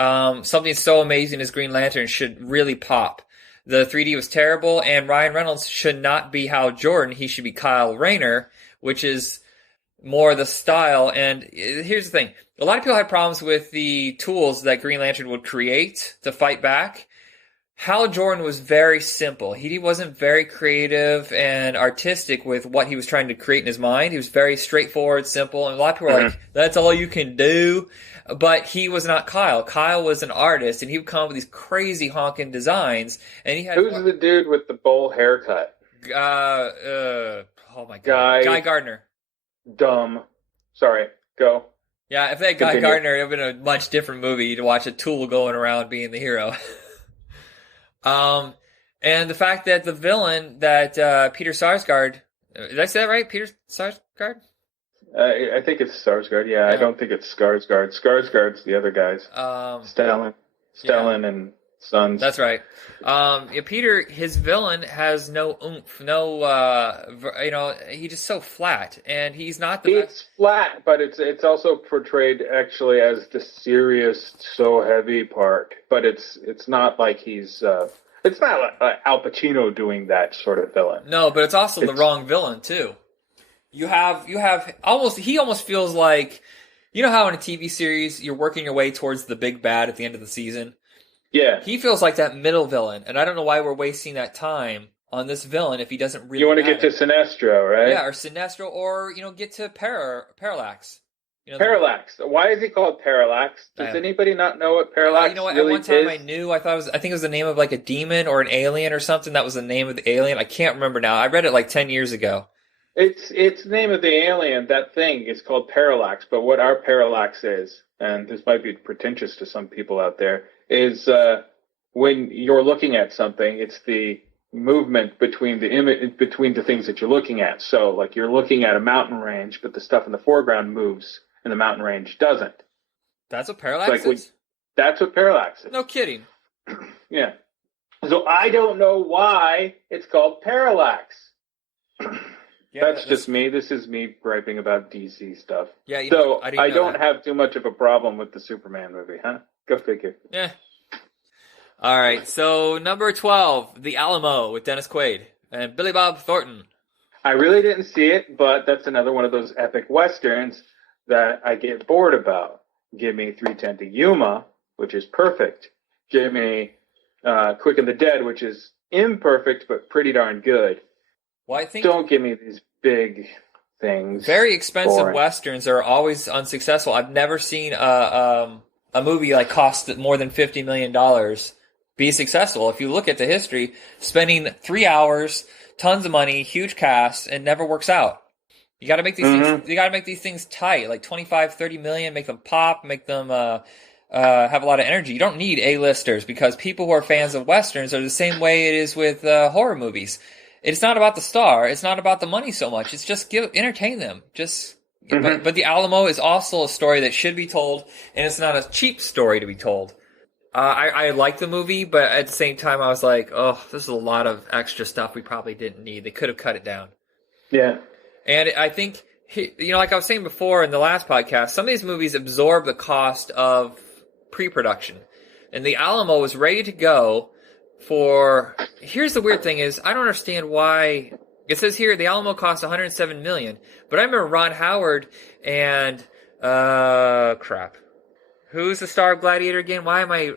Something so amazing as Green Lantern should really pop. The 3D was terrible, and Ryan Reynolds should not be Hal Jordan. He should be Kyle Rayner, which is more the style. And here's the thing. A lot of people had problems with the tools that Green Lantern would create to fight back. Hal Jordan was very simple. He wasn't very creative and artistic with what he was trying to create in his mind. He was very straightforward, simple, and a lot of people were like, that's all you can do. But he was not Kyle. Kyle was an artist, and he would come up with these crazy honking designs. And he had Who's the dude with the bowl haircut? Oh my God. Guy Gardner. Dumb. Sorry. Go. Yeah, if they had Guy Gardner, it would have been a much different movie to watch a tool going around being the hero. And the fact that the villain that Peter Sarsgaard, did I say that right? Peter Sarsgaard? I think it's Sarsgaard. Yeah, I don't think it's Skarsgård. Skarsgård's the other guys. Stellan and Sons. That's right. Peter, his villain has no oomph, he's just so flat, and he's not the best. It's flat, but it's also portrayed actually as the serious, so heavy part. But it's not like he's it's not like Al Pacino doing that sort of villain. No, but it's also the wrong villain too. You have he almost feels like, how in a TV series you're working your way towards the big bad at the end of the season. Yeah. He feels like that middle villain, and I don't know why we're wasting that time on this villain if he doesn't really You want to get to Sinestro, right? Yeah, or Sinestro, or, get to Parallax. Parallax. Why is he called Parallax? Does anybody not know what Parallax really is? At one time I knew. I think it was the name of like a demon or an alien or something. That was the name of the alien. I can't remember now. I read it like 10 years ago. It's the name of the alien. That thing is called Parallax. But what our Parallax is, and this might be pretentious to some people out there, is when you're looking at something, it's the movement between the things that you're looking at. So, like, you're looking at a mountain range, but the stuff in the foreground moves, and the mountain range doesn't. That's what parallax is? That's what parallax is. No kidding. Yeah. So I don't know why it's called Parallax. Yeah, that's just me. This is me griping about DC stuff. Yeah. I don't have too much of a problem with the Superman movie, huh? Go figure. Yeah. All right. So number 12, The Alamo with Dennis Quaid and Billy Bob Thornton. I really didn't see it, but that's another one of those epic westerns that I get bored about. Give me 3:10 to Yuma, which is perfect. Give me Quick and the Dead, which is imperfect but pretty darn good. Well, I think don't give me these big things. Very expensive westerns are always unsuccessful. I've never seen a movie like cost more than $50 million be successful. If you look at the history, spending 3 hours, tons of money, huge cast, and never works out. You got to make these things. You got to make these things tight, like 25, 30 million. Make them pop. Make them have a lot of energy. You don't need A-listers because people who are fans of westerns are the same way it is with horror movies. It's not about the star. It's not about the money so much. It's just entertain them. But The Alamo is also a story that should be told, and it's not a cheap story to be told. I like the movie, but at the same time, I was like, oh, this is a lot of extra stuff we probably didn't need. They could have cut it down. Yeah. And I think, like I was saying before in the last podcast, some of these movies absorb the cost of pre-production. And the Alamo was ready to go for... Here's the weird thing is, I don't understand why... It says here the Alamo cost $107 million, but I remember Ron Howard and... crap. Who's the star of Gladiator again? Why am I...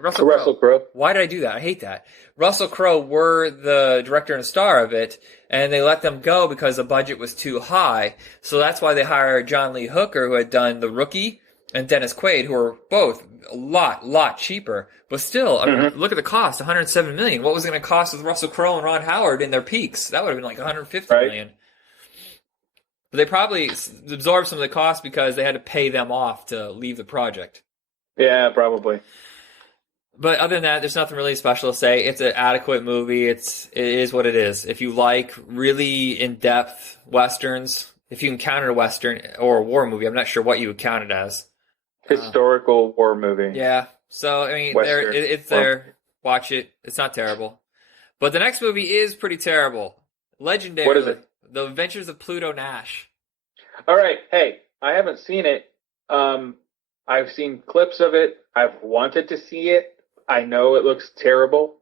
Russell Crowe. Why did I do that? I hate that. Russell Crowe were the director and star of it, and they let them go because the budget was too high. So that's why they hired John Lee Hooker, who had done The Rookie, and Dennis Quaid, who were both a lot cheaper. But still, I mean, look at the cost, $107 million. What was it going to cost with Russell Crowe and Ron Howard in their peaks? That would have been like $150 million. But they probably absorbed some of the cost because they had to pay them off to leave the project. Yeah, probably. But other than that, there's nothing really special to say. It's an adequate movie. It is what it is. If you like really in-depth Westerns, if you can count it a Western or a war movie, I'm not sure what you would count it as. Historical war movie. Yeah. So, I mean, it's there. Watch it. It's not terrible. But the next movie is pretty terrible. Legendary. What is it? The Adventures of Pluto Nash. All right. Hey, I haven't seen it. I've seen clips of it. I've wanted to see it. I know it looks terrible.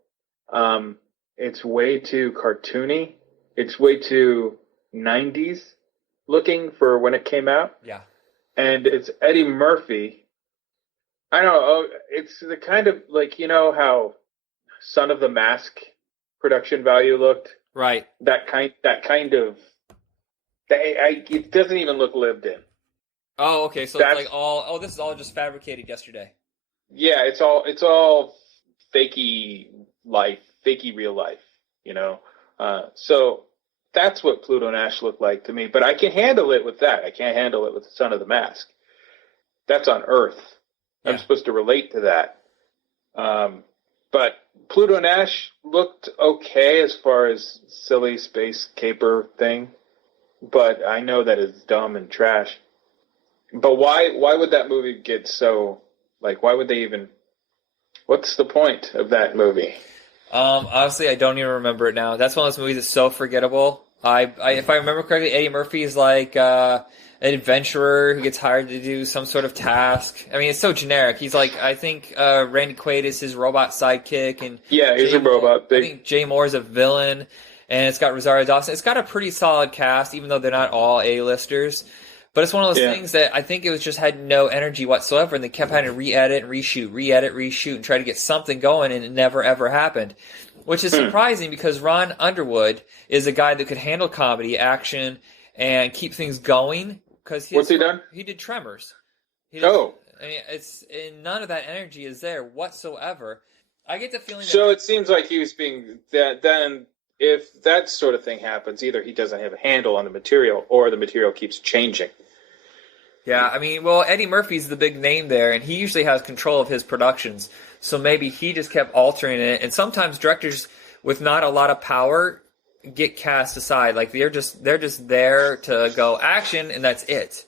It's way too cartoony. It's way too 90s looking for when it came out. Yeah. And it's Eddie Murphy. I don't know. It's the kind of, like, you know how Son of the Mask production value looked? Right. That kind of... it doesn't even look lived in. Oh, okay. So it's like all... Oh, this is all just fabricated yesterday. Yeah, it's all fakey life, fakey real life, you know? So that's what Pluto Nash looked like to me. But I can handle it with that. I can't handle it with the Son of the Mask. That's on Earth. Yeah. I'm supposed to relate to that. But Pluto Nash looked okay as far as silly space caper thing. But I know that it's dumb and trash. But why would that movie get so... Like, why would they even... What's the point of that movie? Honestly, I don't even remember it now. That's one of those movies that's so forgettable. If I remember correctly, Eddie Murphy is like an adventurer who gets hired to do some sort of task. I mean, it's so generic. He's like, I think Randy Quaid is his robot sidekick. And yeah, he's a robot. I think Jay Moore's a villain. And it's got Rosario Dawson. It's got a pretty solid cast, even though they're not all A-listers. But it's one of those things that I think it was just had no energy whatsoever, and they kept having to re-edit and reshoot, and try to get something going, and it never, ever happened. Which is surprising, because Ron Underwood is a guy that could handle comedy, action, and keep things going. What's he done? He did Tremors. I mean, none of that energy is there whatsoever. I get the feeling that... So it seems like he was being... Then if that sort of thing happens, either he doesn't have a handle on the material, or the material keeps changing. Yeah, I mean, well, Eddie Murphy's the big name there, and he usually has control of his productions. So maybe he just kept altering it. And sometimes directors with not a lot of power get cast aside. Like they're just there to go action, and that's it.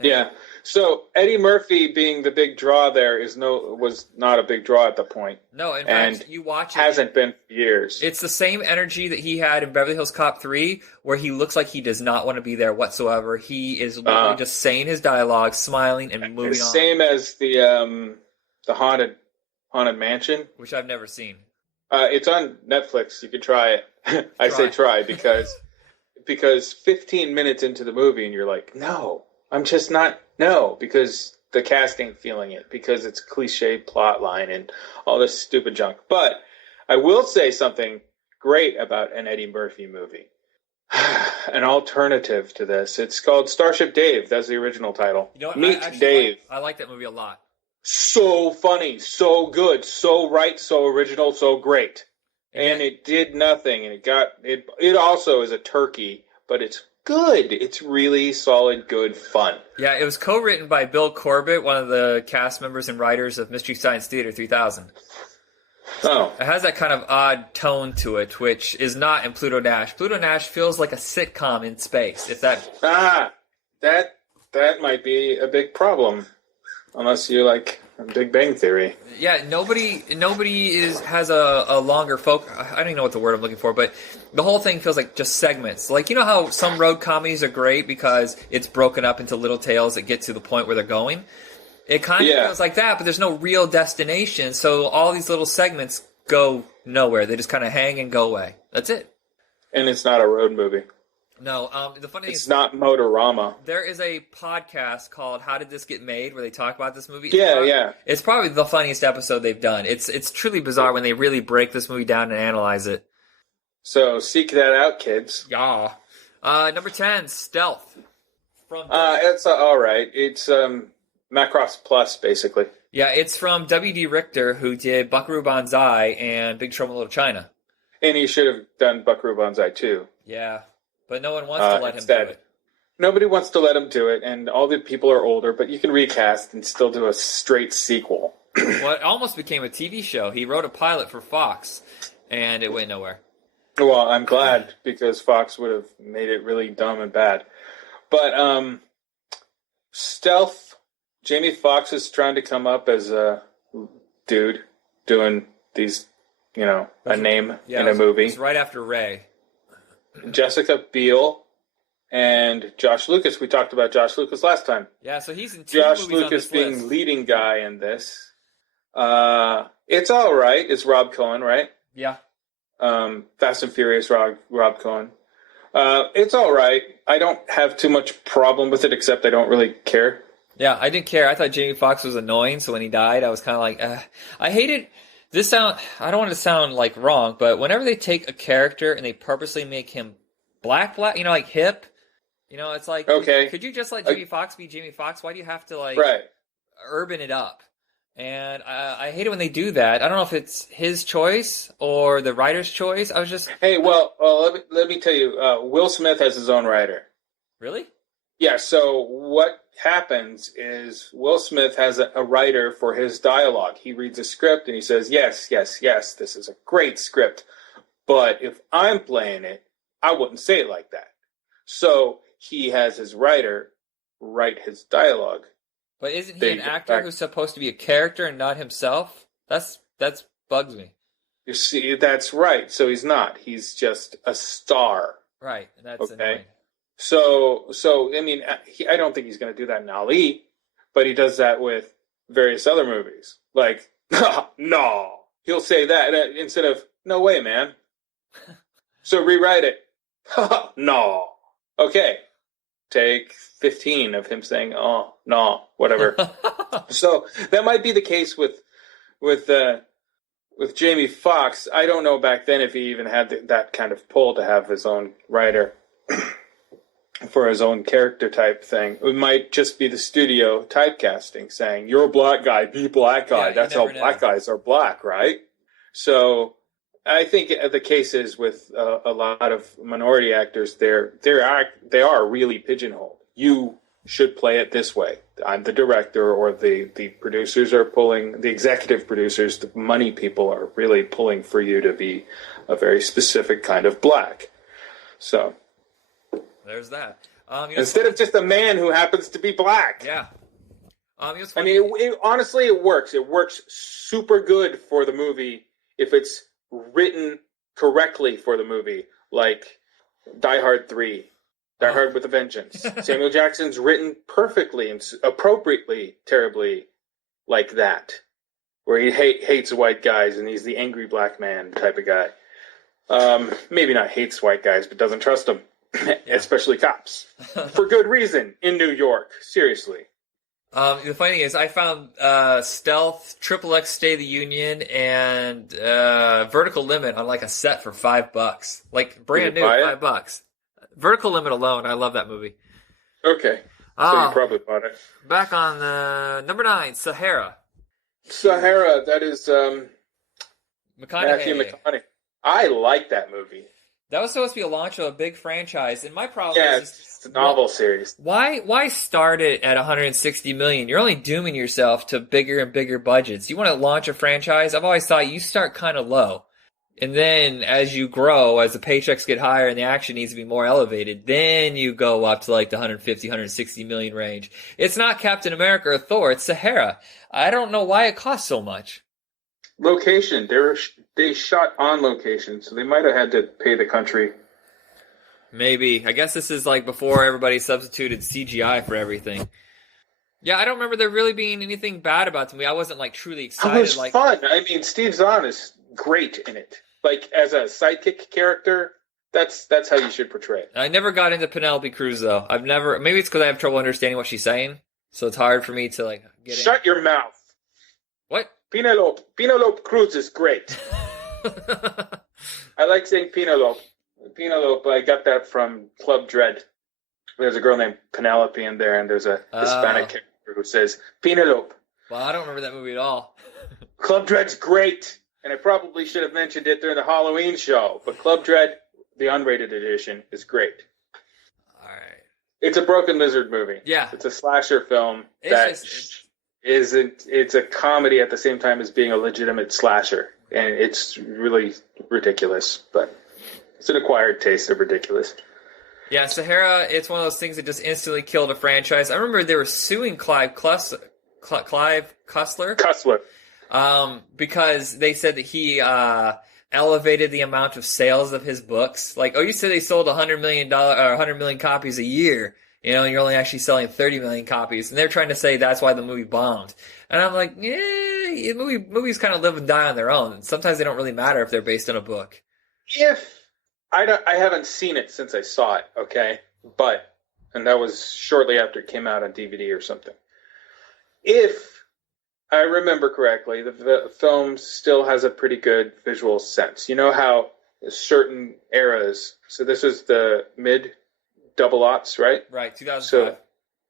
Yeah. So Eddie Murphy being the big draw there was not a big draw at the point. No, in fact, you watch it. Hasn't been for years. It's the same energy that he had in Beverly Hills Cop 3, where he looks like he does not want to be there whatsoever. He is literally just saying his dialogue, smiling, and moving on. Same as the Haunted Mansion, which I've never seen. It's on Netflix. You could try it. I say try because 15 minutes into the movie and you're like, no, I'm just not. No, because the cast ain't feeling it, because it's cliche plot line and all this stupid junk. But I will say something great about an Eddie Murphy movie. An alternative to this. It's called Starship Dave. That's the original title. You know what? Meet Dave. I like that movie a lot. So funny, so good, so right, so original, so great. And it did nothing, and it also is a turkey, but it's good. It's really solid, good fun. Yeah, it was co-written by Bill Corbett, one of the cast members and writers of Mystery Science Theater 3000. Oh. It has that kind of odd tone to it, which is not in Pluto Nash. Pluto Nash feels like a sitcom in space. If that... that might be a big problem. Unless you like Big Bang Theory. Yeah, nobody has a longer focus. I don't even know what the word I'm looking for, but the whole thing feels like just segments. Like, you know how some road comedies are great because it's broken up into little tales that get to the point where they're going? It kind of feels like that, but there's no real destination. So all these little segments go nowhere. They just kind of hang and go away. That's it. And it's not a road movie. No, the funny thing is, it's not Motorama. There is a podcast called "How Did This Get Made?" where they talk about this movie. Yeah. It's probably the funniest episode they've done. It's truly bizarre when they really break this movie down and analyze it. So seek that out, kids. Yeah. Number 10, Stealth. It's all right. It's Macross Plus, basically. Yeah, it's from W.D. Richter, who did Buckaroo Banzai and Big Trouble in Little China. And he should have done Buckaroo Banzai too. Yeah, but no one wants to let him do it. Nobody wants to let him do it, and all the people are older, but you can recast and still do a straight sequel. Well, it almost became a TV show. He wrote a pilot for Fox, and it went nowhere. Well, I'm glad, because Fox would have made it really dumb and bad. But Stealth, Jamie Foxx is trying to come up as a dude doing these, a name in a movie. It's right after Ray. Jessica Biel and Josh Lucas. We talked about Josh Lucas last time. Yeah, so he's in two movies Josh Lucas on being list. Leading guy in this. It's all right. It's Rob Cohen, right? Yeah. Fast and Furious Rob Cohen. It's all right. I don't have too much problem with it, except I don't really care. Yeah, I didn't care. I thought Jamie Foxx was annoying, so when he died, I was kind of like, I hated this sound. I don't want it to sound like wrong, but whenever they take a character and they purposely make him black, like hip, it's like, okay, could you just let Jamie Foxx be Jamie Foxx? Why do you have to urban it up? And I hate it when they do that. I don't know if it's his choice or the writer's choice. I was just... Hey, let me tell you, Will Smith has his own writer. Really? Yeah, so what happens is Will Smith has a writer for his dialogue. He reads a script and he says, yes, this is a great script. But if I'm playing it, I wouldn't say it like that. So he has his writer write his dialogue. But isn't he an actor who's supposed to be a character and not himself? That's bugs me. You see, that's right. So he's not. He's just a star. Right. That's annoying. So I mean, I don't think he's going to do that in Ali, but he does that with various other movies. Like, no, he'll say that instead of "no way, man." So rewrite it. No. Okay. Take 15 of him saying, "Oh, no," whatever. So that might be the case with Jamie Foxx. I don't know back then if he even had that kind of pull to have his own writer for his own character type thing. It might just be the studio typecasting, saying, "You're a black guy, be black guy." That's how black guys are black, right? So I think the case is with a lot of minority actors, they are really pigeonholed. You should play it this way. I'm the director, or the producers are pulling, the executive producers, the money people are really pulling for you to be a very specific kind of black. So there's that. Instead of just a man who happens to be black. Yeah. I mean, honestly, it works. It works super good for the movie if it's written correctly for the movie, like Die Hard 3, Die Hard with a Vengeance. Samuel Jackson's written perfectly and appropriately, terribly like that, where he hates white guys and he's the angry black man type of guy. Maybe not hates white guys, but doesn't trust them, especially cops, for good reason in New York. Seriously. The funny thing is, I found Stealth, XXX Stay of the Union, and Vertical Limit on like a set for $5, like brand new, $5. Vertical Limit alone, I love that movie. Okay, so you probably bought it. Back on the number 9, Sahara. Sahara, that is Matthew McConaughey. I like that movie. That was supposed to be a launch of a big franchise, and my problem is it's a novel series. Why start it at $160 million? You're only dooming yourself to bigger and bigger budgets. You want to launch a franchise? I've always thought you start kind of low, and then as you grow, as the paychecks get higher and the action needs to be more elevated, then you go up to like the 150, 160 million range. It's not Captain America or Thor. It's Sahara. I don't know why it costs so much. Location. They shot on location, so they might have had to pay the country. Maybe. I guess this is like before everybody substituted CGI for everything. Yeah, I don't remember there really being anything bad about the movie. I wasn't like truly excited. It was fun. I mean, Steve Zahn is great in it. Like as a sidekick character, that's how you should portray it. I never got into Penelope Cruz though. Maybe it's because I have trouble understanding what she's saying, so it's hard for me to like get. Shut your mouth. What? Penelope Cruz is great. I like saying Penelope. Penelope, I got that from Club Dread. There's a girl named Penelope in there, and there's a Hispanic character who says Penelope. Well, I don't remember that movie at all. Club Dread's great, and I probably should have mentioned it during the Halloween show, but Club Dread, the unrated edition, is great. All right. It's a Broken Lizard movie. Yeah. It's a slasher film it's a comedy at the same time as being a legitimate slasher, and it's really ridiculous, but it's an acquired taste of ridiculous. Yeah, Sahara, it's one of those things that just instantly killed a franchise. I remember they were suing Clive Cussler. Because they said that he elevated the amount of sales of his books. Like, you said they sold $100 million copies a year, and you're only actually selling 30 million copies. And they're trying to say that's why the movie bombed. And I'm like, yeah, movies kind of live and die on their own. Sometimes they don't really matter if they're based on a book. I haven't seen it since I saw it, okay? And that was shortly after it came out on DVD or something. If I remember correctly, the film still has a pretty good visual sense. You know how certain eras, so this is the mid-double aughts, right? Right, 2005. So,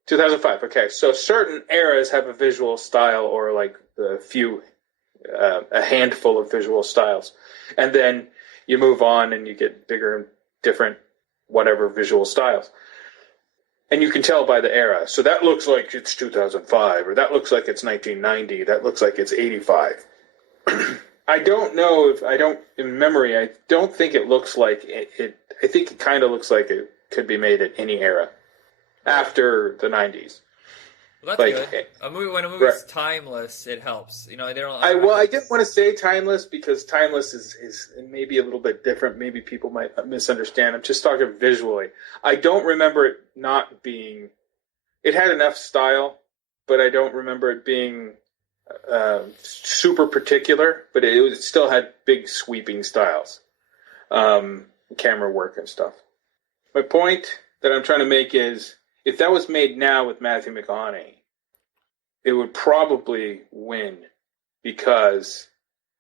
2005, okay. So certain eras have a visual style or like a handful of visual styles. And then you move on and you get bigger and different whatever visual styles. And you can tell by the era. So that looks like it's 2005, or that looks like it's 1990, that looks like it's 85. I don't know in memory, I don't think it looks like it. I think it kind of looks like it could be made at any era after the 90s. Well, that's good. When a movie's timeless, it helps. They don't. I didn't want to say timeless because timeless is maybe a little bit different. Maybe people might misunderstand. I'm just talking visually. I don't remember it not being. It had enough style, but I don't remember it being super particular. But it still had big sweeping styles, camera work and stuff. My point that I'm trying to make is, if that was made now with Matthew McConaughey, it would probably win because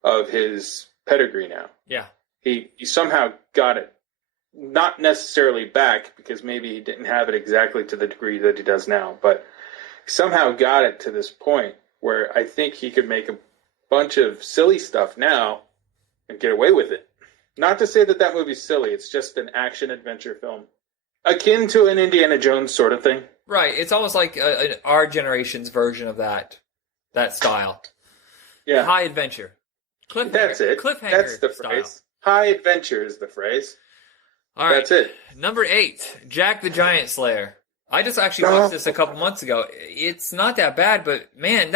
of his pedigree now. Yeah. He somehow got it, not necessarily back, because maybe he didn't have it exactly to the degree that he does now, but somehow got it to this point where I think he could make a bunch of silly stuff now and get away with it. Not to say that movie's silly, it's just an action-adventure film. Akin to an Indiana Jones sort of thing. Right. It's almost like our generation's version of that style. Yeah. High adventure. Cliffhanger. That's it. Cliffhanger. That's the style. phrase. High adventure is the phrase. All right. That's it. Number 8, Jack the Giant Slayer. I just actually watched this a couple months ago. It's not that bad, but man,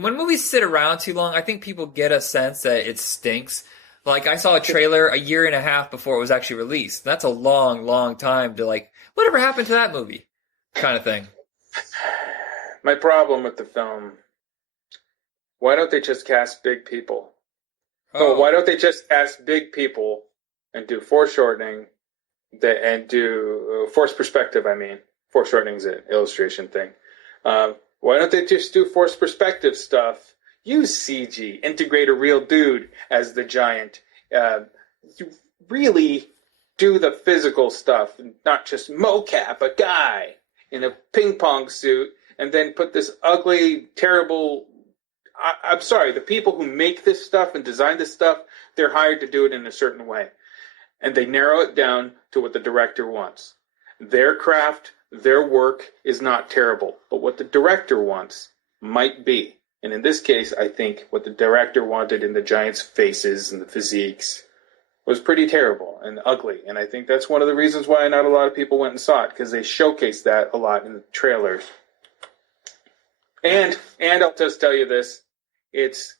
when movies sit around too long, I think people get a sense that it stinks. Like, I saw a trailer a year and a half before it was actually released. That's a long, long time to whatever happened to that movie kind of thing. My problem with the film, why don't they just cast big people? Why don't they just cast big people and do foreshortening and do forced perspective, Foreshortening is an illustration thing. Why don't they just do forced perspective stuff? Use CG, integrate a real dude as the giant. You really do the physical stuff, and not just mocap a guy in a ping pong suit and then put this ugly, terrible. I'm sorry, the people who make this stuff and design this stuff, they're hired to do it in a certain way. And they narrow it down to what the director wants. Their craft, their work is not terrible, but what the director wants might be. And in this case, I think what the director wanted in the giants' faces and the physiques was pretty terrible and ugly. And I think that's one of the reasons why not a lot of people went and saw it, because they showcased that a lot in the trailers. And I'll just tell you this, it's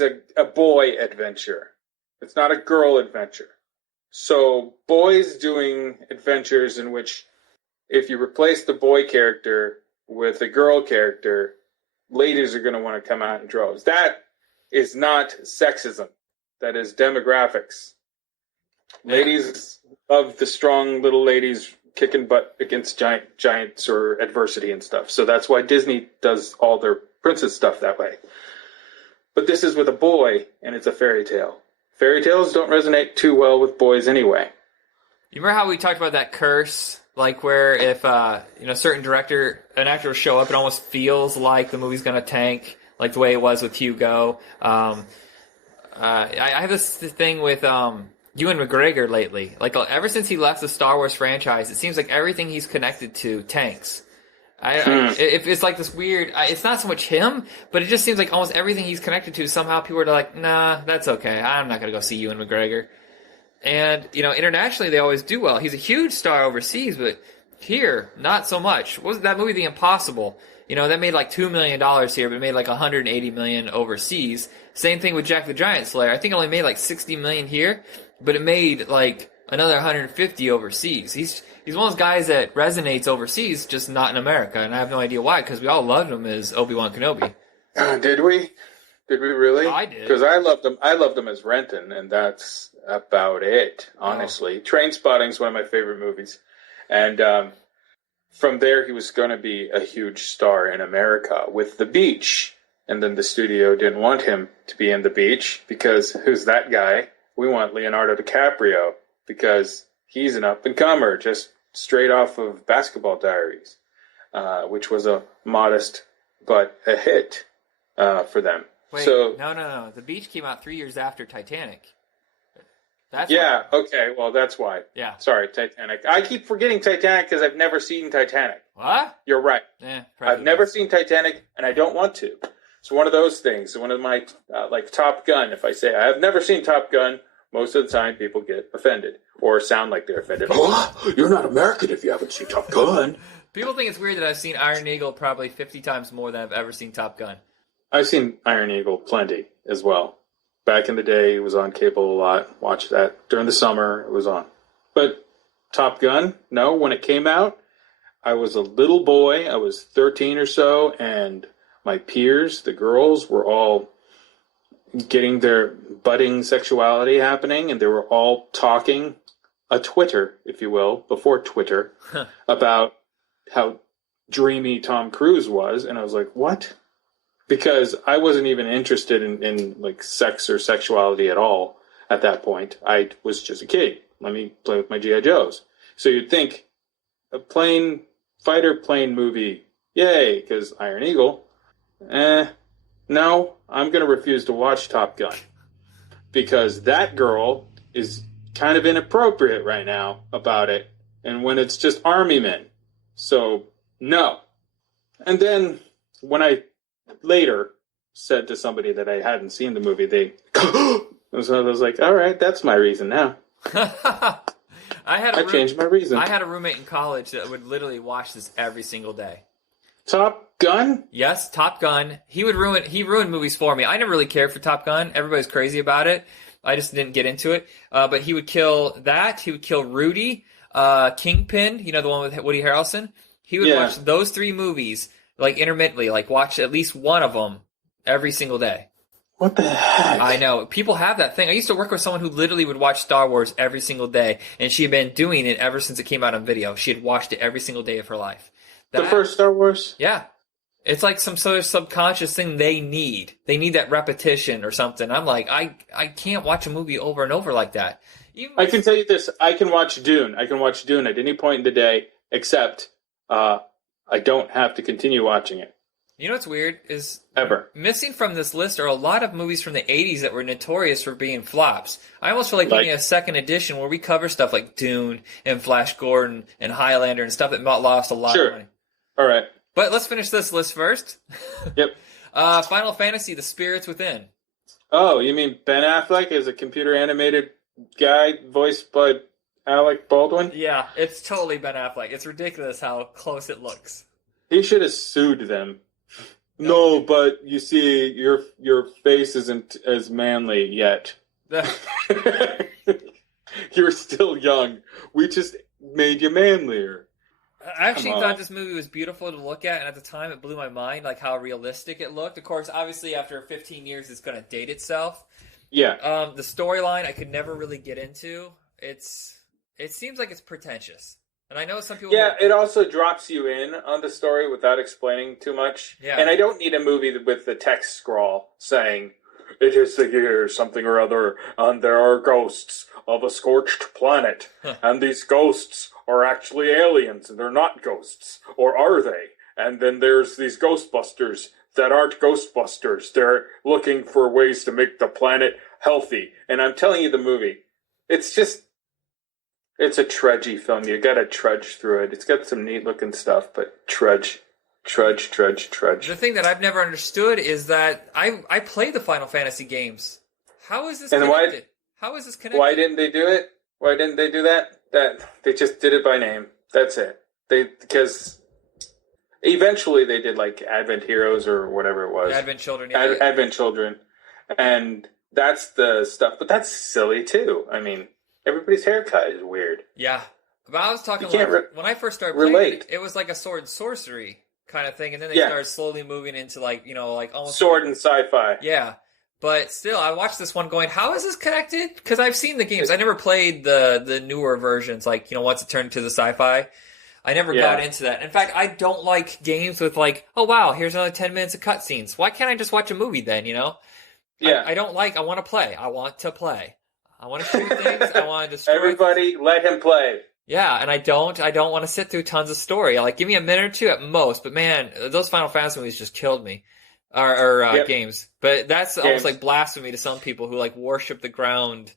a boy adventure. It's not a girl adventure. So boys doing adventures in which if you replace the boy character with a girl character, ladies are going to want to come out in droves. That is not sexism. That is demographics. Yeah. Ladies love the strong little ladies kicking butt against giants or adversity and stuff. So that's why Disney does all their princess stuff that way. But this is with a boy, and it's a fairy tale. Fairy tales don't resonate too well with boys anyway. You remember how we talked about that curse? Like where if a certain an actor will show up, it almost feels like the movie's going to tank, like the way it was with Hugo. I have this thing with Ewan McGregor lately. Like ever since he left the Star Wars franchise, it seems like everything he's connected to tanks. It's like this weird. It's not so much him, but it just seems like almost everything he's connected to. Somehow people are like, "Nah, that's okay. I'm not gonna go see Ewan McGregor." And internationally they always do well. He's a huge star overseas, but here not so much. What was that movie, The Impossible? That made like $2 million here, but it made like $180 million overseas. Same thing with Jack the Giant Slayer. I think it only made like $60 million here, but it made like another 150 overseas. He's one of those guys that resonates overseas, just not in America, and I have no idea why, because we all loved him as Obi-Wan Kenobi. Did we? Did we really? I did. Because I loved him. I loved him as Renton, and that's about it. Honestly, Trainspotting's one of my favorite movies, and from there he was going to be a huge star in America with The Beach, and then the studio didn't want him to be in The Beach because who's that guy? We want Leonardo DiCaprio because he's an up-and-comer, just straight off of Basketball Diaries, which was a modest but a hit for them. Wait, so, no. The Beach came out 3 years after Titanic. Okay, well, that's why. Yeah. Sorry, Titanic. I keep forgetting Titanic because I've never seen Titanic. What? You're right. I've never seen Titanic, and I don't want to. It's one of those things. One of my, like Top Gun, if I say I have never seen Top Gun, most of the time people get offended or sound like they're offended. Oh, you're not American if you haven't seen Top Gun. People think it's weird that I've seen Iron Eagle probably 50 times more than I've ever seen Top Gun. I've seen Iron Eagle plenty as well. Back in the day, it was on cable a lot. Watched that during the summer. It was on. But Top Gun, no, when it came out, I was a little boy. I was 13 or so, and my peers, the girls, were all getting their budding sexuality happening, and they were all talking a Twitter, if you will, before Twitter, about how dreamy Tom Cruise was. And I was like, what? Because I wasn't even interested in like sex or sexuality at all at that point. I was just a kid. Let me play with my G.I. Joes. So you'd think a fighter plane movie, yay, because Iron Eagle. No, I'm going to refuse to watch Top Gun. Because that girl is kind of inappropriate right now about it. And when it's just army men. So, no. And then when I later said to somebody that I hadn't seen the movie, they so I was like, all right, that's my reason now. I changed my reason. I had a roommate in college that would literally watch this every single day. Top Gun? Yes, Top Gun. He ruined movies for me. I never really cared for Top Gun. Everybody's crazy about it. I just didn't get into it. But he would kill that. He would kill Rudy, Kingpin, the one with Woody Harrelson. He would watch those three movies like intermittently, like watch at least one of them every single day. What the heck? I know. People have that thing. I used to work with someone who literally would watch Star Wars every single day, and she had been doing it ever since it came out on video. She had watched it every single day of her life. The first Star Wars? Yeah. It's like some sort of subconscious thing they need. They need that repetition or something. I'm like, I can't watch a movie over and over like that. I can tell you this. I can watch Dune. I can watch Dune at any point in the day, except I don't have to continue watching it. You know what's weird is ever missing from this list are a lot of movies from the 80s that were notorious for being flops. I almost feel like we need a second edition where we cover stuff like Dune and Flash Gordon and Highlander and stuff that lost a lot of money. All right. But let's finish this list first. Yep. Final Fantasy, The Spirits Within. Oh, you mean Ben Affleck as a computer animated guy voiced by Alec Baldwin? Yeah, it's totally Ben Affleck. It's ridiculous how close it looks. He should have sued them. No, but you see, your face isn't as manly yet. You're still young. We just made you manlier. I actually thought this movie was beautiful to look at, and at the time it blew my mind, like how realistic it looked. Of course, obviously after 15 years it's going to date itself. Yeah. The storyline I could never really get into. It seems like it's pretentious. And I know some people... Yeah, it also drops you in on the story without explaining too much. Yeah. And I don't need a movie with the text scrawl saying, "It is the year something or other, and there are ghosts of a scorched planet. And these ghosts are actually aliens, and they're not ghosts. Or are they? And then there's these Ghostbusters that aren't Ghostbusters. They're looking for ways to make the planet healthy." And I'm telling you, the movie, it's a trudgy film. You gotta trudge through it. It's got some neat looking stuff, but trudge. The thing that I've never understood is that I play the Final Fantasy games. How is this connected? How is this connected? Why didn't they do it? Why didn't they do that? They just did it by name. That's it. Because eventually they did like Advent Heroes or whatever it was. Advent Children. Yeah. Advent Children. And that's the stuff. But that's silly too. I mean, everybody's haircut is weird. Yeah. But I was talking when I first started playing it was like a sword and sorcery kind of thing, and then they started slowly moving into like almost sword and sci-fi. Yeah, but still, I watched this one going, how is this connected? Because I've seen the games. I never played the newer versions, like once it turned to the sci-fi. I never got into that. In fact, I don't like games with like, oh wow, here's another 10 minutes of cutscenes. Why can't I just watch a movie then? Yeah. I don't like. I want to play. I want to play. I want to shoot things. I want to destroy. Everybody, let him play. Yeah, and I don't want to sit through tons of story. Like, give me a minute or two at most. But man, those Final Fantasy movies just killed me. Or games. But that's almost like blasphemy to some people who like worship the ground.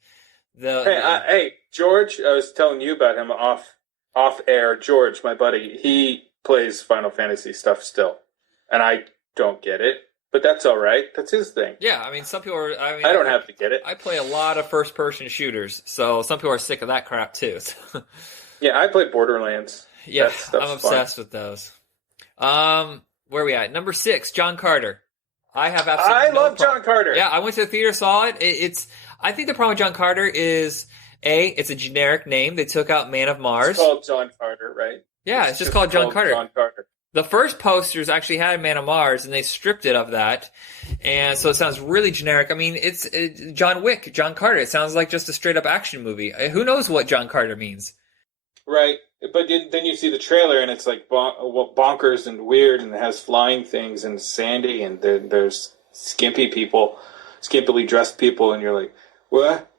Hey, George, I was telling you about him off air. George, my buddy, he plays Final Fantasy stuff still, and I don't get it. But that's all right. That's his thing. Yeah, I mean, some people are... I don't have to get it. I play a lot of first-person shooters, so some people are sick of that crap, too. Yeah, I play Borderlands. Yeah, I'm obsessed with those. Where are we at? Number 6, John Carter. I have absolutely I love John Carter. Yeah, I went to the theater, saw it. I think the problem with John Carter is, it's a generic name. They took out Man of Mars. It's called John Carter, right? Yeah, it's just called John Carter. John Carter. The first posters actually had Man of Mars, and they stripped it of that, and so it sounds really generic. I mean, it's John Wick, John Carter. It sounds like just a straight-up action movie. Who knows what John Carter means? Right, but then you see the trailer, and it's like bonkers and weird, and it has flying things and sandy, and there's skimpily dressed people, and you're like, what?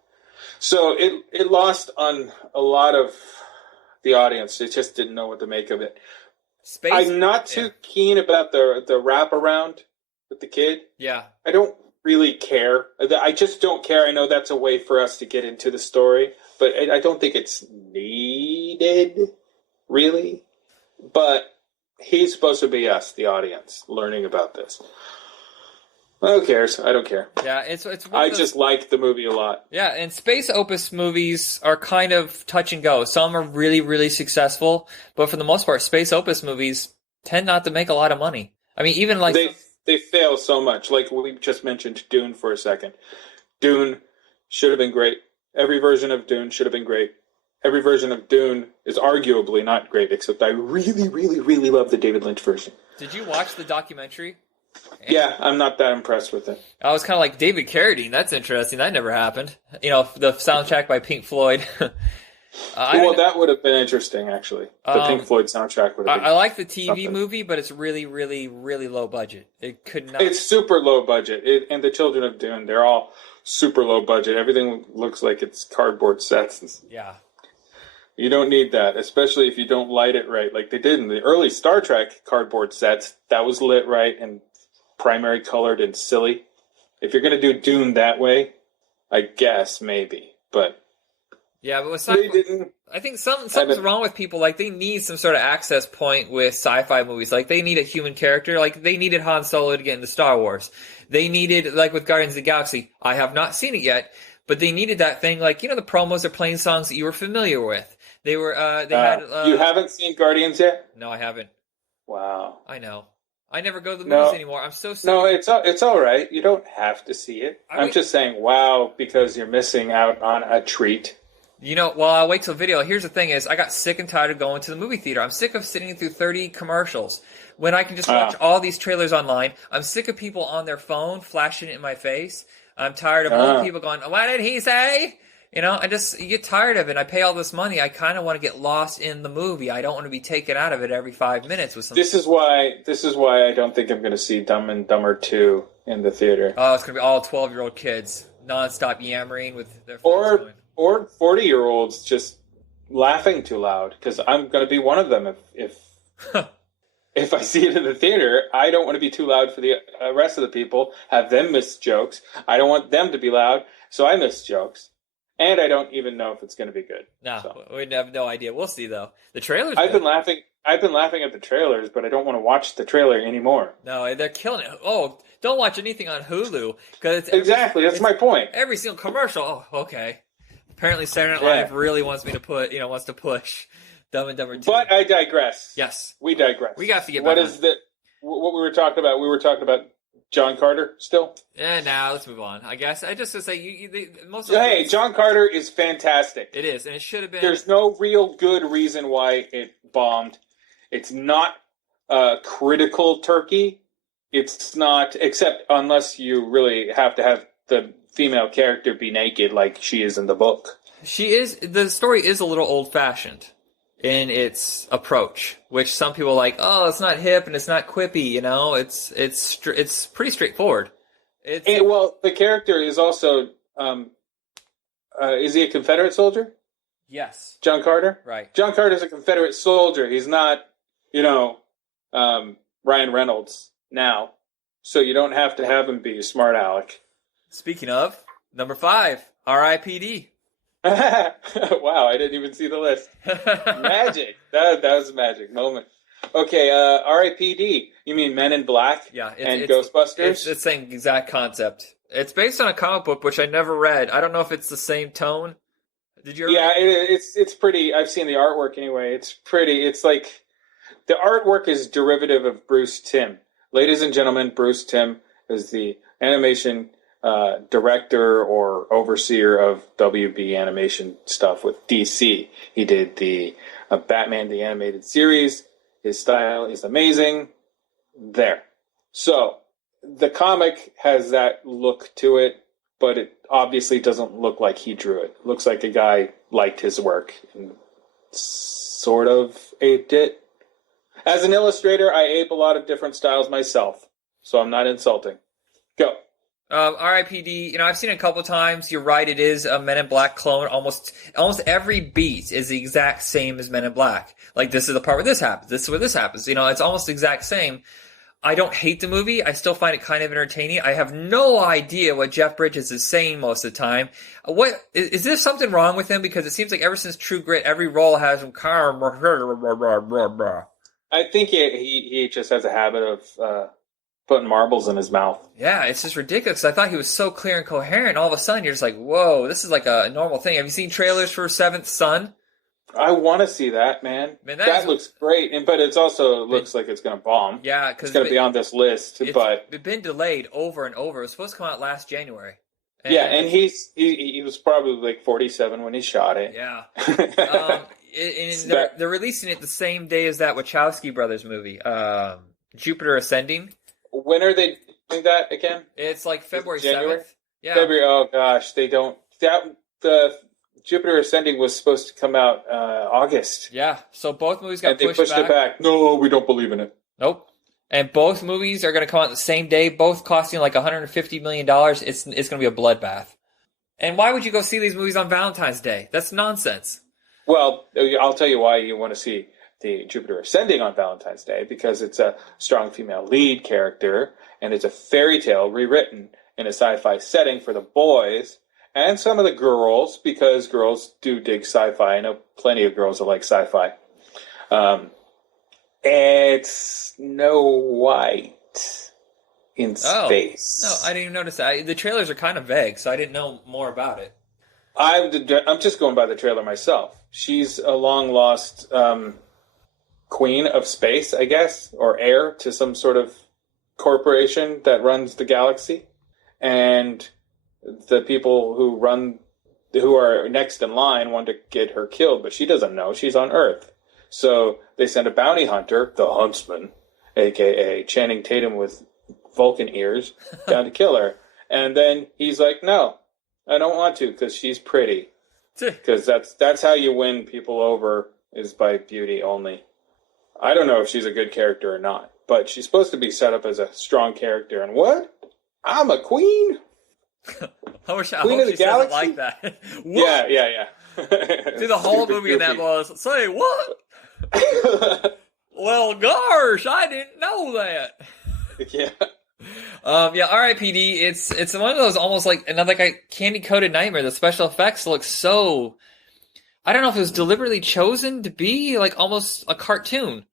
So it lost on a lot of the audience. It just didn't know what to make of it. I'm not too keen about the wraparound with the kid. Yeah. I don't really care. I just don't care. I know that's a way for us to get into the story, but I don't think it's needed, really. But he's supposed to be us, the audience, learning about this. Who cares? I don't care. Yeah, it's. I just like the movie a lot. Yeah, and space opus movies are kind of touch and go. Some are really, really successful, but for the most part, space opus movies tend not to make a lot of money. I mean, even like they fail so much. Like we just mentioned Dune for a second. Dune should have been great. Every version of Dune should have been great. Every version of Dune is arguably not great, except I really, really, really love the David Lynch version. Did you watch the documentary? Yeah, I'm not that impressed with it. I was kind of like, David Carradine, that's interesting. That never happened. The soundtrack by Pink Floyd. That would have been interesting, actually. The Pink Floyd soundtrack would have been I like the TV movie, but it's really, really, really low budget. It could not... It's super low budget. And the Children of Dune, they're all super low budget. Everything looks like it's cardboard sets. Yeah. You don't need that, especially if you don't light it right. Like they did in the early Star Trek cardboard sets. That was lit right and primary colored and silly. If you're going to do Dune that way, I guess maybe. But yeah, but with they didn't. I think something's wrong with people. Like they need some sort of access point with sci-fi movies. Like they need a human character. Like they needed Han Solo to get into Star Wars. They needed, like with Guardians of the Galaxy. I have not seen it yet, but they needed that thing. Like the promos are playing songs that you were familiar with. They were. You haven't seen Guardians yet? No, I haven't. Wow. I know. I never go to the movies anymore. I'm so sick. No, it's all right. You don't have to see it. I'm just saying, wow, because you're missing out on a treat. Well, I'll wait till video. Here's the thing is, I got sick and tired of going to the movie theater. I'm sick of sitting through 30 commercials when I can just watch all these trailers online. I'm sick of people on their phone flashing it in my face. I'm tired of old people going, what did he say? You get tired of it. I pay all this money. I kind of want to get lost in the movie. I don't want to be taken out of it every 5 minutes with something. This is why I don't think I'm going to see Dumb and Dumber 2 in the theater. Oh, it's going to be all 12-year-old kids nonstop yammering with their phones going. Or 40-year-olds just laughing too loud, because I'm going to be one of them. If I see it in the theater, I don't want to be too loud for the rest of the people, have them miss jokes. I don't want them to be loud, so I miss jokes. And I don't even know if it's going to be good. No, we have no idea. We'll see, though. The trailers. I've been laughing at the trailers, but I don't want to watch the trailer anymore. No, they're killing it. Oh, don't watch anything on Hulu, because that's my point. Every single commercial. Oh, okay. Apparently, Saturday Night Live really wants to push Dumb and Dumber 2. But I digress. Yes, we digress. We got to get back. What we were talking about? We were talking about John Carter still. Yeah, now let's move on. I guess I just to say John Carter is fantastic. It is, and it should have been. There's no real good reason why it bombed. It's not critical turkey. It's not, except unless you really have to have the female character be naked like she is in the book. She is. The story is a little old-fashioned in its approach, which some people are like, oh, it's not hip and it's not quippy. It's pretty straightforward. The character is also. Is he a Confederate soldier? Yes. John Carter? Right. John Carter's a Confederate soldier. He's not, Ryan Reynolds now. So you don't have to have him be a smart aleck. Speaking of, number 5, R.I.P.D. Wow, I didn't even see the list. Magic. That was a magic moment. Okay, R.I.P.D. You mean Men in Black? Yeah, and Ghostbusters? It's the same exact concept. It's based on a comic book, which I never read. I don't know if it's the same tone. Did you ever it's pretty. I've seen the artwork anyway. It's pretty. It's like the artwork is derivative of Bruce Timm. Ladies and gentlemen, Bruce Timm is the animation director or overseer of WB animation stuff with DC. He did the Batman the Animated Series. His style is amazing. There. So the comic has that look to it, but it obviously doesn't look like he drew it. It looks like a guy liked his work and sort of aped it. As an illustrator, I ape a lot of different styles myself, so I'm not insulting. Go. R.I.P.D. I've seen it a couple of times. You're right, it is a Men in Black clone. Almost every beat is the exact same as Men in Black. Like, this is the part where this happens. This is where this happens. It's almost the exact same. I don't hate the movie. I still find it kind of entertaining. I have no idea what Jeff Bridges is saying most of the time. What is there something wrong with him? Because it seems like ever since True Grit, every role has him. I think he just has a habit of putting marbles in his mouth. Yeah, it's just ridiculous. I thought he was so clear and coherent. All of a sudden, you're just like, whoa, this is like a normal thing. Have you seen trailers for Seventh Son? I want to see that, man. That looks great, but it also looks like it's going to bomb. Yeah, because it's going to be on this list. It's been delayed over and over. It was supposed to come out last January. And he was probably like 47 when he shot it. Yeah. They're releasing it the same day as that Wachowski brothers movie, Jupiter Ascending. When are they doing that again? It's like February 7th. Yeah. February. Oh gosh, they don't. The Jupiter Ascending was supposed to come out August. Yeah, so both movies got pushed back. They pushed it back. No, we don't believe in it. Nope. And both movies are going to come out the same day, both costing like $150 million. It's going to be a bloodbath. And why would you go see these movies on Valentine's Day? That's nonsense. Well, I'll tell you why you want to see the Jupiter Ascending on Valentine's Day, because it's a strong female lead character, and it's a fairy tale rewritten in a sci-fi setting for the boys and some of the girls, because girls do dig sci-fi. I know plenty of girls that like sci-fi. It's Snow White in space. No, I didn't even notice that. The trailers are kind of vague, so I didn't know more about it. I'm just going by the trailer myself. She's a long-lost queen of space, I guess, or heir to some sort of corporation that runs the galaxy. And the people who run who are next in line want to get her killed, but she doesn't know. She's on Earth. So they send a bounty hunter, the Huntsman, a.k.a. Channing Tatum with Vulcan ears, down to kill her. And then he's like, no, I don't want to because she's pretty. Because that's how you win people over, is by beauty only. I don't know if she's a good character or not, but she's supposed to be set up as a strong character. And what? I'm a queen? I wish Queen of the she says it Galaxy? like that. Yeah. Do the whole movie in that was, say what? Well, gosh, I didn't know that. Yeah. R.I.P.D. It's one of those almost like another candy coated nightmare. The special effects look so. I don't know if it was deliberately chosen to be like almost a cartoon.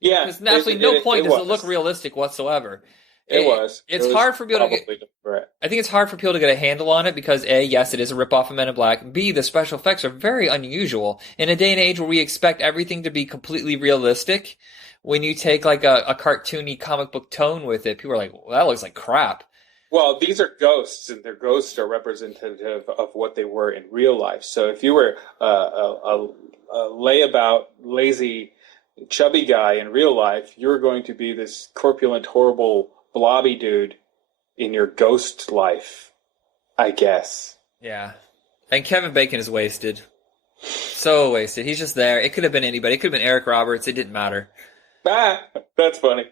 Yeah, there's absolutely no point does it look realistic whatsoever. It's hard for people to get. Right. I think it's hard for people to get a handle on it because A, yes, it is a ripoff of Men in Black. B, the special effects are very unusual in a day and age where we expect everything to be completely realistic. When you take like a cartoony comic book tone with it, people are like, well, that looks like crap. Well, these are ghosts, and their ghosts are representative of what they were in real life. So if you were a layabout, lazy, chubby guy in real life, you're going to be this corpulent, horrible, blobby dude in your ghost life, I guess. Yeah. And Kevin Bacon is wasted. So wasted. He's just there. It could have been anybody. It could have been Eric Roberts. It didn't matter. That's funny.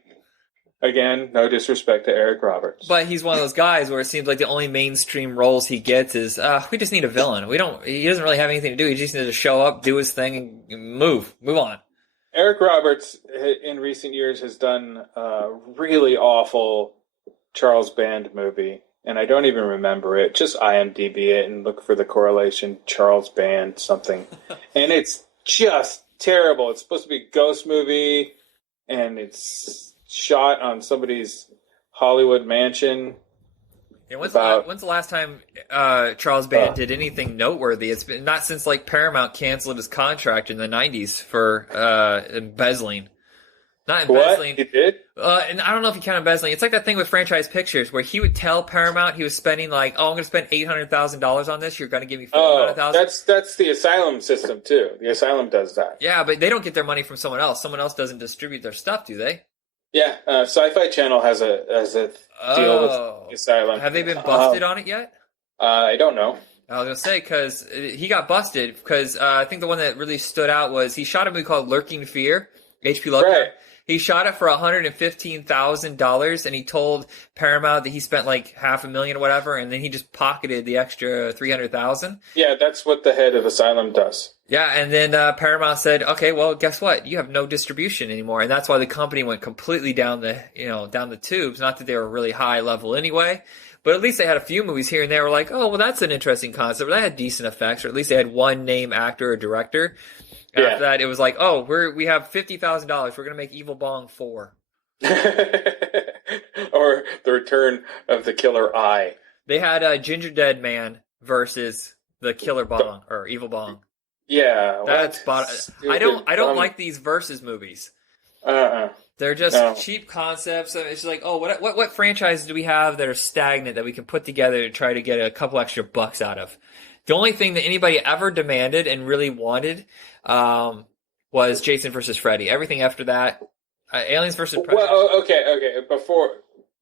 Again, no disrespect to Eric Roberts. But he's one of those guys where it seems like the only mainstream roles he gets is, we just need a villain. He doesn't really have anything to do. He just needs to show up, do his thing, and move on. Eric Roberts, in recent years, has done a really awful Charles Band movie, and I don't even remember it. Just IMDb it and look for the correlation, Charles Band something. And it's just terrible. It's supposed to be a ghost movie, and it's shot on somebody's Hollywood mansion. Yeah, when's the last time Charles Band did anything noteworthy? It's been not since like Paramount canceled his contract in the 90s for embezzling. Not embezzling. What? He did? And I don't know if you count embezzling. It's like that thing with Franchise Pictures where he would tell Paramount he was spending like, I'm going to spend $800,000 on this. You're going to give me $400,000. That's the Asylum system too. The Asylum does that. Yeah, but they don't get their money from someone else. Someone else doesn't distribute their stuff, do they? Yeah, Sci-Fi Channel has a deal with the Asylum. Have they been busted on it yet? I don't know. I was going to say, because he got busted, because I think the one that really stood out was he shot a movie called Lurking Fear, H.P. Lovecraft. Right. He shot it for $115,000, and he told Paramount that he spent like $500,000 or whatever, and then he just pocketed the extra $300,000. Yeah, that's what the head of Asylum does. Yeah, and then Paramount said, "Okay, well, guess what? You have no distribution anymore," and that's why the company went completely down the tubes. Not that they were really high level anyway, but at least they had a few movies here and there. Were like, "Oh, well, that's an interesting concept." Or they had decent effects, or at least they had one name actor or director. Yeah. After that, it was like, "Oh, we have $50,000. We're gonna make Evil Bong 4." Or The Return of the Killer Eye. They had Ginger Dead Man versus the Killer Bong or Evil Bong. Yeah, that's I don't like these versus movies. They're just cheap concepts. It's like, oh, what franchises do we have that are stagnant that we can put together to try to get a couple extra bucks out of? The only thing that anybody ever demanded and really wanted was Jason versus Freddy. Everything after that, Aliens versus Predator. Well, okay.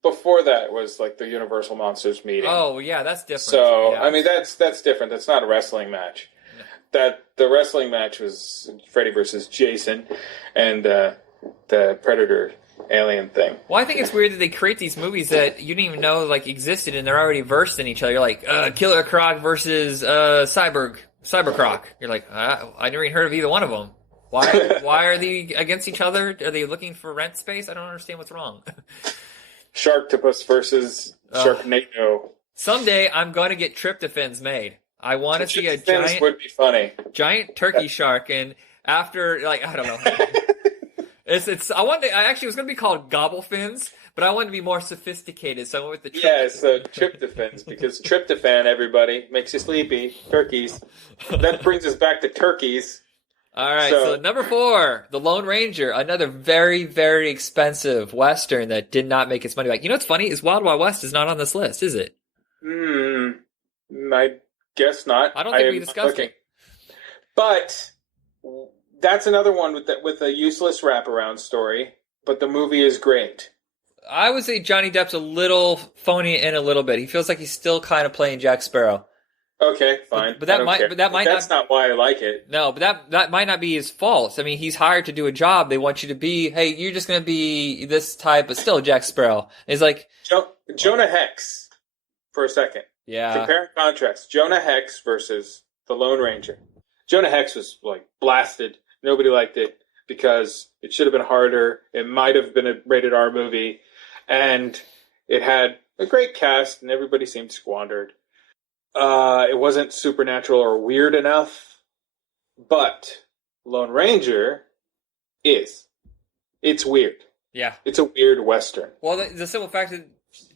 Before that was like the Universal Monsters meeting. Oh yeah, that's different. So yeah. I mean that's different. That's not a wrestling match. No. That the wrestling match was Freddy versus Jason, and the Predator alien thing. Well, I think it's weird that they create these movies that you didn't even know like existed, and they're already versed in each other. You're like Killer Croc versus Cyber Croc. You're like, I never even heard of either one of them. Why are they against each other? Are they looking for rent space? I don't understand what's wrong. Sharktopus versus Sharknado. Someday I'm going to get tryptophans made. I want to see a giant would be funny. Giant turkey shark, and after like I don't know. I actually was going to be called gobble fins, but I wanted to be more sophisticated, so I went with the tryptophan. Yeah, so tryptophans, because tryptophan, everybody, makes you sleepy. Turkeys. That brings us back to turkeys. All right, so number 4, The Lone Ranger, another very, very expensive Western that did not make its money back. You know what's funny is Wild Wild West is not on this list, is it? I guess not. I don't think we discussed it. But that's another one with a useless wraparound story. But the movie is great. I would say Johnny Depp's a little phony in a little bit. He feels like he's still kind of playing Jack Sparrow. Okay, fine. But that's not why I like it. No, but that might not be his fault. I mean, he's hired to do a job. They want you to be, hey, you're just going to be this type, but still Jack Sparrow. It's like Jonah Hex for a second. Yeah. Compare and contrast Jonah Hex versus the Lone Ranger. Jonah Hex was like blasted. Nobody liked it because it should have been harder. It might have been a rated R movie. And it had a great cast, and everybody seemed squandered. It wasn't supernatural or weird enough, but Lone Ranger is. It's weird. Yeah. It's a weird Western. Well, the simple fact that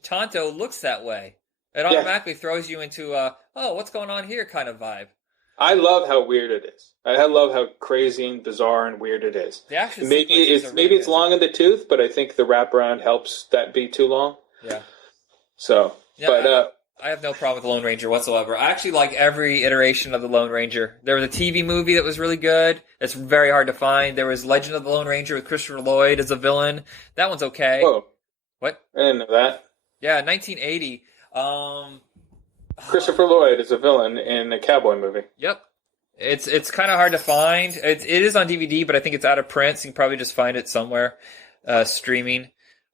Tonto looks that way, it automatically throws you into what's going on here kind of vibe. I love how weird it is. I love how crazy and bizarre and weird it is. The action maybe it's long in the tooth, but I think the wraparound helps that be too long. Yeah. So, yeah, but I have no problem with the Lone Ranger whatsoever. I actually like every iteration of the Lone Ranger. There was a TV movie that was really good. It's very hard to find. There was Legend of the Lone Ranger with Christopher Lloyd as a villain. That one's okay. Whoa. What? I didn't know that. Yeah, 1980. Christopher Lloyd is a villain in a cowboy movie. Yep. It's kind of hard to find. It is on DVD, but I think it's out of print, so you can probably just find it somewhere streaming.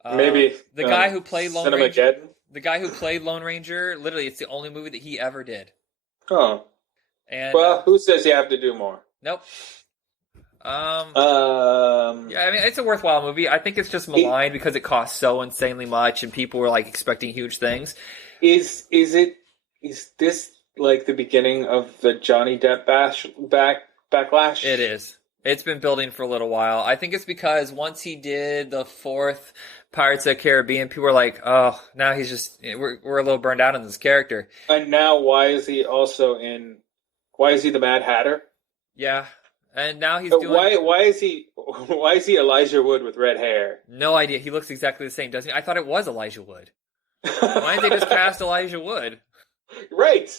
Maybe the guy who played Lone Ranger. Cinemageddon? The guy who played Lone Ranger, literally, it's the only movie that he ever did. Oh. And well, who says you have to do more? Nope. Yeah, I mean, it's a worthwhile movie. I think it's just maligned because it costs so insanely much, and people were like expecting huge things. Is this like the beginning of the Johnny Depp backlash? It is. It's been building for a little while. I think it's because once he did the fourth Pirates of the Caribbean, people were like, "Oh, now he's just we're a little burned out on this character." And now, why is he the Mad Hatter? Yeah, and now he's doing. Why is he Elijah Wood with red hair? No idea. He looks exactly the same, doesn't he? I thought it was Elijah Wood. Why didn't they just cast Elijah Wood? Right.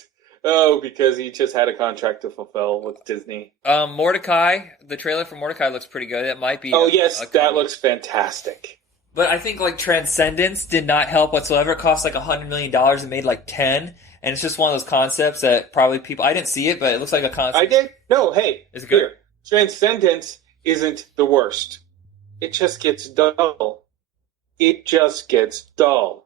Oh, because he just had a contract to fulfill with Disney. Mordecai, the trailer for Mordecai looks pretty good. That might be. Oh, yes, that looks fantastic. But I think like Transcendence did not help whatsoever. It cost like $100 million and made like 10. And it's just one of those concepts that probably people. I didn't see it, but it looks like a concept. I did. No, hey, is it good? Here, Transcendence isn't the worst. It just gets dull. It just gets dull.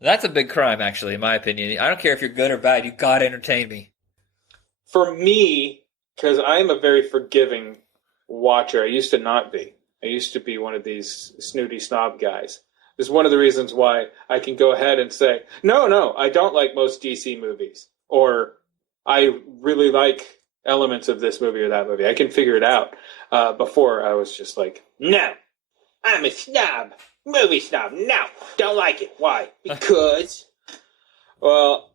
That's a big crime, actually, in my opinion. I don't care if you're good or bad. You gotta entertain me. For me, because I'm a very forgiving watcher. I used to not be. I used to be one of these snooty snob guys. This is one of the reasons why I can go ahead and say, no, I don't like most DC movies. Or I really like elements of this movie or that movie. I can figure it out. Before, I was just like, no, I'm a snob. Movie snob. No, don't like it. Why? Because, well,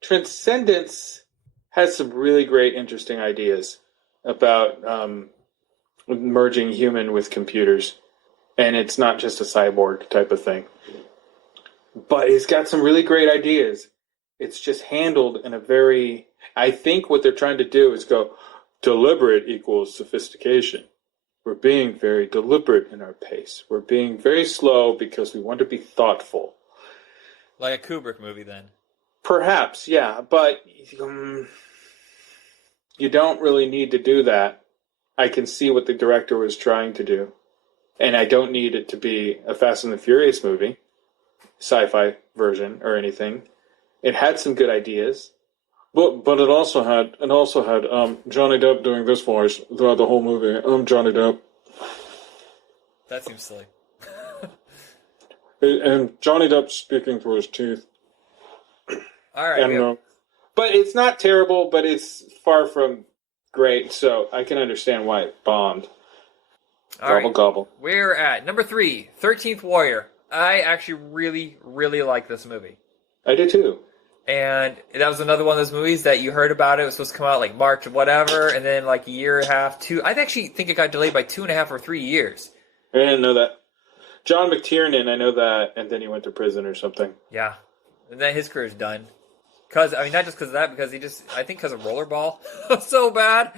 Transcendence has some really great, interesting ideas about merging human with computers. And it's not just a cyborg type of thing. But it's got some really great ideas. It's just handled in a very... I think what they're trying to do is go, deliberate equals sophistication. We're being very deliberate in our pace. We're being very slow because we want to be thoughtful. Like a Kubrick movie, then. Perhaps, yeah. But you don't really need to do that. I can see what the director was trying to do. And I don't need it to be a Fast and the Furious movie, sci-fi version or anything. It had some good ideas. But it also had Johnny Depp doing this voice throughout the whole movie. I'm Johnny Depp. That seems silly. And Johnny Depp speaking through his teeth. All right. But it's not terrible, but it's far from great, so I can understand why it bombed. All right. Gobble. We're at number 3, 13th Warrior. I actually really, really like this movie. I do too. And that was another one of those movies that you heard about. It was supposed to come out like March or whatever, and then like a year and a half, 2. I actually think it got delayed by 2.5 or 3 years. I didn't know that. John McTiernan, I know that, and then he went to prison or something. Yeah. And then his career's done. Because not just because of that, because I think because of Rollerball, so bad.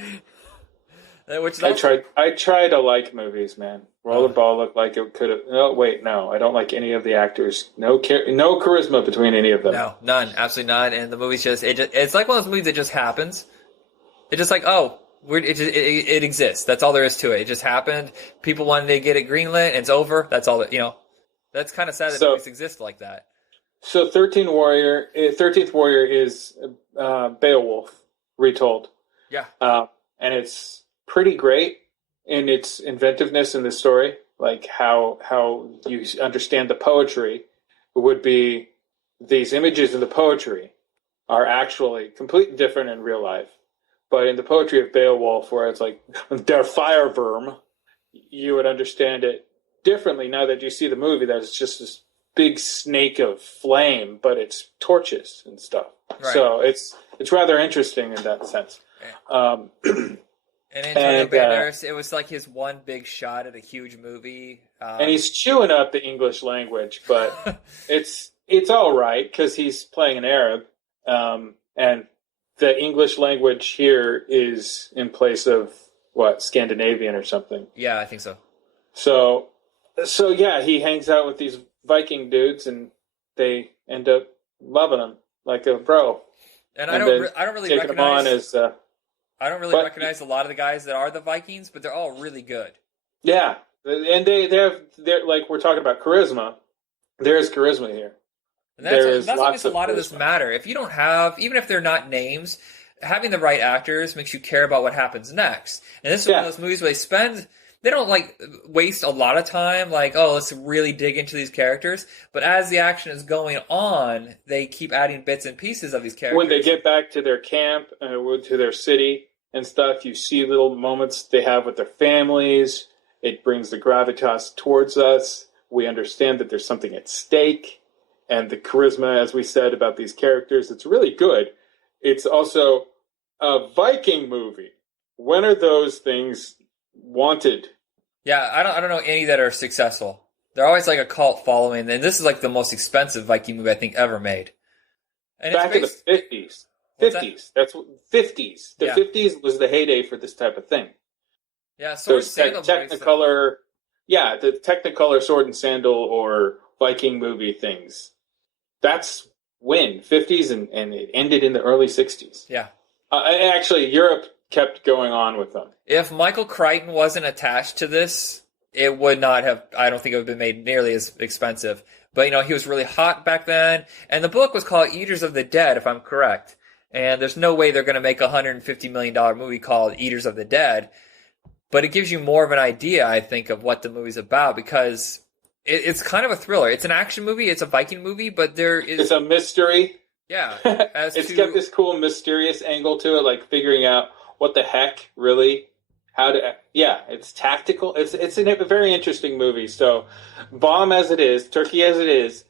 I try to like movies, man. Rollerball looked like it could have. No, wait, no, I don't like any of the actors. No charisma between any of them. No, none, absolutely none. And the movie's it's like one of those movies that just happens. It's just like, it exists. That's all there is to it. It just happened. People wanted to get it greenlit, and it's over. That's all that, That's kind of sad that movies exist like that. So 13th Warrior is Beowulf retold. Yeah. And it's pretty great in its inventiveness in the story, like how you understand the poetry would be these images in the poetry are actually completely different in real life. But in the poetry of Beowulf, where it's like, der Fireworm, you would understand it differently now that you see the movie, that it's just this big snake of flame, but it's torches and stuff. Right. So it's rather interesting in that sense. And Antonio Banderas, it was like his one big shot at a huge movie. And he's chewing up the English language, but it's all right because he's playing an Arab, and the English language here is in place of Scandinavian or something. Yeah, I think so. So yeah, he hangs out with these Viking dudes, and they end up loving him like a bro. And I don't really recognize. I don't really recognize a lot of the guys that are the Vikings, but they're all really good. Yeah, and they're like, we're talking about charisma. There's charisma here. And that's what makes a lot of this matter. If you don't have, even if they're not names, having the right actors makes you care about what happens next. And this is one of those movies where they don't waste a lot of time, let's really dig into these characters. But as the action is going on, they keep adding bits and pieces of these characters. When they get back to their camp, to their city and stuff, you see little moments they have with their families. It brings the gravitas towards us. We understand that there's something at stake. And the charisma, as we said, about these characters, it's really good. It's also a Viking movie. When are those things wanted? Yeah, I don't know any that are successful. They're always like a cult following, and this is like the most expensive Viking movie I think ever made. And back in the 50s. 50s. That's 50s. The 50s was the heyday for this type of thing. Yeah, sword and sandal Technicolor. Yeah, the Technicolor sword and sandal or Viking movie things. That's when 50s, and it ended in the early 60s. Yeah. Actually, Europe kept going on with them. If Michael Crichton wasn't attached to this, it would not have, I don't think it would have been made nearly as expensive. But, he was really hot back then. And the book was called Eaters of the Dead, if I'm correct. And there's no way they're going to make a $150 million movie called Eaters of the Dead. But it gives you more of an idea, I think, of what the movie's about, because it's kind of a thriller. It's an action movie. It's a Viking movie, but it's a mystery. Yeah. It's got this cool, mysterious angle to it, like figuring out what the heck, really, it's tactical. It's a very interesting movie. So, bomb as it is, turkey as it is,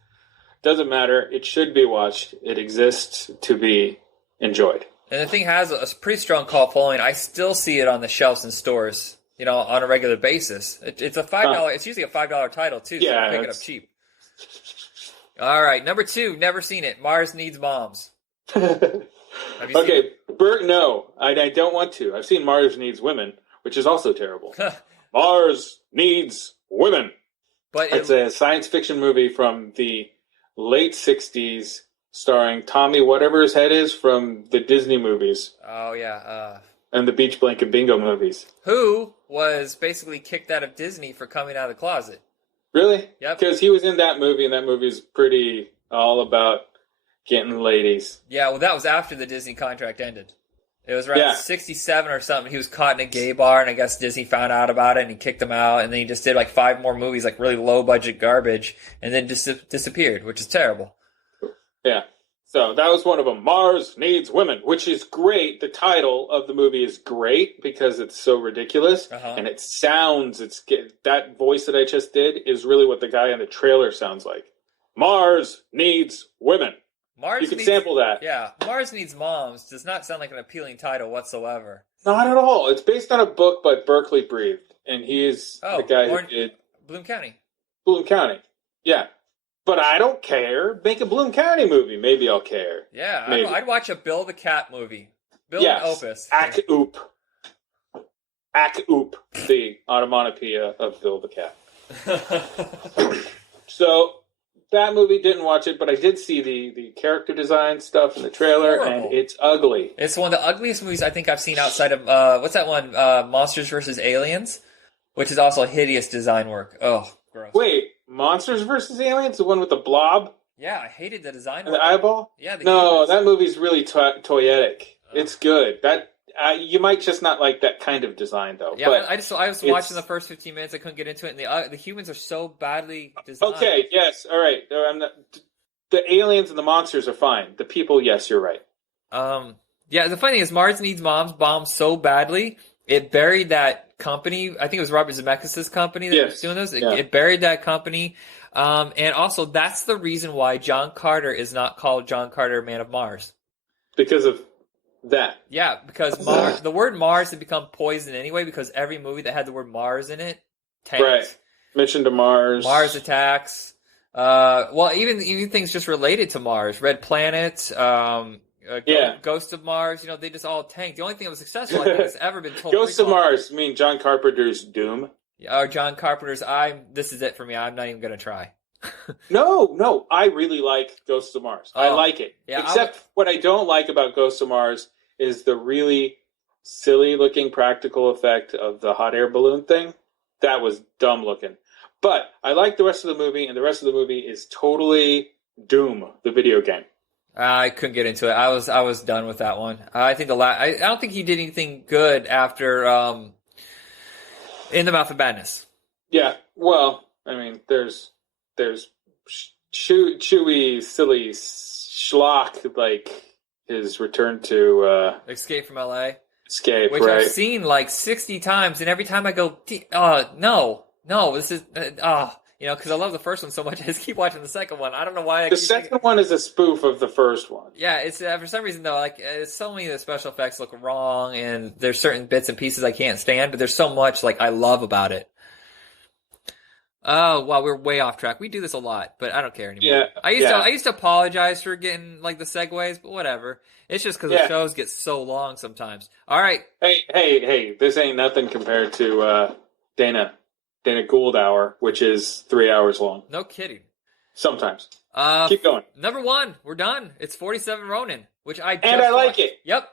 doesn't matter. It should be watched. It exists to be enjoyed. And the thing has a pretty strong cult following. I still see it on the shelves in stores, on a regular basis. It's a $5. It's usually a $5 title too. So you can pick it up cheap. All right, number 2, never seen it. Mars Needs Moms. Have you seen it? No, I don't want to. I've seen Mars Needs Women, which is also terrible. Mars Needs Women. But it's a science fiction movie from the late 60s, starring Tommy whatever his head is from the Disney movies. Oh, yeah. And the Beach Blanket Bingo movies. Who was basically kicked out of Disney for coming out of the closet. Really? Yep. Because he was in that movie, and that movie's pretty all about getting ladies. Yeah, well, that was after the Disney contract ended. It was around 67 or something. He was caught in a gay bar, and I guess Disney found out about it, and he kicked him out, and then he just did 5 more movies, really low-budget garbage, and then disappeared, which is terrible. Yeah. So that was one of them. Mars Needs Women, which is great. The title of the movie is great because it's so ridiculous, and it sounds, that voice that I just did is really what the guy in the trailer sounds like. Mars Needs Women. You can sample that. Yeah, Mars Needs Moms does not sound like an appealing title whatsoever. Not at all. It's based on a book by Berkeley Breathed, and he is the guy who did Bloom County. Bloom County, yeah. but I don't care. Make a Bloom County movie. Maybe I'll care. Yeah, Maybe. I'd watch a Bill the Cat movie. Bill and Opus. Ack Oop. Ack Oop. The onomatopoeia of Bill the Cat. So that movie, didn't watch it, but I did see the character design stuff in the trailer, and it's ugly. It's one of the ugliest movies I think I've seen outside of what's that one? Monsters vs. Aliens, which is also hideous design work. Oh, gross. Wait, Monsters vs. Aliens, the one with the blob? Yeah, I hated the design. And the eyeball? Yeah. No, that movie's really toyetic. It's good. That you might just not like that kind of design, though. Yeah, but I was watching the first 15 minutes. I couldn't get into it, and the humans are so badly designed. Okay, yes, all right. The aliens and the monsters are fine. The people, yes, you're right. Yeah, the funny thing is Mars Needs Moms bombed so badly, it buried that company. I think it was Robert Zemeckis' company that was doing this. It buried that company. And also, that's the reason why John Carter is not called John Carter, Man of Mars. Because of that. Yeah, because the word Mars had become poison anyway, because every movie that had the word Mars in it tanked. Right. Mission to Mars. Mars Attacks. Well, even things just related to Mars. Red Planet, Ghost of Mars, they just all tanked. The only thing that was successful I think has ever been told. Ghost of Mars, I mean John Carpenter's Doom. Or John Carpenter's this is it for me. I'm not even going to try. No, I really like Ghost of Mars. I like it. Yeah, Except what I don't like about Ghost of Mars is the really silly looking practical effect of the hot air balloon thing. That was dumb looking. But I like the rest of the movie, and the rest of the movie is totally Doom, the video game. I couldn't get into it. I was done with that one. I think I don't think he did anything good after In the Mouth of Madness. Yeah, well, I mean, there's chewy, silly schlock like his return to Escape from LA. Which I've seen like 60 times, and every time I go, no, this is because I love the first one so much. I just keep watching the second one. I don't know why. The second one is a spoof of the first one. Yeah, it's for some reason though. Like so many of the special effects look wrong, and there's certain bits and pieces I can't stand. But there's so much like I love about it. Oh, wow, we're way off track. We do this a lot, but I don't care anymore. Yeah, I used to apologize for getting like the segues, but whatever. It's just because the shows get so long sometimes. All right. Hey, this ain't nothing compared to Dana Gould Hour, which is 3 hours long. No kidding. Sometimes. Keep going. Number 1, we're done. It's 47 Ronin, which I like it. Yep,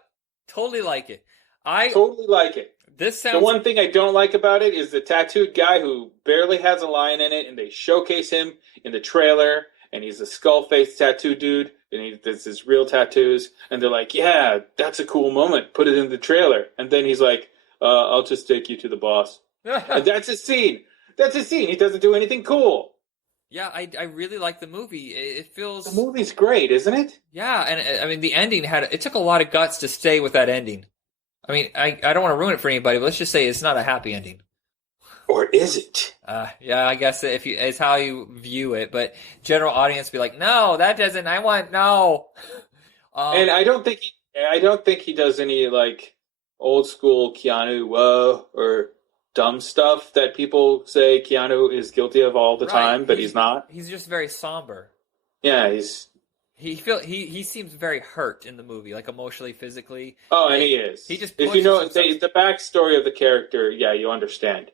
totally like it. Totally like it. The one thing I don't like about it is the tattooed guy who barely has a line in it, and they showcase him in the trailer, and he's a skull-faced tattoo dude, and he does his real tattoos, and they're like, yeah, that's a cool moment, put it in the trailer. And then he's like, I'll just take you to the boss. And that's his scene. He doesn't do anything cool. Yeah, I really like the movie. It feels... The movie's great, isn't it? Yeah, and I mean, the ending it took a lot of guts to stay with that ending. I mean, I don't want to ruin it for anybody, but let's just say it's not a happy ending. Or is it? Yeah, I guess it's how you view it, but general audience be like, no, that doesn't. I want no. And I don't think he does any like old school Keanu or dumb stuff that people say Keanu is guilty of all the time, but he's not. He's just very somber. Yeah, he seems very hurt in the movie, like emotionally, physically. Oh, and he is. He just if you know the backstory of the character, yeah, you understand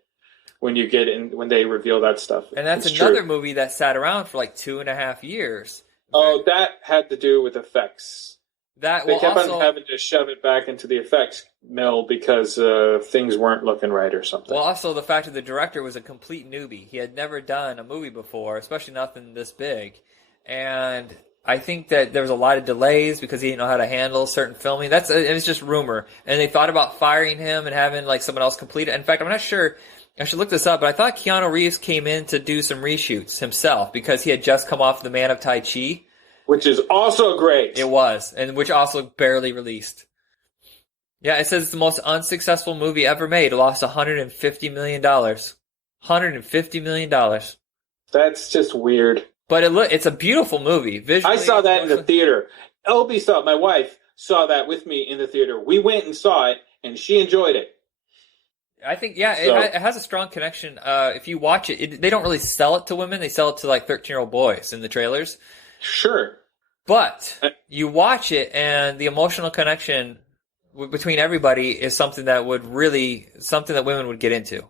when they reveal that stuff. And that's another movie that sat around for like 2.5 years. Oh, that had to do with effects. They kept on having to shove it back into the effects mill because things weren't looking right or something. Well, also the fact that the director was a complete newbie. He had never done a movie before, especially nothing this big, and I think that there was a lot of delays because he didn't know how to handle certain filming. It was just rumor. And they thought about firing him and having like someone else complete it. In fact, I'm not sure. I should look this up, but I thought Keanu Reeves came in to do some reshoots himself because he had just come off The Man of Tai Chi. Which is also great. It was, and which also barely released. Yeah, it says it's the most unsuccessful movie ever made. It lost $150 million. $150 million. That's just weird. But it's a beautiful movie. Visually, I saw that in the theater. My wife saw that with me in the theater. We went and saw it, and she enjoyed it. I think, it has a strong connection. If you watch it, they don't really sell it to women. They sell it to like 13-year-old boys in the trailers. Sure. But you watch it, and the emotional connection between everybody is something that women would get into.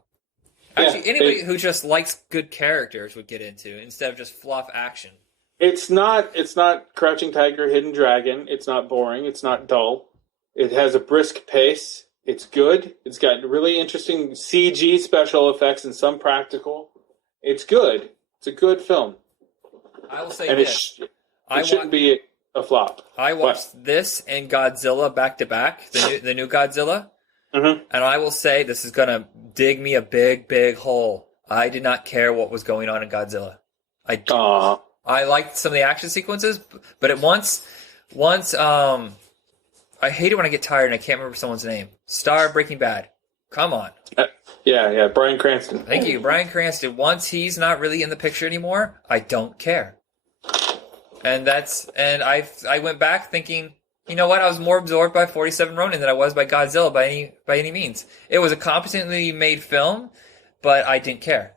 Actually, anybody who just likes good characters would get into instead of just fluff action. It's not Crouching Tiger, Hidden Dragon. It's not boring. It's not dull. It has a brisk pace. It's good. It's got really interesting CG special effects and some practical. It's good. It's a good film. I will say and this. It shouldn't be a flop. I watched this and Godzilla back to back, the new Godzilla. Mm-hmm. And I will say this is going to dig me a big, big hole. I did not care what was going on in Godzilla. I liked some of the action sequences, but once I hate it when I get tired and I can't remember someone's name. Star of Breaking Bad. Come on. Yeah, Bryan Cranston. Thank you, Bryan Cranston. Once he's not really in the picture anymore, I don't care. And I went back thinking, you know what? I was more absorbed by 47 Ronin than I was by Godzilla by any means. It was a competently made film, but I didn't care.